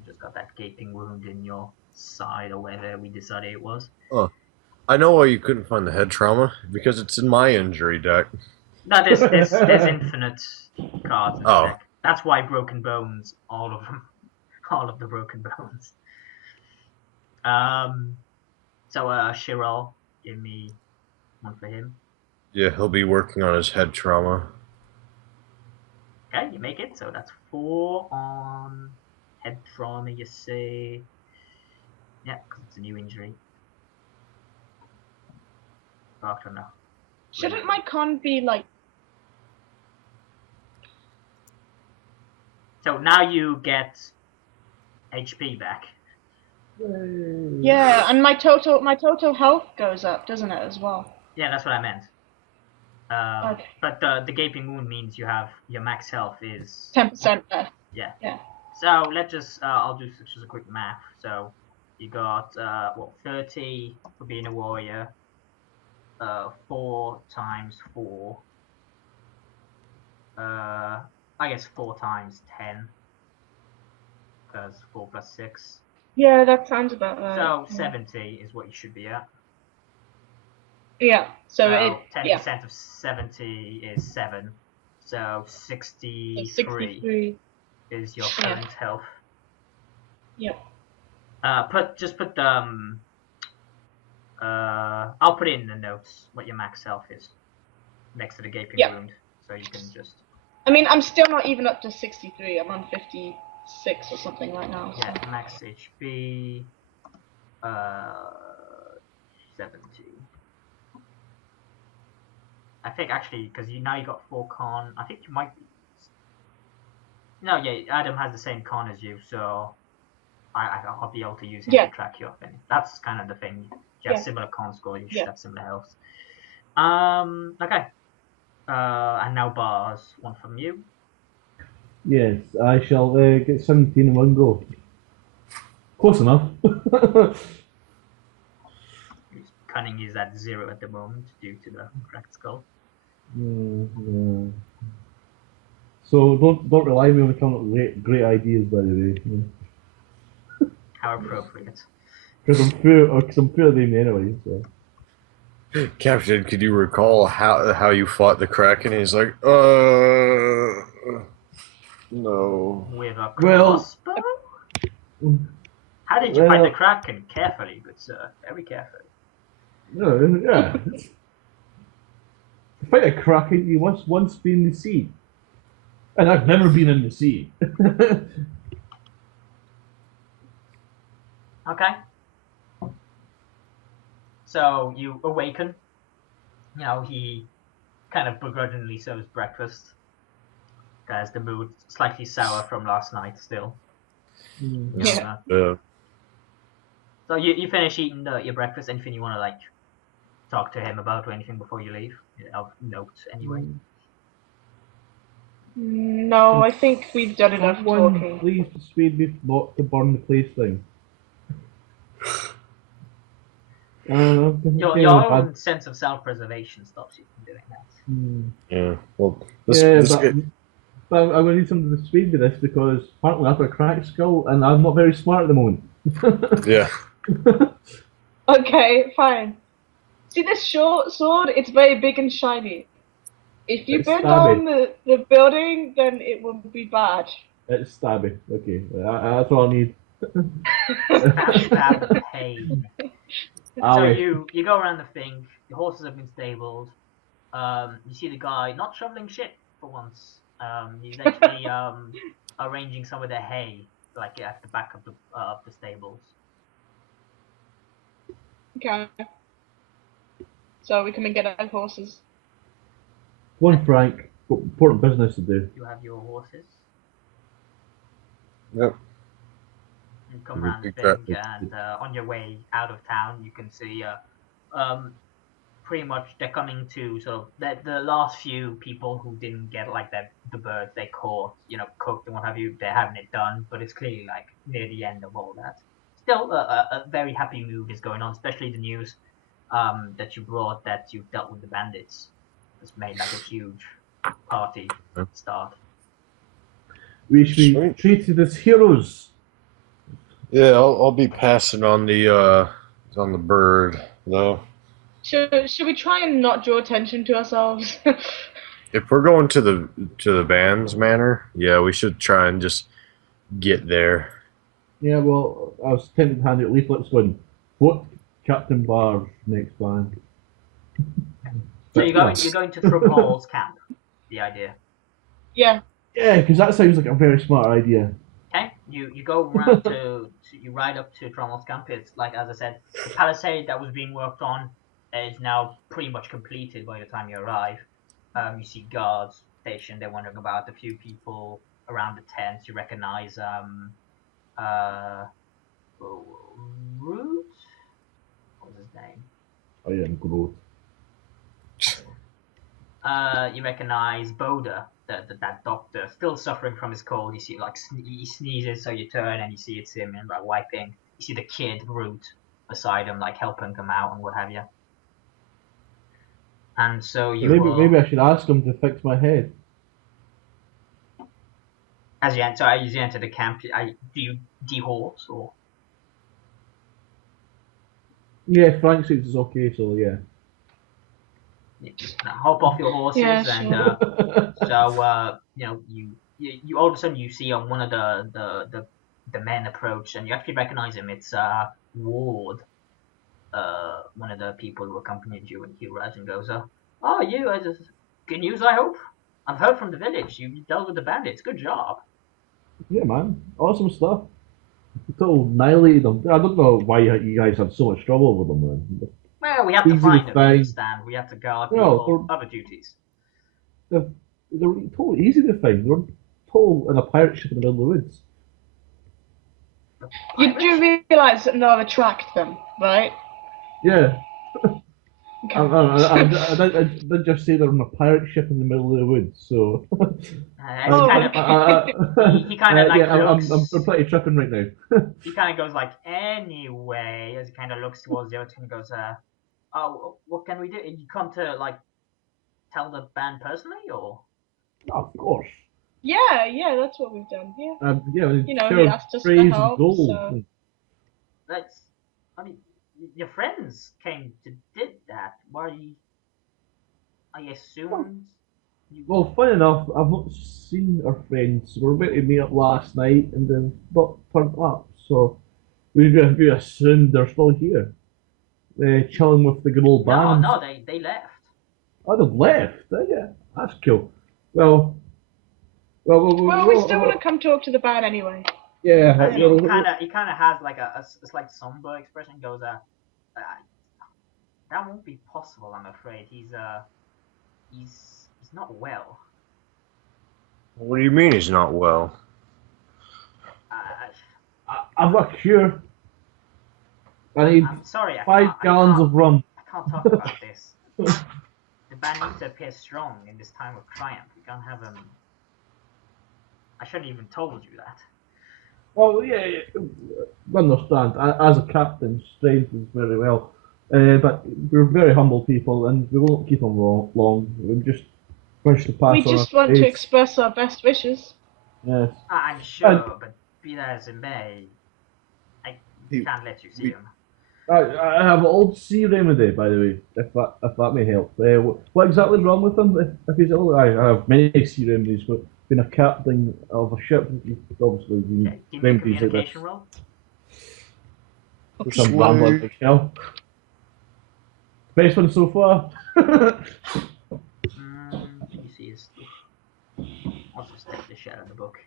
just got that gaping wound in your side or wherever we decided it was. Oh, I know why you couldn't find the head trauma, because it's in my injury deck. No, there's infinite cards in the deck. That's why broken bones, all of them, all of the broken bones. So Chiral, give me one for him. Yeah, he'll be working on his head trauma. Okay, you make it. So that's 4 on head trauma. You say, yeah, because it's a new injury. I don't know. Shouldn't my con be like? So now you get HP back. Yeah, and my total health goes up, doesn't it, as well? Yeah, that's what I meant. Okay. But the gaping wound means you have your max health is 10% left. Yeah. Yeah. So let's just I'll do just a quick math. So you got 30 for being a warrior. 4 times 4. I guess 4 times 10. Because 4 plus 6. Yeah, that sounds about right. So 70 is what you should be at. Yeah. So 10% of 70 is 7. So 63 is your current health. Yep. Put I'll put it in the notes what your max health is next to the gaping wound, so you can just. I mean, I'm still not even up to 63. I'm on 56 or something right now. So. Yeah, max HP. 70. I think actually, because now you got 4 con. I think you might be. No, yeah, Adam has the same con as you, so I'll be able to use him to track you up. And that's kind of the thing. If you have similar con score, you should have similar health. Okay. And now bars. One from you. Yes, I shall get 17 in one go. Close enough. His cunning is at 0 at the moment due to the cracked skull. Yeah. So don't rely on me on coming up with great ideas, by the way. How appropriate. Because I'm fair of them anyway. So. Captain, could you recall how you fought the Kraken? He's like, no. With a crossbow? How did you fight the Kraken? Carefully, good sir. Very carefully. No, yeah. To fight a Kraken, you must once be in the sea. And I've never been in the sea. Okay. So you awaken. You know, he kind of begrudgingly serves breakfast. Guys, the mood slightly sour from last night still. Yeah. So you finish eating your breakfast. Anything you want to like talk to him about or anything before you leave? Of note, anyway. No, I think we've done enough talking. Please persuade me not to burn the place down. Your own sense of self-preservation stops you from doing that. Yeah. Well, but I'm going to need something to persuade me this because apparently I've got a cracked skull and I'm not very smart at the moment. Yeah. Okay, fine. See this short sword? It's very big and shiny. If you burn down the building, then it will be bad. It's stabby. Okay, that's all I need. Stab pain. So you go around the thing. The horses have been stabled. You see the guy not shoveling shit for once. He's actually arranging some of the hay, like at the back of the stables. Okay. So we come and get our horses. One Frank, got important business to do. You have your horses. Yep. You come around the thing, and on your way out of town, you can see pretty much they're coming to sort of the last few people who didn't get like the birds they caught, cooked and what have you. They're having it done, but it's clearly like near the end of all that. Still, a very happy mood is going on, especially the news that you brought that you dealt with the bandits. It's made like a huge party start. We should be treated as heroes. Yeah, I'll be passing on the bird though. Should we try and not draw attention to ourselves? If we're going to the band's manor, yeah, we should try and just get there. Yeah, well, I was tempted to hand out leaflets going, what Captain Bar's next plan? So you're going to Trumhall's camp, the idea. Yeah. Yeah, because that sounds like a very smart idea. Okay, you go around you ride up to Trumhall's camp. It's like, as I said, the palisade that was being worked on is now pretty much completed by the time you arrive. You see guards stationed. They're wondering about a few people around the tents. You recognize Root? What was his name? I am Groot. You recognize Bode, that doctor, still suffering from his cold. You see, like, he sneezes, so you turn and you see it's him and like wiping. You see the kid Root beside him, like helping him out and what have you. And so maybe I should ask him to fix my head. As you enter the camp, do you dehorse or? Yeah, Frank says it's okay, so yeah. Hop off your horses and so you all of a sudden you see on one of the men approach and you actually recognize him. It's Ward, one of the people who accompanied you, and he arrives and goes, "Oh, you, good news, I hope. I've heard from the village. You dealt with the bandits. Good job." Yeah, man. Awesome stuff. Total annihilated them. I don't know why you guys had so much trouble with them, man. Well, we have to Easy find to them. You find. understand? We have to guard No, people, other duties. they're totally easy to find. They're total in a pirate ship in the middle of the woods. You do realise that Nara tracked them, right? Yeah. Okay. I didn't just say they're on a pirate ship in the middle of the woods, so. He kind of like yeah, looks. I'm pretty tripping right now. He kind of goes like, anyway, as he kind of looks towards the other two and goes, "Oh, what can we do? You come to like tell the band personally, or?" Of course. Yeah, that's what we've done. Yeah. Yeah, You know, he asked us for praise help, and gold. so... I mean, your friends did that. Why? I assumed. Well, funny enough, I've not seen our friends. We were about to meet up last night and then not turned up, so we assumed they're still here. Chilling with the good old band. No, they left. Oh, they left? Yeah, that's cool. Well, we still want to come talk to the band anyway. Yeah, he kind of has like a slight somber expression. Goes, that won't be possible. I'm afraid he's not well. What do you mean he's not well? I've got a cure. I'm sorry. 5 gallons of rum. I can't talk about this. The band needs to appear strong in this time of triumph. We can't have him. I shouldn't even told you that. Well, yeah, I understand. As a captain, strength is very well. But we're very humble people, and we won't keep them long. We just wish to pass on. We just want to express our best wishes. Yes. I'm sure, but be that as it may, I can't let you see him. I have an old sea remedy, by the way, if that may help. What exactly is wrong with him? If he's ill, I have many sea remedies, but being a captain of a ship, obviously you need remedies like this. Roll? Some rambling like hell. Best one so far. Let me see his. I'll just take the shit out of the book.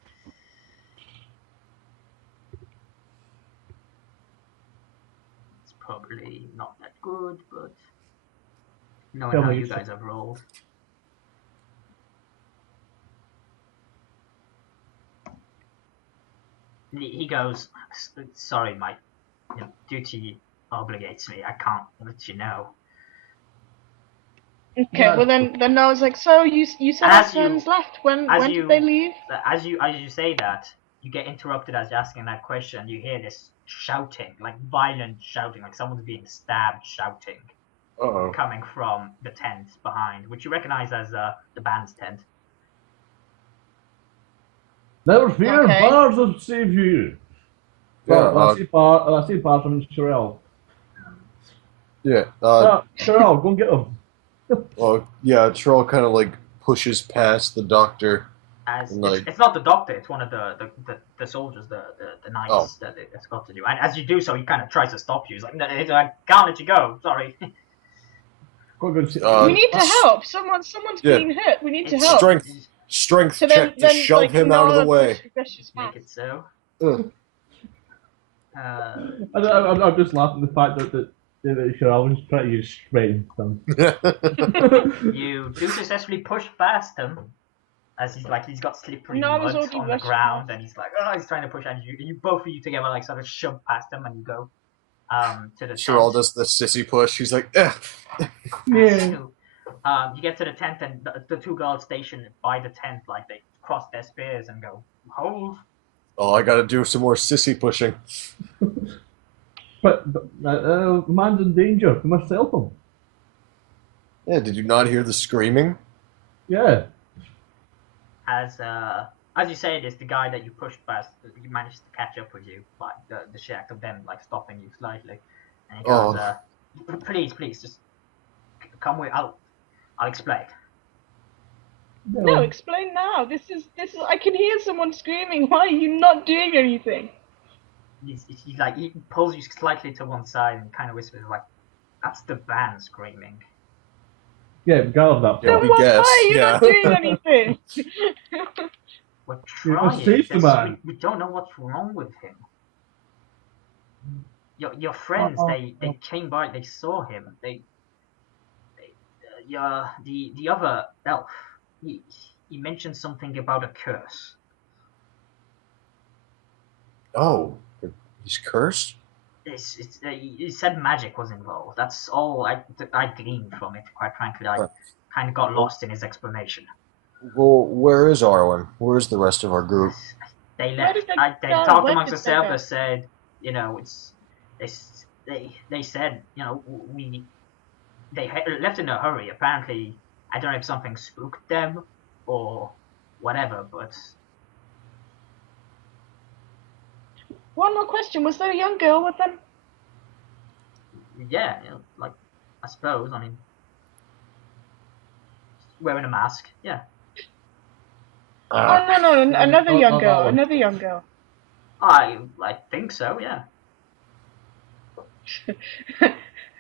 It's probably not that good, but knowing how you guys have rolled. He goes, "Sorry, my duty obligates me. I can't let you know." Okay, well then I was like, so you said our friends left. When did they leave? As you say that, you get interrupted as you're asking that question. You hear this shouting, like violent shouting, like someone's being stabbed, shouting, coming from the tent behind, which you recognize as the band's tent. Never fear, bars will save you. Yeah, I see bars from Sherelle. Yeah. Sherelle, go and get them. Well, yeah, Troll kind of like pushes past the doctor. It's not the doctor; it's one of the soldiers, the knights that they escorted you. And as you do so, he kind of tries to stop you. He's like, "No, I can't let you go. Sorry." We need to help. Someone's being hurt. We need to help. Strength so check to shove him out of the way. Make it so. I'm just laughing at the fact that Sherelle was trying to use strength. You do successfully push past him, as he's got slippery mud on the ground, and he's like, he's trying to push, and you both of you together like sort of shove past him, and you go to the Sherelle does the sissy push. He's like, yeah. You get to the tent, and the two guards stationed by the tent, like they cross their spears and go, "Hold." Oh, I gotta do some more sissy pushing. But man's in danger. We must help him. Yeah, did you not hear the screaming? Yeah. As you say this, the guy that you pushed past, he managed to catch up with you, like the shack of them, like stopping you slightly, and he goes, "Please, just come with. I'll explain." No, explain now. This is. I can hear someone screaming. Why are you not doing anything? He's like, he pulls you slightly to one side and kind of whispers like, That's the band screaming. Yeah, gather that Yeah, part. we Why guess. are you Yeah. not doing anything? We're You must trying. save the man. We don't know what's wrong with him. Your friends, they came by, they saw him. The other elf, he mentioned something about a curse. Oh, he's cursed? He said magic was involved. That's all I gleaned from it. Quite frankly, I Huh. kind of got lost in his explanation. Well, where is Arwen? Where's the rest of our group? They Where left. did they They go? talked Where amongst did they themselves. go? Said, you know, they said, you know, they left in a hurry. Apparently, I don't know if something spooked them or whatever, but One more question. Was there a young girl with them? yeah, you know, like I suppose. I mean, wearing a mask. Yeah. Oh, no, another not young that girl. one. Another young girl. I think so. Yeah.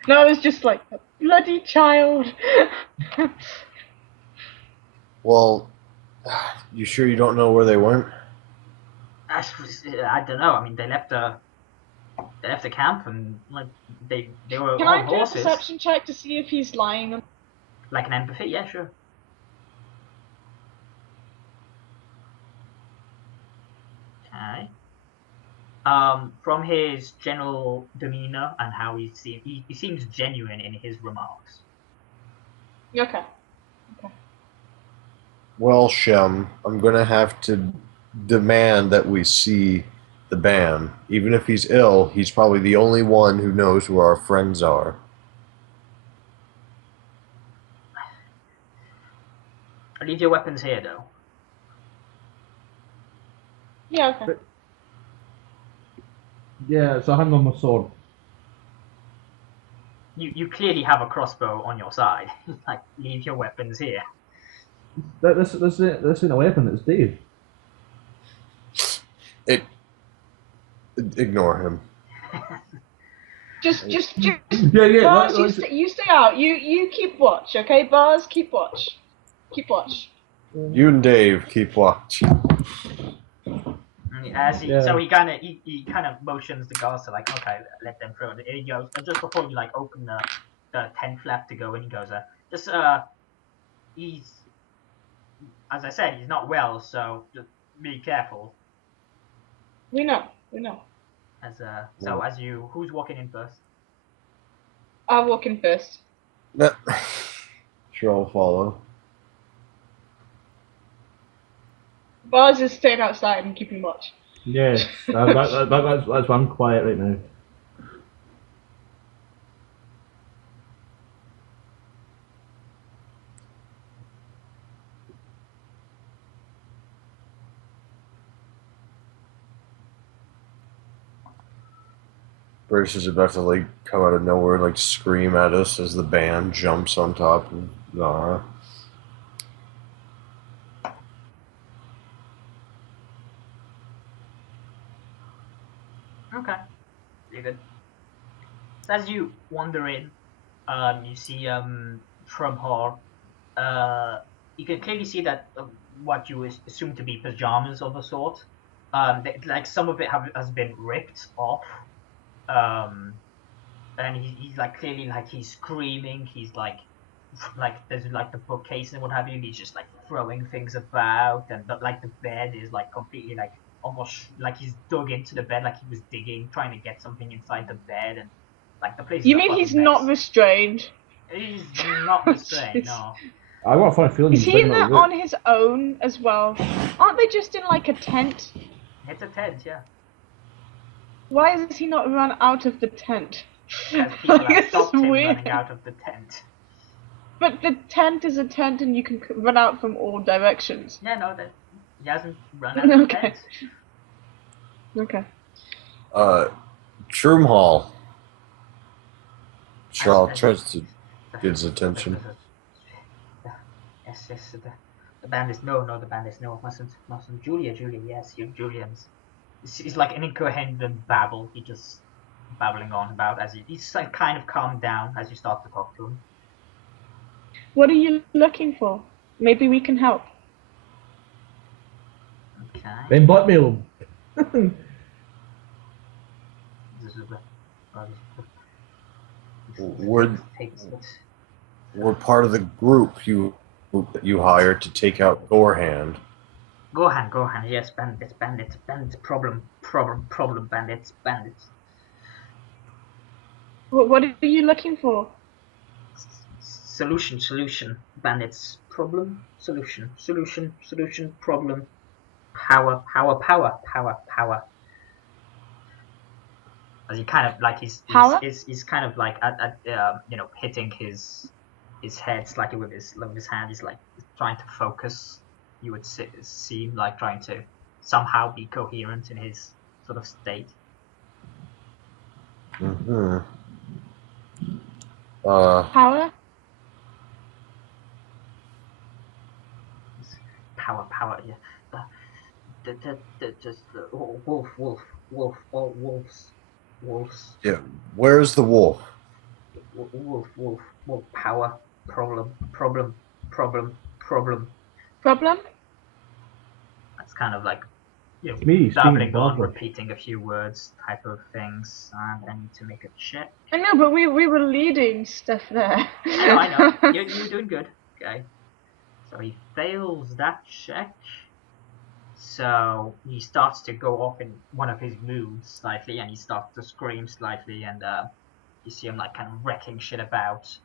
No, it was just like a bloody child. Well, you sure you don't know where they went? I don't know. I mean, they left the camp and like they were Can on I do a horses. perception check to see if he's lying? Like an empathy, yeah, sure. Okay. From his general demeanor and how he seems genuine in his remarks. Okay. Well, Shem, I'm gonna have to demand that we see the Bann. Even if he's ill, he's probably the only one who knows where our friends are. Leave your weapons here, though. Yeah, okay. Yeah, so hang on my sword. You clearly have a crossbow on your side. Like, leave your weapons here. This ain't a weapon, it's Dave. Ignore him. Just Yeah, Bars, let's, you stay out. You keep watch, okay? Bars, keep watch. Keep watch. You and Dave keep watch. So he kind of motions the guards to like, okay, let them through. And he goes, and just before you like open the tent flap to go in, he goes, he's, as I said, he's not well, so just be careful. We know. Who's walking in first? I'll walk in first. Sure, I'll follow. Bars is staying outside and keeping watch. yes, that's why I'm quiet right now. British is about to like come out of nowhere, like scream at us as the Bann jumps on top of Zara. Okay, you're good. So as you wander in, you see Trumhall. You can clearly see that what you assume to be pajamas of a sort. Like some of it has been ripped off. And he's like clearly like he's screaming. He's like there's like the bookcase and what have you. He's just like throwing things about, and like the bed is like completely like almost like he's dug into the bed, like he was digging, trying to get something inside the bed, and like the place. You mean he's not restrained? He's not restrained, no. I got a funny feeling Is he's he in digging there out on his own as well? Aren't they just in like a tent? It's a tent, yeah. Why has he not run out of the tent? Because people have This stopped is him weird. running out of the tent. But the tent is a tent and you can run out from all directions. Yeah, no, that he hasn't run out of the Okay. tent. Okay. Trumhall. Shaw tries to get his attention. Yes, the bandits. No, the bandits. No, mustn't. Julia. Yes, you're Julian's. It's like an incoherent babble. He just babbling on about as he's like kind of calmed down as you start to talk to him. What are you looking for? Maybe we can help. Okay. Then blackmail him. We're part of the group you hired to take out Gorehand. Gohan, yes, bandits, problem, bandits. What are you looking for? Solution, bandits, problem, solution, problem, power. As he kind of like he's kind of like at hitting his head slightly with his hand. He's like trying to focus. You would seem like trying to somehow be coherent in his sort of state. Power? Power, yeah. Just wolves. Yeah, where's the wolf? Wolf. Power, problem. That's kind of like, babbling on, repeating a few words type of things, and I need to make a check. I know, but we were leading stuff there. I know. You're doing good. Okay. So he fails that check. So he starts to go off in one of his moods slightly, and he starts to scream slightly, and you see him like kind of wrecking shit about.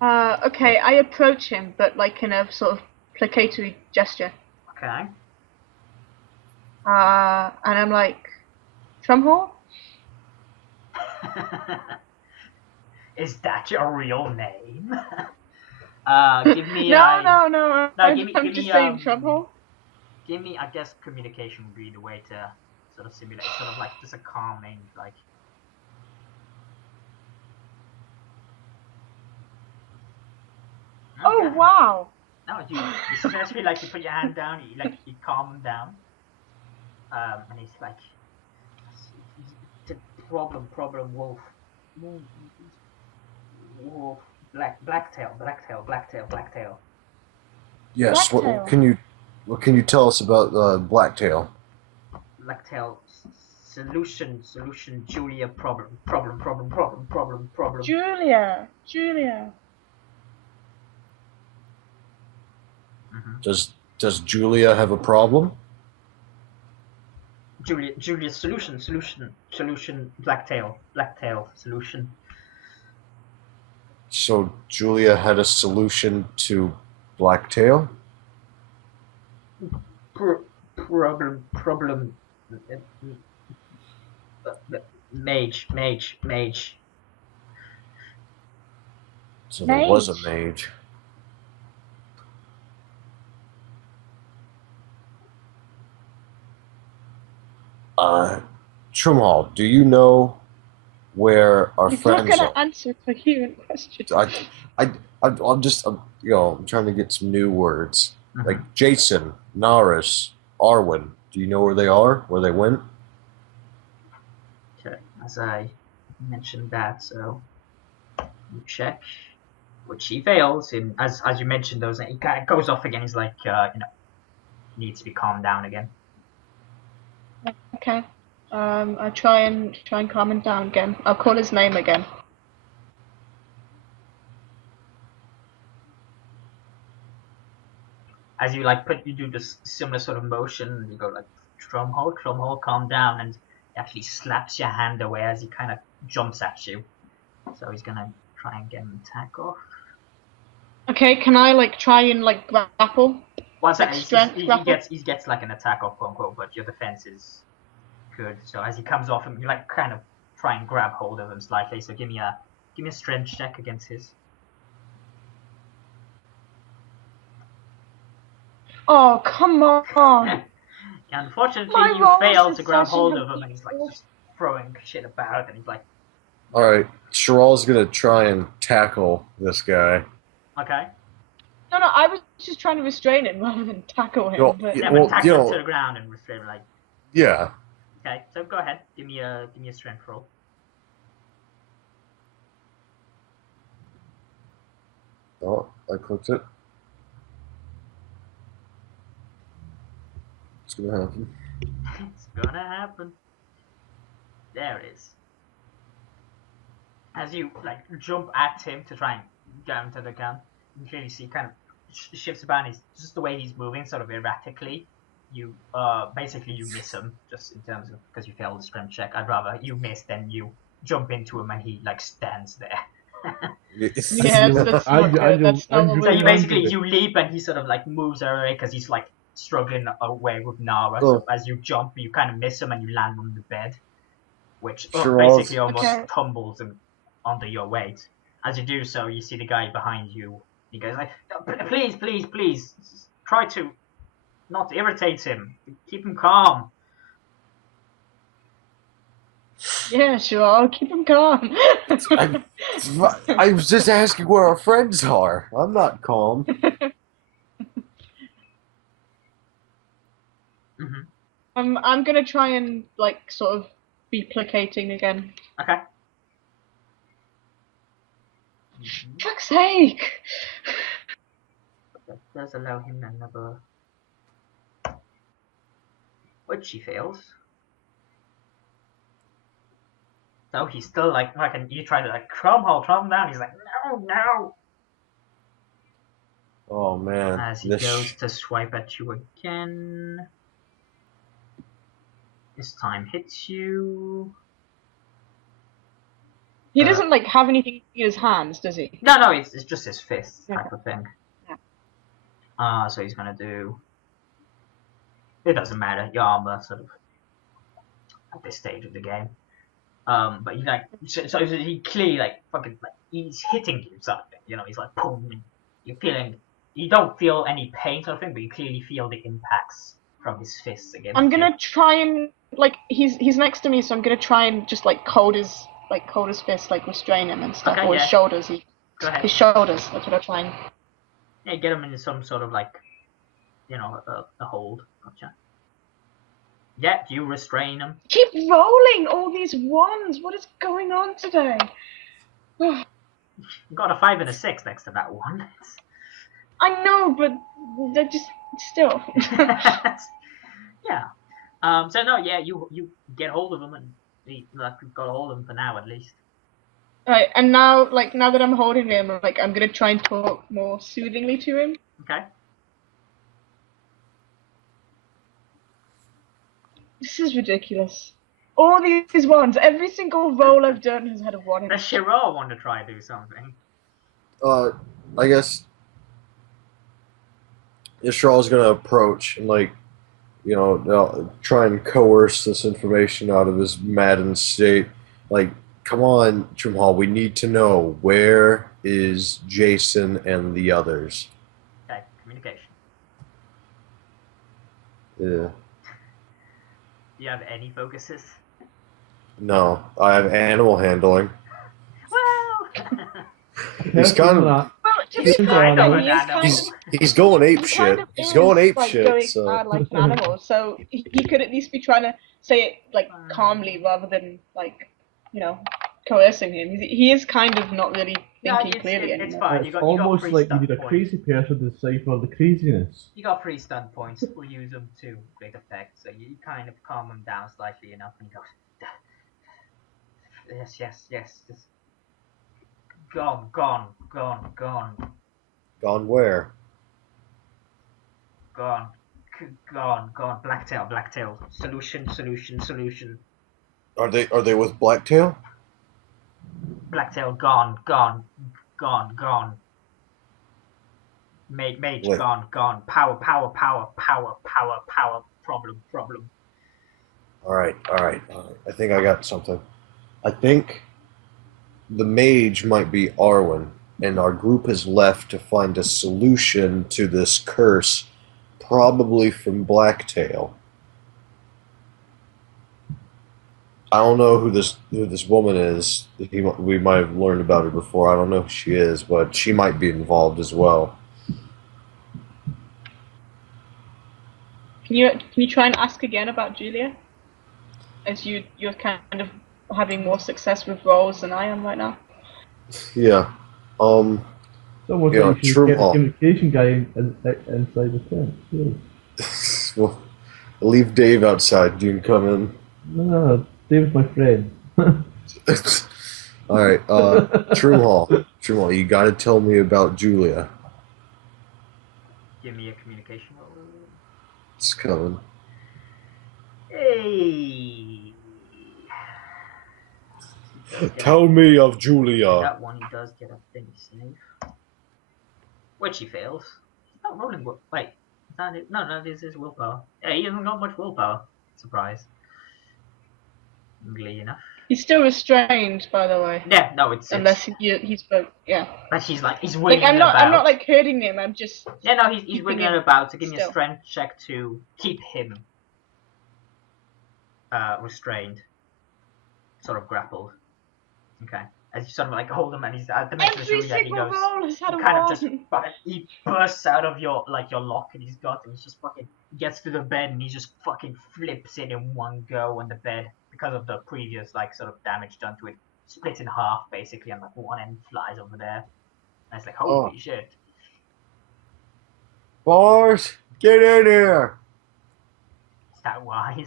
Okay, I approach him, but like in a sort of placatory gesture. Okay. And I'm like, Trumhall? Is that your real name? Give me No. I'm just saying Trumhall. Give me, I guess communication would be the way to sort of simulate, sort of like just a calming, like. Okay. Oh wow! No, you successfully like you put your hand down, you calm him down, and he's like, problem, wolf, blacktail. Yes. Blacktail. What can you tell us about Blacktail? Blacktail. Solution. Julia. Problem. Julia. Mm-hmm. Does Julia have a problem? Julia. Solution. Blacktail. Solution. So Julia had a solution to Blacktail? Problem. Mage. So there was a mage. Trumhall, do you know where our friends are? You're not going to answer coherent questions. I'm trying to get some new words. Mm-hmm. Like Jason, Naris, Arwen. Do you know where they are? Where they went? Okay, as I mentioned that, so you check, which he fails. And as you mentioned those, he kind of goes off again. He's like, needs to be calmed down again. Okay. I'll try and calm him down again. I'll call his name again. As you you do this similar sort of motion. You go like, Trumhall, calm down, and he actually slaps your hand away as he kind of jumps at you. So he's gonna try and get an attack off. Okay, can I try and grapple? Once he gets like an attack off, quote unquote, but your defense is good. So as he comes off him, you kind of try and grab hold of him slightly. So give me a strength check against his. Oh, come on! Yeah, unfortunately, you fail to grab hold of him, and he's just throwing shit about, and he's like. All right, Sheral's gonna try and tackle this guy. Okay. No, I was just trying to restrain him rather than tackle him. Tackle him to the ground and restrain him, Yeah. Okay, so go ahead. Give me a strength roll. Oh, I clicked it. It's gonna happen. It's gonna happen. There it is. As you like jump at him to try and get him to the gun, you can clearly see kind of shifts about. He's just the way he's moving, sort of erratically. You basically you miss him just in terms of because you failed the strength check. I'd rather you miss than you jump into him and he like stands there. Yeah, that's not good. That's not what So we you want. basically you leap and he sort of like moves away because he's like struggling away with Nara. Oh. So as you jump, you kind of miss him and you land on the bed, which Sure, basically almost Okay. tumbles under your weight. As you do so, you see the guy behind you. He goes like, "Please, please, please, try to not irritate him. Keep him calm." Yeah, sure. I'll keep him calm. I was just asking where our friends are. I'm not calm. Mm-hmm. I'm gonna try and like sort of be placating again. Okay. Fuck's sake! That does allow him another, which he fails. So he's still like, and you try to like Trumhall him down. He's like, no, no. Oh man. As he goes to swipe at you again. This time hits you. He doesn't like have anything in his hands, does he? No, it's just his fist type Okay. of thing. Yeah. So he's gonna do. It doesn't matter. Your armor sort of at this stage of the game. But he like so he clearly like fucking like he's hitting you something. You know, he's like boom. And you're feeling. You don't feel any pain sort of thing, but you clearly feel the impacts from his fists against I'm you. gonna try and like he's next to me, so I'm gonna try and just like hold his fist, like restrain him and stuff, Okay, or yeah. his shoulders. Go ahead. His shoulders. That's what I'm trying. Yeah, get him in some sort of like, you know, a hold. Gotcha. Yeah, you restrain him. Keep rolling all these ones. What is going on today? You got a 5 and a 6 next to that one. I know, but they're just still. Yeah. So no, yeah, you get hold of him and you've got a hold of him for now at least. Right, and now that I'm holding him, like I'm gonna try and talk more soothingly to him. Okay. This is ridiculous. All these ones, every single roll I've done has had a 1 in it. Does Shiro want to try to do something? I guess Yishral's gonna approach and like, you know, try and coerce this information out of his maddened state. Like, come on, Trumhall, we need to know, where is Jason and the others? Okay, communication. Yeah. Do you have any focuses? No, I have animal handling. Well, He's kind of Well, to be He's fair, kind of though, an he is animal. kind of he's going ape he shit. kind of He's is, going ape like, shit. going So mad like an animal, so he could at least be trying to say it like calmly rather than like, you know, coercing him. He is kind of not really thinking clearly it's anymore. fine. It's You got almost free like you stun need a points. crazy person to decipher the craziness. You got 3 stun points. We'll use them to great effect. So you kind of calm him down slightly enough, and he goes, yes. Just gone. gone where? Gone. Blacktail. Solution. Are they with Blacktail? Blacktail gone. Mage Wait. gone. Power. Problem. All right. I think I got something. I think the mage might be Arwen, and our group is left to find a solution to this curse, probably from Blacktail. I don't know who this woman is. We might have learned about her before. I don't know who she is, but she might be involved as well. Can you try and ask again about Julia? as you're kind of having more success with roles than I am right now. Yeah. It's almost Yeah, like you should get a Trumhall. communication guy inside the tent. Really. Well, leave Dave outside. You can come in. No, David's my friend. All right, Trumhall, you got to tell me about Julia. Give me a communication roll. It's coming. Hey. Tell me of Julia. That one he does get a thing save, which he fails. He's not rolling. Wait, is that it? No, this is willpower. Yeah, he hasn't got much willpower. Surprise. Glee enough. He's still restrained, by the way. Yeah, no, it's unless he's yeah. But he's wiggling I'm not about. like hurting him. I'm just. Yeah, no, he's wiggling about. So give me a still. strength check to keep him restrained, sort of grappled. Okay. As you sort of like hold him and he's at the mention of Julia, he goes, he bursts out of your lock and he's got and he's just fucking gets to the bed and he just fucking flips it in one go on the bed because of the previous like sort of damage done to it. Splits in half basically and like one end flies over there. And it's like holy shit. Boys, get in here. Is that wise?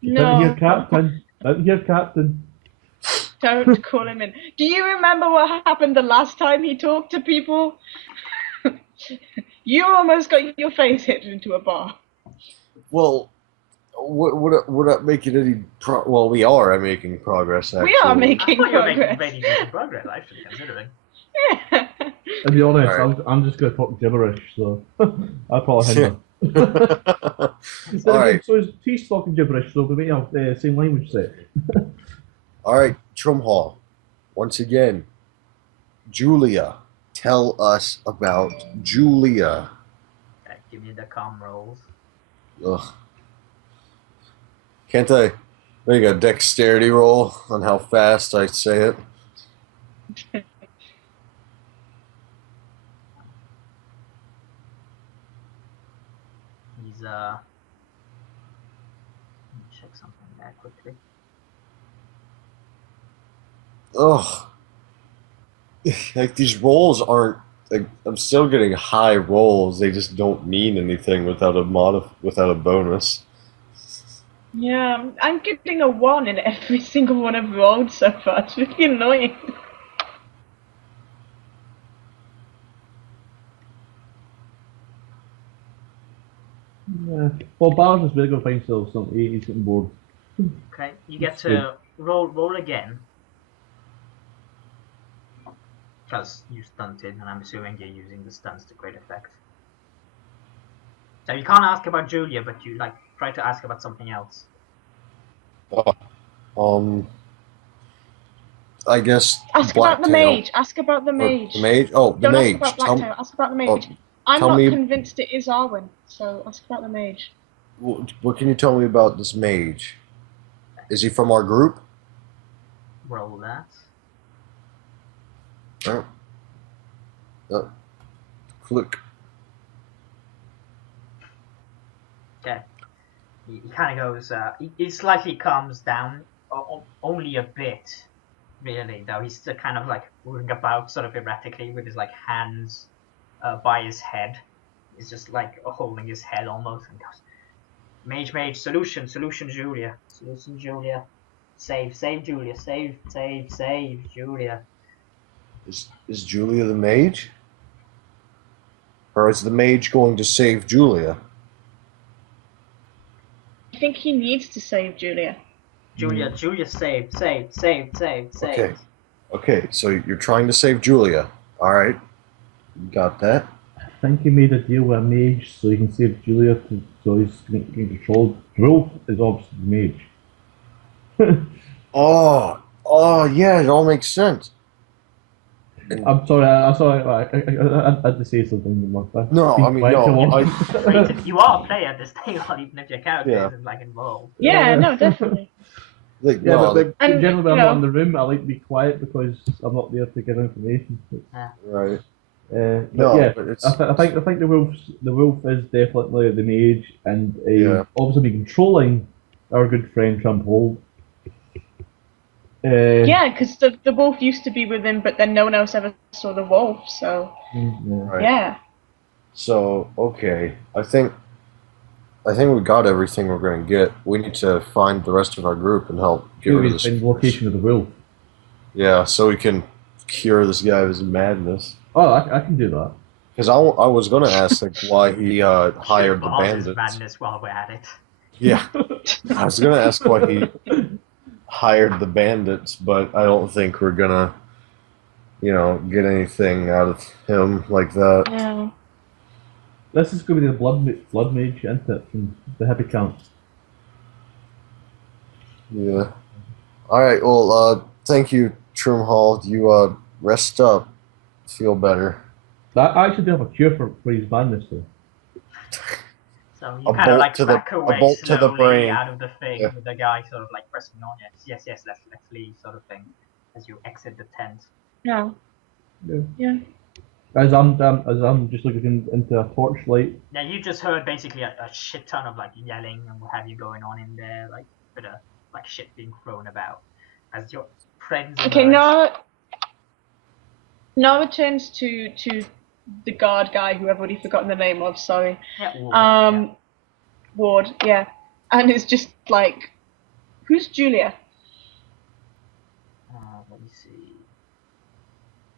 No. Out here, Captain. Out here, Captain. Don't call him in. Do you remember what happened the last time he talked to people? You almost got your face hit into a bar. Well, would that make it any? Well, we are making progress. Actually, we are making progress. You're making progress, actually, considering. Yeah. To be honest, Right. I'm just going to talk gibberish, so I'll probably hinder. All right. So he's talking gibberish, so we may have the same language set. All right, Trumhall. Once again, Julia. Tell us about Julia. Okay, give me the comm rolls. Ugh. Can't I make a dexterity roll on how fast I say it? He's let me check something there quickly. Ugh. Like these rolls aren't. Like, I'm still getting high rolls. They just don't mean anything without a bonus. Yeah, I'm getting a 1 in every single one I've rolled so far. It's really annoying. Yeah. Well, Bowser's better go find himself something. He's getting bored. Okay, you get to roll again. Because you stunted, and I'm assuming you're using the stunts to great effect. So you can't ask about Julia, but you like try to ask about something else. I guess. Ask about the mage. Ask about the Or mage. the mage. Oh, the Don't mage. ask about Blacktail. Ask about the mage. Oh, I'm tell not me- convinced it is Arwen, so ask about the mage. What can you tell me about this mage? Is he from our group? Roll that. Click. Okay. He kind of goes. He slightly calms down, only a bit, really. Though he's still kind of like moving about, sort of erratically, with his like hands by his head. He's just like holding his head almost, and goes, "Mage, solution, Julia, solution, Julia, save, Julia, save, Julia." Is Julia the mage? Or is the mage going to save Julia? I think he needs to save Julia. Julia, save. Okay, so you're trying to save Julia. Alright. Got that. I think he made a deal with a mage so he can save Julia, so he's getting controlled. Rolf is obviously the mage. Oh, yeah, it all makes sense. I'm sorry, I had to say something. No, I mean, no. You are a player at this table, even if your character isn't like involved. Yeah, no, definitely. Like, Yeah, no, but And, generally when you I'm know- not in the room, I like to be quiet because I'm not there to give information. right. But No, yeah, but it's. I think the wolf is definitely the mage, and Yeah. obviously be controlling our good friend Trumhall. Yeah, because the wolf used to be with him, but then no one else ever saw the wolf. So Right. yeah. So okay, I think we got everything we're going to get. We need to find the rest of our group and help get rid of this. Find the location of the wolf. Yeah, so we can cure this guy of his madness. Oh, I can do that. Because I was going to ask like why he hired the Cure his bandits. madness while we're at it. Yeah, I was going to ask why he hired the bandits, but I don't think we're gonna, get anything out of him like that. Yeah. This is going to be the blood mage, isn't it? From the Happy Camp. Yeah. All right. Well, thank you, Trumhall. You rest up, feel better. I actually do have a cure for his madness, though. So you kind of like back away a bolt to the slowly brain. out of the thing with the guy sort of like pressing on it. Yes, let's leave sort of thing as you exit the tent. Yeah. Yeah. As I'm just looking into a torchlight. Yeah, you just heard basically a shit ton of like yelling and what have you going on in there, like bit of like shit being thrown about as your friends. Okay, emerge. now it turns to the guard guy who I've already forgotten the name of. Sorry. Yeah, Ward, Ward. Yeah, and it's just like, who's Julia? Let me see.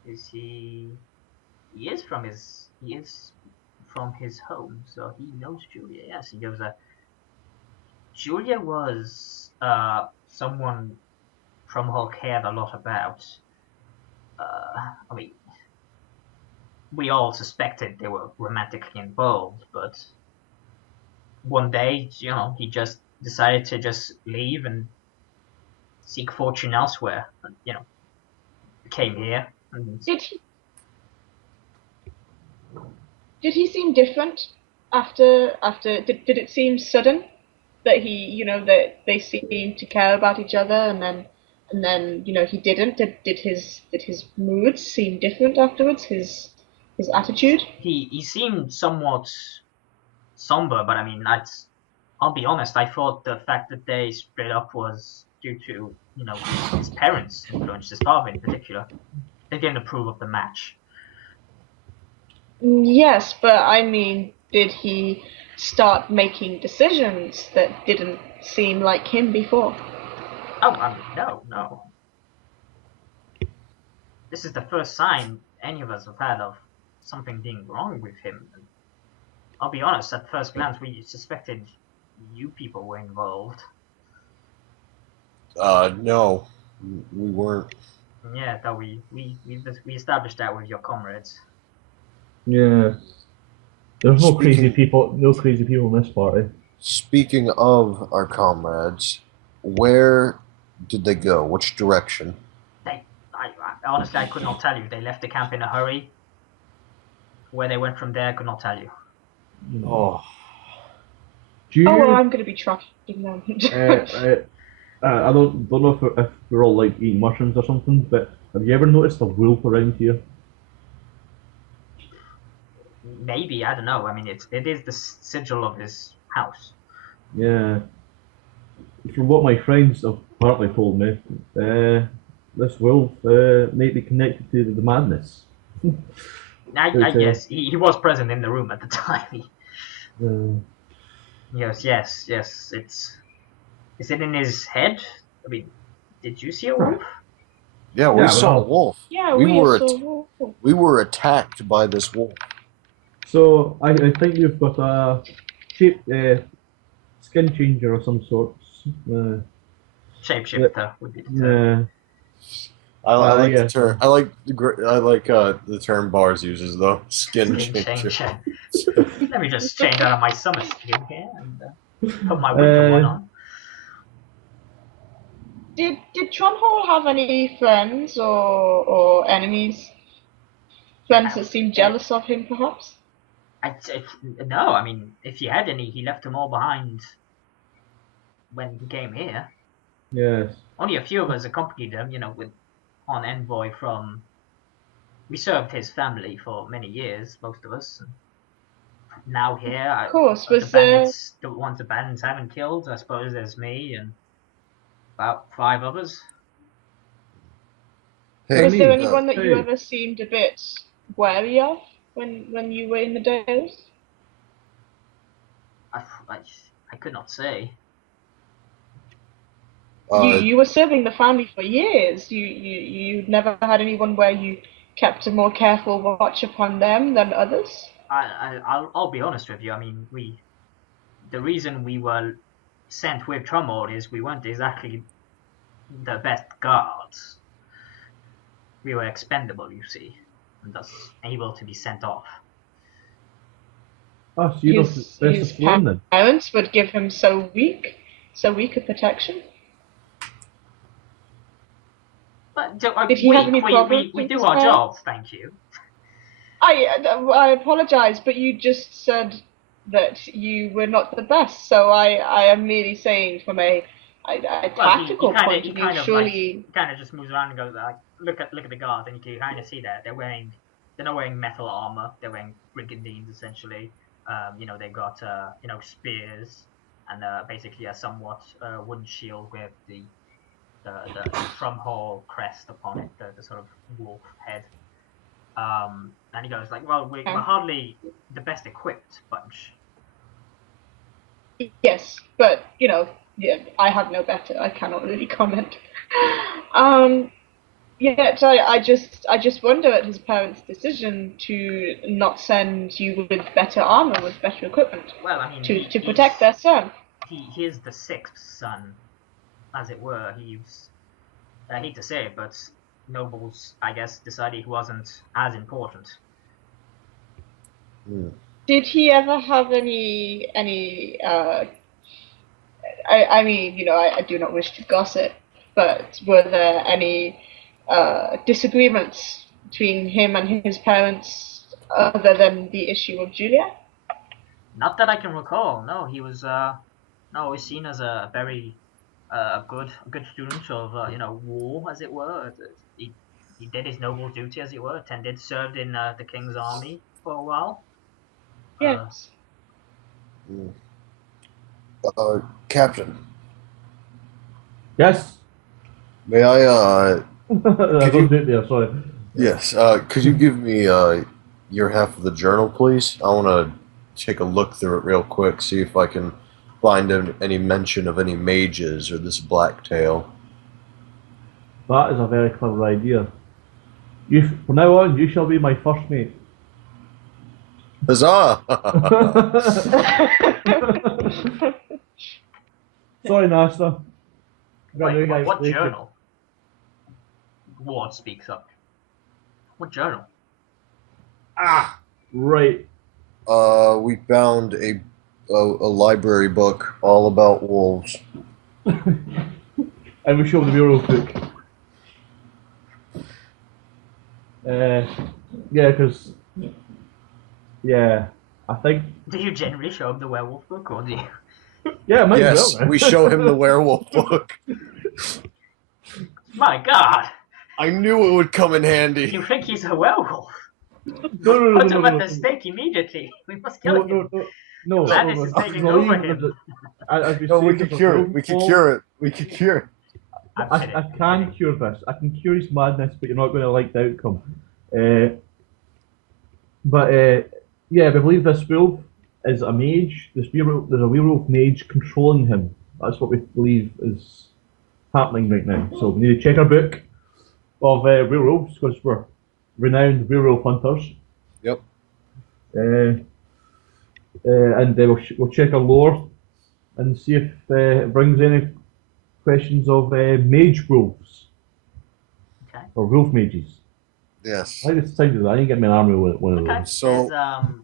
Is he? He is from his home, so he knows Julia. Yes, he goes. Julia was someone Trumhall cared a lot about. I mean, we all suspected they were romantically involved, but one day, he just decided to just leave and seek fortune elsewhere. And, came here. And Did he seem different after? Did it seem sudden that that they seemed to care about each other, and then he didn't? Did his moods seem different afterwards? His attitude? He seemed somewhat somber, but I mean, I'll be honest, I thought the fact that they split up was due to, his parents' influence, his father in particular. They didn't approve of the match. Yes, but I mean, did he start making decisions that didn't seem like him before? Oh, I mean, no. This is the first sign any of us have had of something being wrong with him. And I'll be honest, at first glance, we suspected you people were involved. No, we weren't. Yeah, that we established that with your comrades. Yeah. There's no crazy people in this party. Speaking of our comrades, where did they go? Which direction? Honestly, I could not tell you. They left the camp in a hurry. Where they went from there, I could not tell you. Oh. Well, I'm going to be tracking them. I don't know if we're all like eating mushrooms or something, but have you ever noticed a wolf around here? Maybe, I don't know. I mean, it is the sigil of his house. Yeah. From what my friends have partly told me, this wolf might be connected to the madness. I guess he was present in the room at the time. Yes. Is it in his head? I mean, did you see a wolf? Yeah, we saw a wolf. Yeah, we saw a wolf. We were attacked by this wolf. So I think you've got a shape skin changer of some sort. Shapeshifter would be the term. I like the term. I like the term Bars uses though. Skin changer. Let me just change out of my summer skin here and put my winter one on. Did Trumhall have any friends or enemies? Friends that seemed jealous of him, perhaps? No, I mean, if he had any, he left them all behind when he came here. Yes. Only a few of us accompanied him, on envoy from... We served his family for many years, most of us. now here. Of course, the was there... bandits, the ones the bandits haven't killed, I suppose there's me and about 5 others. Hey, Was there me, anyone that you hey. ever seemed a bit wary of when you were in the Dales? I could not say. You were serving the family for years. You never had anyone where you kept a more careful watch upon them than others? I'll be honest with you. I mean, the reason we were sent with Trumhall is we weren't exactly the best guards. We were expendable, you see, and thus able to be sent off. Ah, so you're not His best of Florin then? parents would give him so weak a protection. But Did he have any problems we with do his our parents? jobs, thank you. I apologize, but you just said that you were not the best, so I am merely saying from a tactical point of view, surely... He kind of just moves around and goes like, look at the guards, and you can kind of see that they're not wearing metal armor, they're wearing brigandines essentially. You know, they've got you know, spears and basically a somewhat wooden shield with the Trumhall crest upon it, the sort of wolf head. And he goes like, well, we're hardly the best equipped bunch. Yes, but, you know, yeah, I have no better. I cannot really comment. Yeah, so I just wonder at his parents' decision to not send you with better armor, with better equipment. Well, I mean, to protect their son. He is the 6th son, as it were. I hate to say it, but nobles, I guess, decided he wasn't as important. Did he ever have any I mean, you know, I do not wish to gossip, but were there any disagreements between him and his parents other than the issue of Julia? Not that I can recall. No, he was always seen as a very good student of you know, war, as it were. He did his noble duty, as it were. Served in the king's army for a while. Yes. Captain. Yes? May I, I don't do it there, sorry. Yes, could you give me, your half of the journal, please? I want to take a look through it real quick, see if I can find any mention of any mages or this blacktail. That is a very clever idea. From now on, you shall be my first mate. Huzzah! Sorry, Nasta. Wait, what journal? Ward speaks up. What journal? Ah, right. We found a library book all about wolves. And we show the werewolf book. Yeah, because... Yeah, I think... Do you generally show him the werewolf book, or do you... Yeah, might yes, well. We show him the werewolf book. My God! I knew it would come in handy. You think he's a werewolf? No, Put him at the stake immediately. We must kill him. No. Madness is taking over him. No, we could cure it. We could cure it. We could cure it. I can cure this. I can cure his madness, but you're not going to like the outcome. Yeah, I believe this wolf is a mage. There's a werewolf mage controlling him. That's what we believe is happening right now. So we need to check our book of werewolves, because we're renowned werewolf hunters. Yep. And we'll check our lore and see if it brings any questions of mage wolves. Okay. Or wolf mages. Yes. I just decided that. I didn't get my army with one of those. So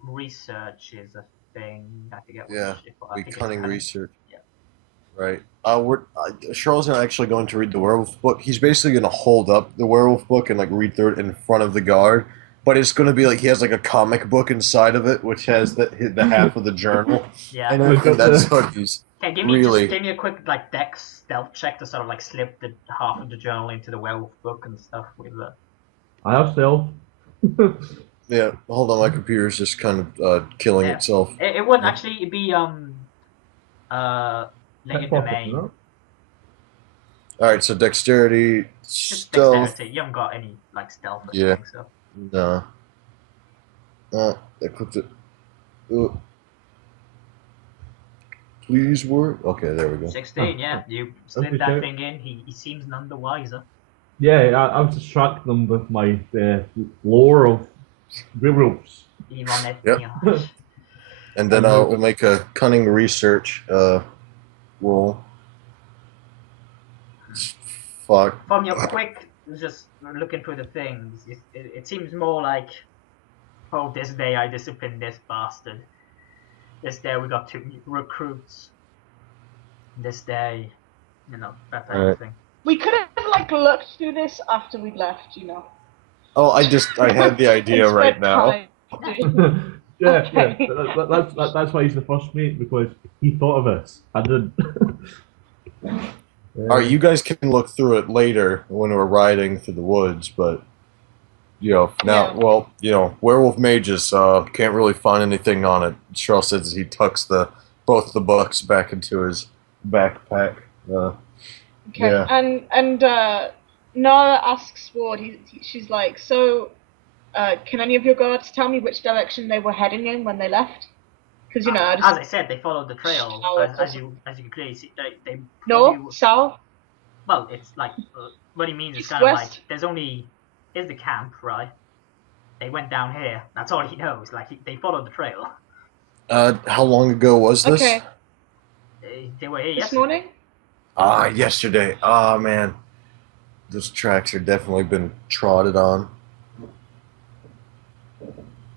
research is a thing. I forget. Cunning research. Yeah. Right. Charles is actually going to read the werewolf book. He's basically going to hold up the werewolf book and like read through it in front of the guard. But it's going to be like he has like a comic book inside of it, which has the half of the journal. Yeah. And that's what he's give me a quick like dex stealth check to sort of like slip the half of the journal into the werewolf book and stuff with the. I have stealth. Yeah, hold on, my computer's just kind of killing Yeah. itself. It would actually be Legate Domain. You know? Alright, so dexterity, Just stealth. dexterity. You haven't got any like stealth or Yeah. anything, so. No. Equipped it. Please work. Okay, there we go. 16, yeah. You slid Okay, that so- thing in. He seems none the wiser. Yeah, I was distracting them with my lore of werewolves. Even it. Yep. Yeah. And then we'll make a cunning research roll. Fuck. From your quick, just looking through the things, it seems more like, oh, this day I disciplined this bastard. This day we got 2 new recruits. This day, you know, that type of thing. We could have like looked through this after we left, you know. Oh, I had the idea And right spent now. time. Yeah, Okay. yeah. That's why he's the first mate, because he thought of us. I didn't. Alright, you guys can look through it later when we're riding through the woods, but now, Yeah. well, werewolf mages can't really find anything on it. Cheryl says he tucks both the books back into his backpack. Okay. Yeah. And Nara asks Ward. She's like, so, can any of your guards tell me which direction they were heading in when they left? Because you know, as I said, they followed the trail. As you can clearly see, they north, south. Well, it's like what he means is East, kind of west. like here's the camp, right? They went down here. That's all he knows. Like they followed the trail. How long ago was this? Okay. They were here This yesterday. morning. Yesterday. Oh man, those tracks are definitely been trotted on.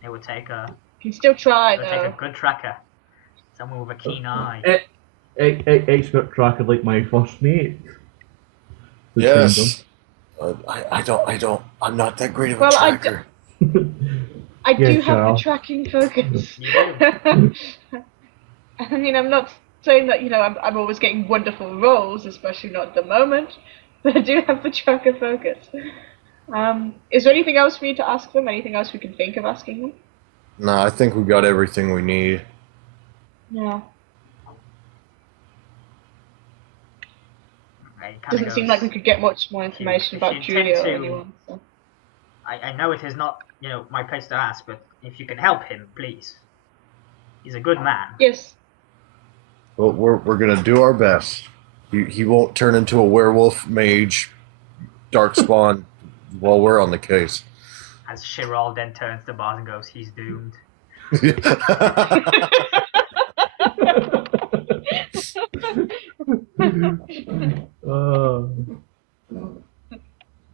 It would take a You can still try it would take though. a good tracker, someone with a keen eye. Expert tracker like my first mate. who trained Yes. I'm not that great of a Well, tracker. I do Yes, have Cheryl. the tracking focus. You do. I mean, I'm not saying that, you know, I'm always getting wonderful rolls, especially not at the moment, but I do have the tracker focus. Is there anything else for me to ask them? Anything else we can think of asking them? No, I think we got everything we need. Yeah. It kinda Doesn't seem goes- like we could get much more information if you about intend Julia or to- anyone. So. I know it is not, my place to ask, but if you can help him, please. He's a good man. Yes. Well, we're gonna do our best. He won't turn into a werewolf mage, darkspawn, while we're on the case. As Chiral then turns to Bart and goes, he's doomed.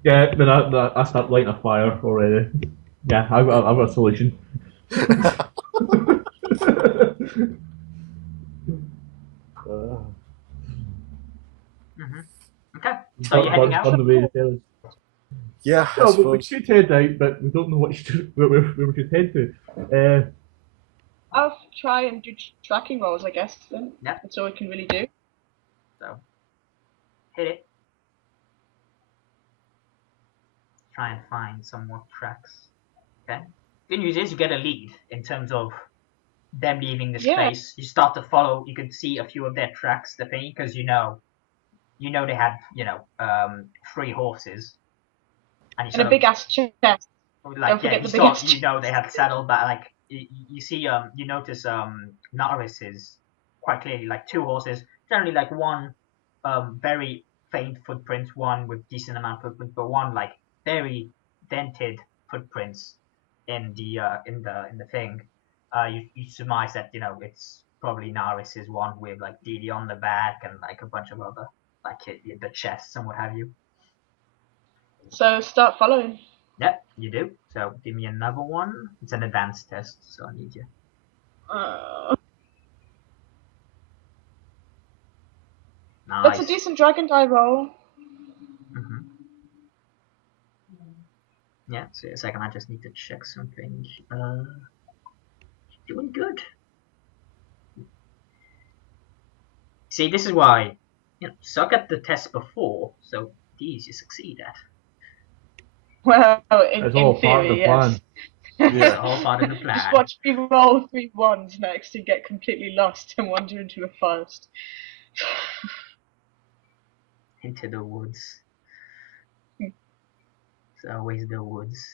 Yeah, then I start lighting a fire already. Yeah, I've got a solution. Okay, so you're heading out? On the way to tell us. Yeah, I No, we suppose. should head out, but we don't know where we should head to. I'll try and do tracking rolls, I guess, then. Yeah. That's all we can really do. So, hit it. Try and find some more tracks. Okay. Good news is you get a lead in terms of them leaving this Yeah. place. You start to follow. You can see a few of their tracks, the thing, because you know they had 3 horses, and And a big ass chest. like forget you the saw, biggest they had saddleback. Like you see, you notice Naris is quite clearly like 2 horses. Generally, like one very faint footprint, one with decent amount of footprint, but one like very dented footprints in the thing. You surmise that it's probably Naris's one with like Didi on the back and like a bunch of other like the chests and what have you. So start following. Yep, you do. So give me another one. It's an advanced test, so I need you. Nice. That's a decent dragon die roll. Mm-hmm. Yeah, so a second, I just need to check something. Doing good. See, this is why, suck at the test before, so these you succeed at. Well, in It's all part of theory, the plan. yes. It's all part of the plan. Just watch me roll 3 ones next and get completely lost and wander into a forest. Into the woods. It's always the woods.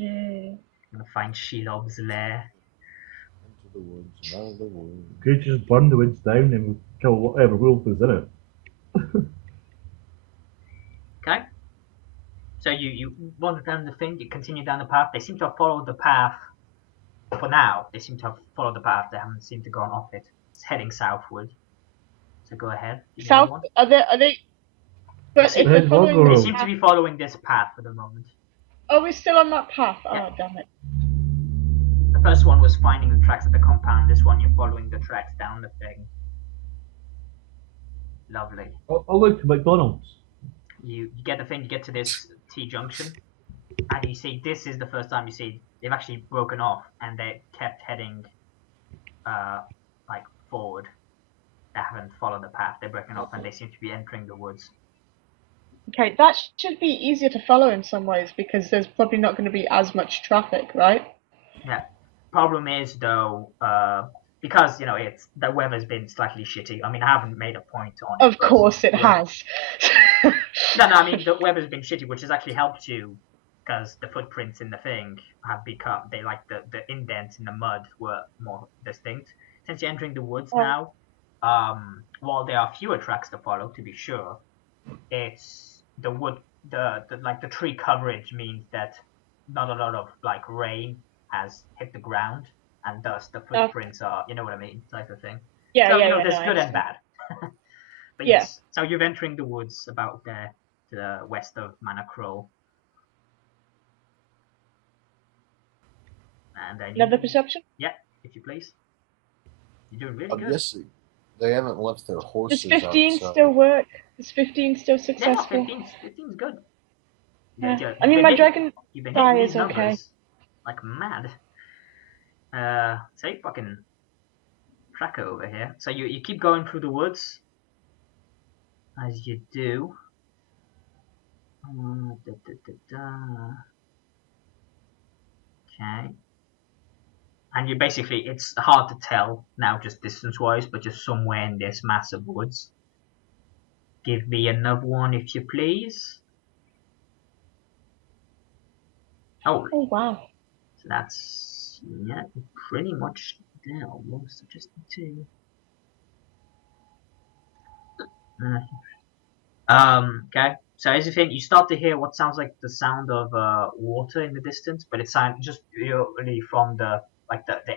Mm. I'm gonna find Shelob's lair. Into the woods, out of the woods. Could just burn the woods down and kill whatever wolf is in it. Okay. So you wander down the thing, you continue down the path. They seem to have followed the path for now. They seem to have followed the path. They haven't seemed to go off it. It's heading southward. So go ahead. South? Are they? But if they're following They this seem to path, be following this path for the moment. oh, we're still on that path. Yeah. Oh, damn it. The first one was finding the tracks at the compound. This one, you're following the tracks down the thing. Lovely. I'll look to McDonald's. You get the thing, you get to this T-junction, and you see this is the first time you see they've actually broken off, and they kept heading like forward. They haven't followed the path. They're breaking off, and they seem to be entering the woods. Okay, that should be easier to follow in some ways because there's probably not going to be as much traffic, right? Yeah. Problem is though, because you know the weather's been slightly shitty. I mean, I haven't made a point on it. Of course it has. No, I mean the weather's been shitty, which has actually helped you because the footprints in the thing have become the indents in the mud were more distinct. Since you're entering the woods now, while there are fewer tracks to follow, to be sure, it's the wood the tree coverage means that not a lot of like rain has hit the ground, and thus the footprints are, you know what I mean, type of thing. Yeah, so, yeah, you know, yeah, there's no, good and bad. But Yeah. yes, so you're entering the woods about there to the west of Manor Krole. And then Another perception? Yeah, if you please. You're doing really I'm good. guessing they haven't left their Does horses 15 outside. still work? Is 15 still Yeah, successful? 15's good. Yeah. I mean, my dragon You've been die hitting is these numbers okay. like mad. Say fucking tracker over here. So you keep going through the woods as you do. Okay. And you basically, it's hard to tell now just distance-wise, but just somewhere in this mass of woods. Give me another one if you please. Oh, wow. so that's, yeah, pretty much there almost. So just two. Okay. So as you think, you start to hear what sounds like the sound of water in the distance, but it sounds just really from the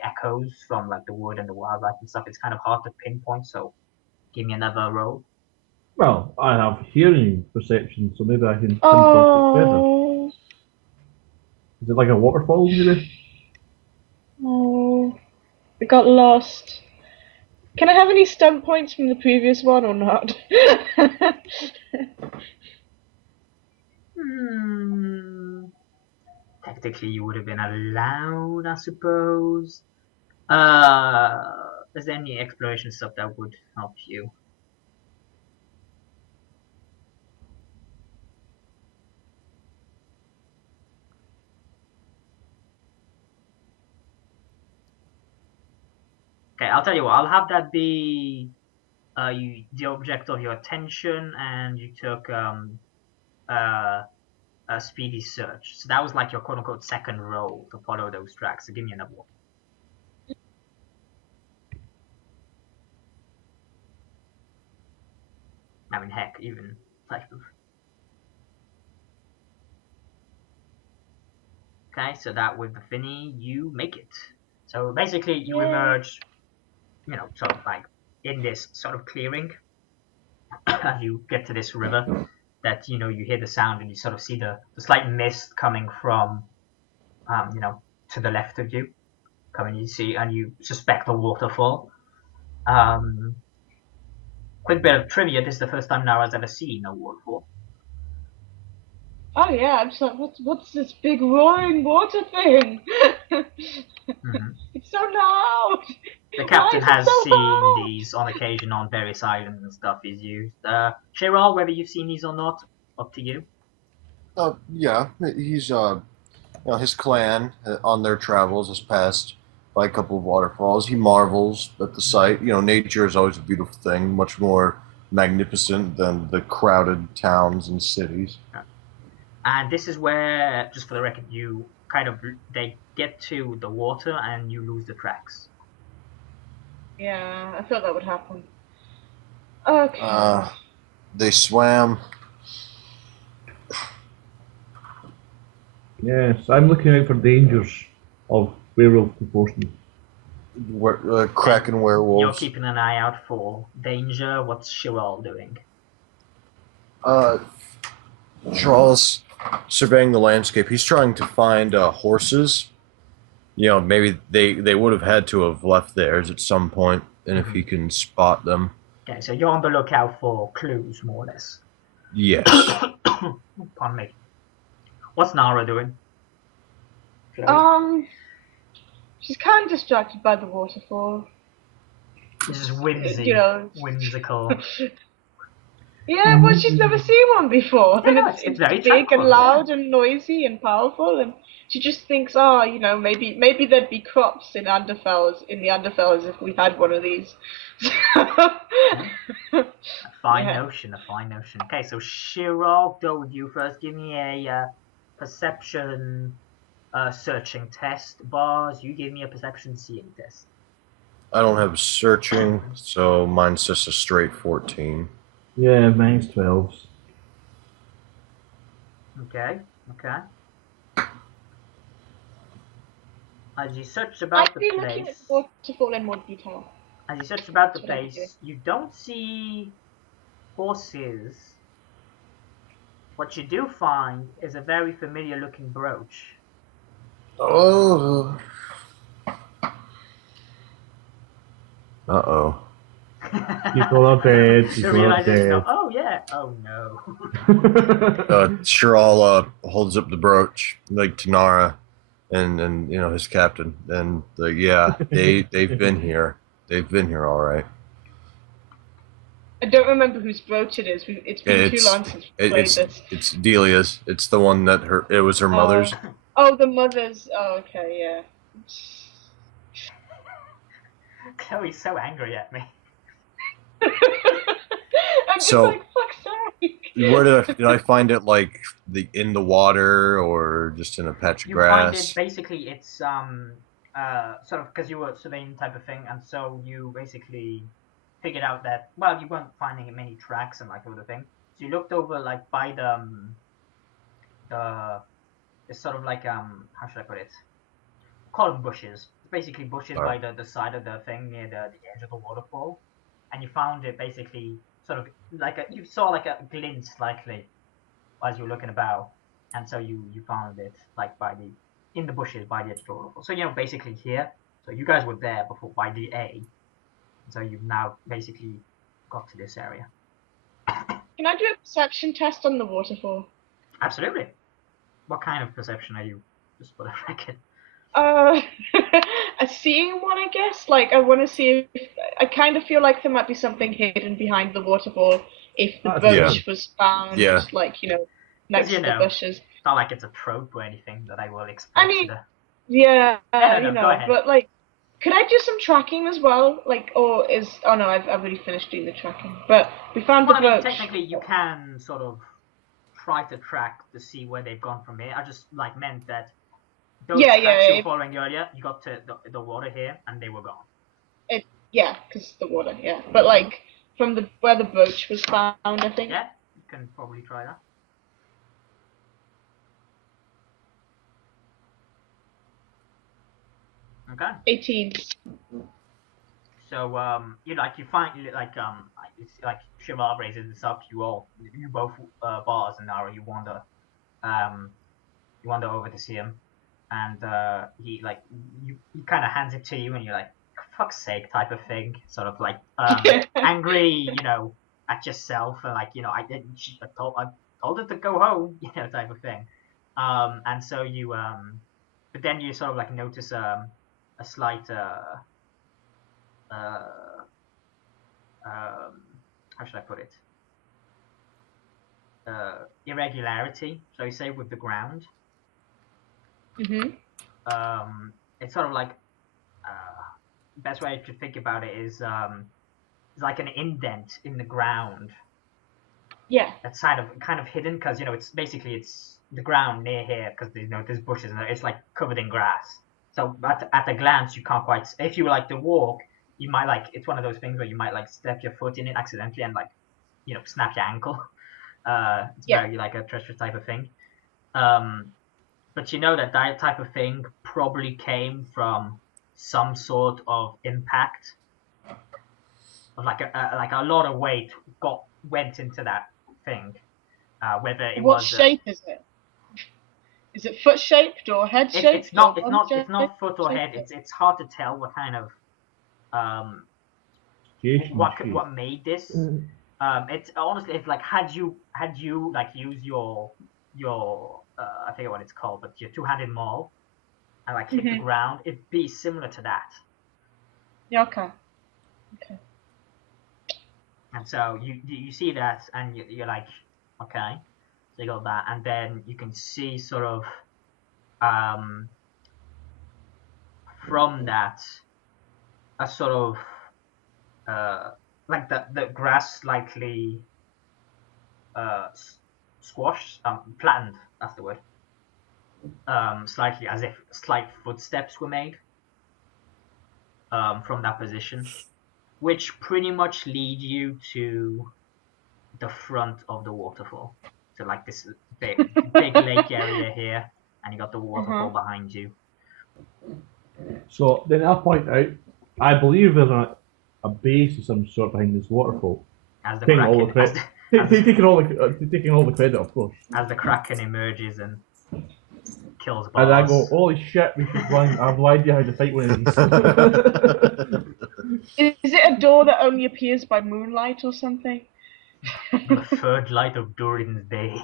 echoes from like the wood and the wildlife and stuff. It's kind of hard to pinpoint. So give me another roll. Well, I have hearing perception, so maybe I can pinpoint it Oh. better. Is it like a waterfall, maybe? Oh. We got lost. Can I have any stunt points from the previous one or not? Technically, you would have been allowed, I suppose. Is there any exploration stuff that would help you? Okay, I'll tell you what. I'll have that be the object of your attention, and you took a speedy search. So that was like your quote-unquote second roll to follow those tracks. So give me another one. I mean, heck, even type of. Okay, so that with the Finny, you make it. So basically, you emerge, you know, sort of like in this sort of clearing. You get to this river that, you know, you hear the sound and you sort of see the slight mist coming from, you know, to the left of you. Coming, you see, and you suspect a waterfall. Quick bit of trivia, this is the first time now I've ever seen a waterfall. Oh yeah, I'm just like, what's this big roaring water thing? It's so loud! The captain has seen these on occasion on various islands and stuff he's used. Chiral, whether you've seen these or not, up to you. Yeah, he's his clan on their travels has passed by a couple of waterfalls. He marvels at the sight. Nature is always a beautiful thing, much more magnificent than the crowded towns and cities. And this is where, just for the record, they get to the water and you lose the tracks. Yeah, I thought that would happen. Okay. They swam. Yes, I'm looking out for dangers of werewolf proportion. Kraken You're werewolves. keeping an eye out for danger. What's Chiral doing? Charles surveying the landscape. He's trying to find horses. Maybe they would have had to have left theirs at some point, and if he can spot them. Okay, so you're on the lookout for clues, more or less. Yes. Pardon me. What's Nara doing? She's kind of distracted by the waterfall. This is whimsy, whimsical. Yeah, well, she's never seen one before, Yeah, and no, it's very big tranquil, and loud and noisy and powerful, and she just thinks, maybe there'd be crops in the Underfells if we had one of these. A fine notion. Okay, so Shiro, go with you first. Give me a perception searching test. Bars, you give me a perception seeing test. I don't have searching, so mine's just a straight 14. Yeah, mine's 12s. Okay. As you search about the place, looking at the waterfall in more detail. As you search about the place, you don't see horses. What you do find is a very familiar-looking brooch. Oh. Uh-oh. People are dead. People are dead. Oh yeah. Oh no. Shiral holds up the brooch like to Nara and his captain, and they've been here. They've been here all right. I don't remember whose brooch it is. It's been too long since we played this. It's Delia's. It's the one that it was her mother's. Oh, the mother's. Oh, okay, yeah. Chloe's so angry at me. I'm just like, fuck's sake. Where did I find it? Like in the water or just in a patch of grass? You find it basically. It's sort of because you were surveying type of thing, and so you basically figured out that you weren't finding many tracks and like other thing. So you looked over like by it's sort of like how should I put it? Call them bushes. It's basically bushes by the side of the thing near the edge of the waterfall, and you found it basically sort of like you saw like a glint slightly as you were looking about, and so you found it like in the bushes by the edge of the waterfall. So basically here. So you guys were there before by the A, so you've now basically got to this area. Can I do a perception test on the waterfall? Absolutely. What kind of perception are you? Just for the record. A seeing one, I guess. Like, I want to see if I kind of feel like there might be something hidden behind the waterfall if the brooch was found, like next to the bushes. It's not like it's a trope or anything that I will expect. I mean, but like, could I do some tracking as well? Like, no, I've already finished doing the tracking. But we found the brooch. Technically, you can sort of try to track to see where they've gone from here. I just meant that those tracks you were following earlier, you got to the water here and they were gone. Because the water, But like from where the brooch was found, I think. Yeah, you can probably try that. Okay. 18. So you find it's like Shiva raises this up. You both Bars and Nara, you wander over to see him, and he kind of hands it to you, and you're like, fuck's sake, type of thing, sort of like angry, at yourself, and like I told her to go home, type of thing, and so you but then you sort of like notice a slight how should I put it? Irregularity, shall we say, with the ground. It's sort of like best way to think about it is it's like an indent in the ground. Yeah. That's kind of hidden because it's basically it's the ground near here because there's bushes and it's like covered in grass. So at a glance you can't quite. If you were like to walk, you might like it's one of those things where you might like step your foot in it accidentally and like snap your ankle. It's very like a treacherous type of thing. But that type of thing probably came from some sort of impact of like a lot of weight went into that thing. Whether it What was shape is it? Is it foot shaped or head shaped? It's not foot or head. It's hard to tell what kind of what made this. It's honestly it's like had you like used your I forget what it's called, but your two-handed maul and like hit the ground, it'd be similar to that. Yeah. Okay. And so you see that, and you're like, okay, so you got that, and then you can see sort of from that a sort of like the grass slightly squashed, flattened. That's the word. Slightly, as if slight footsteps were made from that position, which pretty much lead you to the front of the waterfall. So like this big lake area here, and you got the waterfall behind you. So then I'll point out, I believe there's a base of some sort behind this waterfall. As the taking Kraken, all the credit, taking all the credit, of course. As the Kraken emerges and kills bars. And I go, boss. holy shit, we should run. I have no idea how to fight one of these. Is it a door that only appears by moonlight or something? The third light of Durin's day.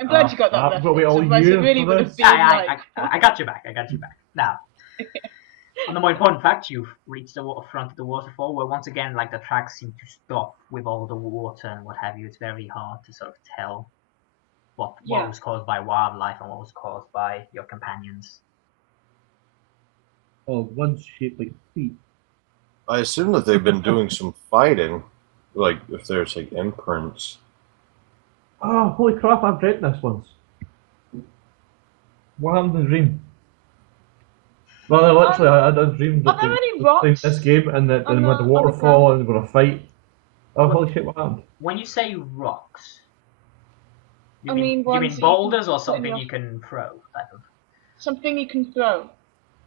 I'm glad you got that reference. We all Otherwise it really would have been I got you back. Now, on the more important fact, you've reached the front of the waterfall, where once again, like the tracks seem to stop with all the water and what have you. It's very hard to sort of tell what was caused by wildlife and what was caused by your companions. Oh, one's shaped like feet. I assume that they've been doing some fighting, like if there's like imprints. Oh, holy crap, I've read this once. What happened in the dream? Well, literally, I dreamed that playing this game and then we had the waterfall and we were going to fight. Oh, holy shit, what happened? When you say rocks, you I mean boulders or something you can throw? Type of? Something you can throw.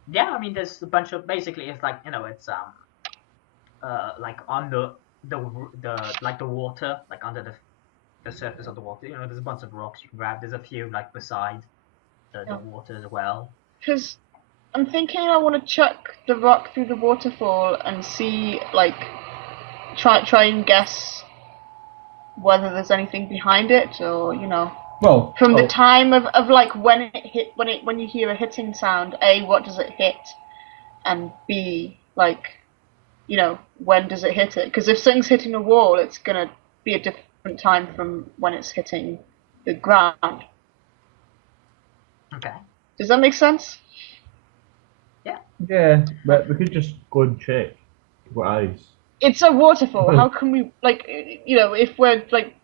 Yeah, I mean, there's a bunch of, basically, it's like, it's, like on the like the water, like under the surface of the water, there's a bunch of rocks you can grab. There's a few, like, beside the water as well. Because I'm thinking I want to chuck the rock through the waterfall and see, like, try and guess whether there's anything behind it, or, Well, from the time of like when it hit, when you hear a hitting sound, A, what does it hit, and B, like, when does it hit it? Because if something's hitting a wall, it's gonna be a different time from when it's hitting the ground. Okay. Does that make sense? Yeah. Yeah, but we could just go and check with eyes. It's a waterfall. How can we, like, if we're like,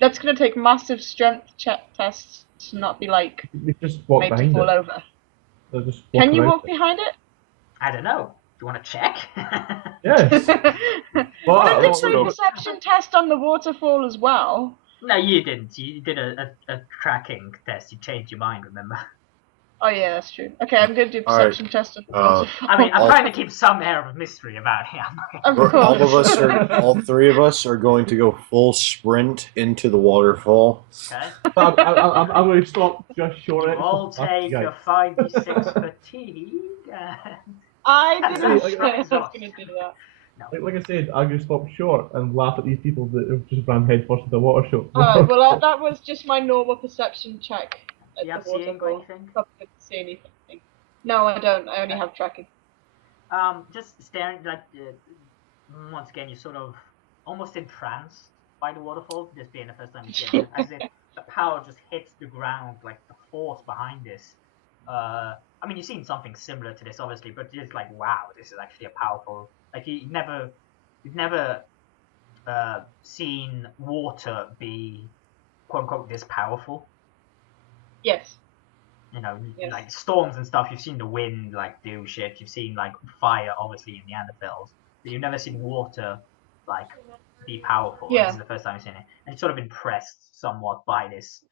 that's gonna take massive strength tests to not be like we just walk made behind to fall it. over. Just Can you walk behind it? I don't know. Do you want to check? Yes. Well, I did a perception test on the waterfall as well. No, you didn't. You did a tracking test. You changed your mind, remember? Oh yeah, that's true. Okay, I'm going to do a perception test on the waterfall. I mean, I'm trying to keep some air of mystery about him. Of course. All three of us are going to go full sprint into the waterfall. Okay. I'm going to stop just short. I'll take a 5d6 fatigue. I didn't say I was going to do that. No. Like I said, I'm going to stop short and laugh at these people that have just ran headfirst into the water show. Alright, well that was just my normal perception check. Do you have seeing or anything? Probably didn't see anything. No, I don't. I only have tracking. Just staring, like, once again, you're sort of almost entranced by the waterfall, this being the first time you see it, as if the power just hits the ground, like the force behind this. I mean, you've seen something similar to this, obviously, but it's like, wow, this is actually a powerful. Like you've never seen water be quote unquote this powerful. Yes. You know, Yes. like storms and stuff. You've seen the wind like do shit. You've seen like fire, obviously, in Neanderthals, but you've never seen water like be powerful. Yeah. This is the first time I've seen it, and sort of impressed somewhat by this,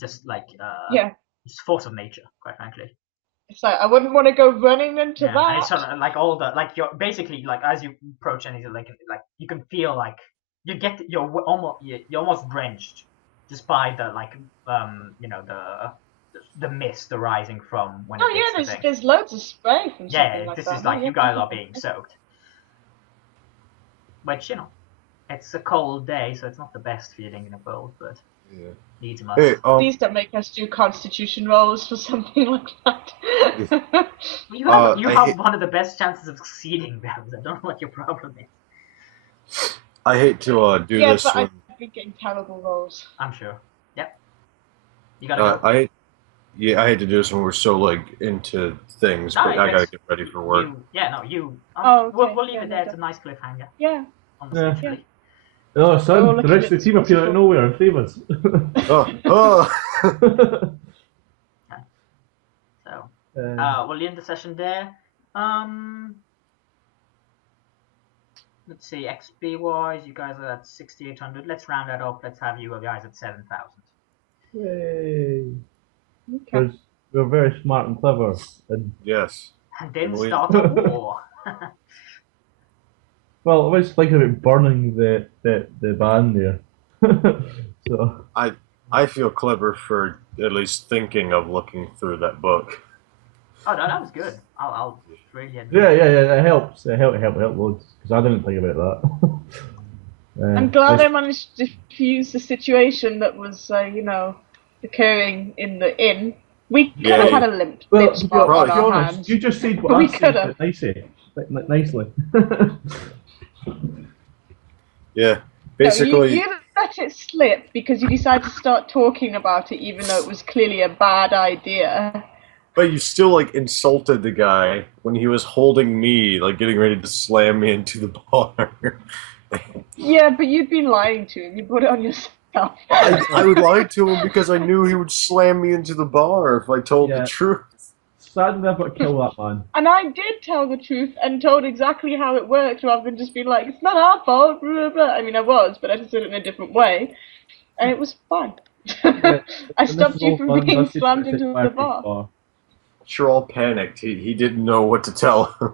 just like Yeah. just force of nature, quite frankly. It's like I wouldn't want to go running into Yeah, that. and it's sort of like all the like you're basically like as you approach anything like you can feel like you're almost drenched just by the like you know the mist arising from when Oh it yeah, hits the thing. there's loads of spray from Yeah, something like this that. is like yeah, you guys are definitely. being soaked. Which, you know, it's a cold day, so it's not the best feeling in the world, but Yeah. needs must. Hey, Please don't make us do constitution rolls for something like that. You have I hate- one of the best chances of succeeding, Babs. I don't know what your problem is. I hate to do yeah, this but when I've been getting terrible rolls. I'm sure. Yep. You gotta go. I hate to do this when we're so like into things, No, but I yes. gotta get ready for work. You. Oh, okay. We'll leave Yeah, it there. no, It's a nice cliffhanger. Yeah. Honestly, Yeah. truly. Oh, Oh, son, look the at rest of the it. team appear out of nowhere and save us. Oh. So, Uh, we'll end the session there. Let's see, XP wise, you guys are at 6,800. Let's round that up. Let's have you guys at 7,000. yay. Okay. Because we're very smart and clever. And, Yes. And then We- start a war. well, I was thinking about burning the band there. So, I feel clever for at least thinking of looking through that book. Oh no, that was good. I'll really yeah, it helps. It helped loads. Because I didn't think about that. I'm glad I managed to diffuse the situation that was, you know, occurring in the inn. We could have had a limp Well, spot to on be our honest, hands. you just said We what I said, could've. but nicely. Yeah. No, Basically, you let it slip because you decided to start talking about it even though it was clearly a bad idea. but you still like insulted the guy when he was holding me, like getting ready to slam me into the bar. Yeah, but you'd been lying to him. You put it on yourself. I would lie to him because I knew he would slam me into the bar if I told Yeah. the truth. Sadly, I've got to kill that man. And I did tell the truth and told exactly how it worked rather than just being like, it's not our fault, blah, blah, blah. I mean, I was, but I just did it in a different way. And it was fine. I And stopped this is you all from fun, being that's just slammed a into the quick bar. Sure, all panicked. He didn't know what to tell him.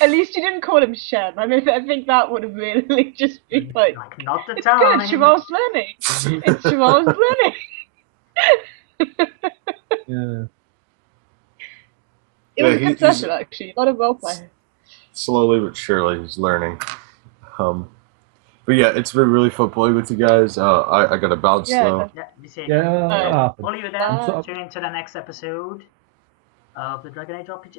At least you didn't call him Shem. I mean, I think that would have really just been like, Like, not the it's time. good, Jamal's learning. It's Jamal's learning. Yeah. It Yeah, was a good he's- session, actually. A lot of roleplay. Slowly but surely, he's learning. But yeah, it's been really fun playing with you guys. I gotta bounce Yeah, though. Yeah, you see. Yeah, that happened. All of you I'm there, sort of- tune into the next episode of the Dragon Age RPG.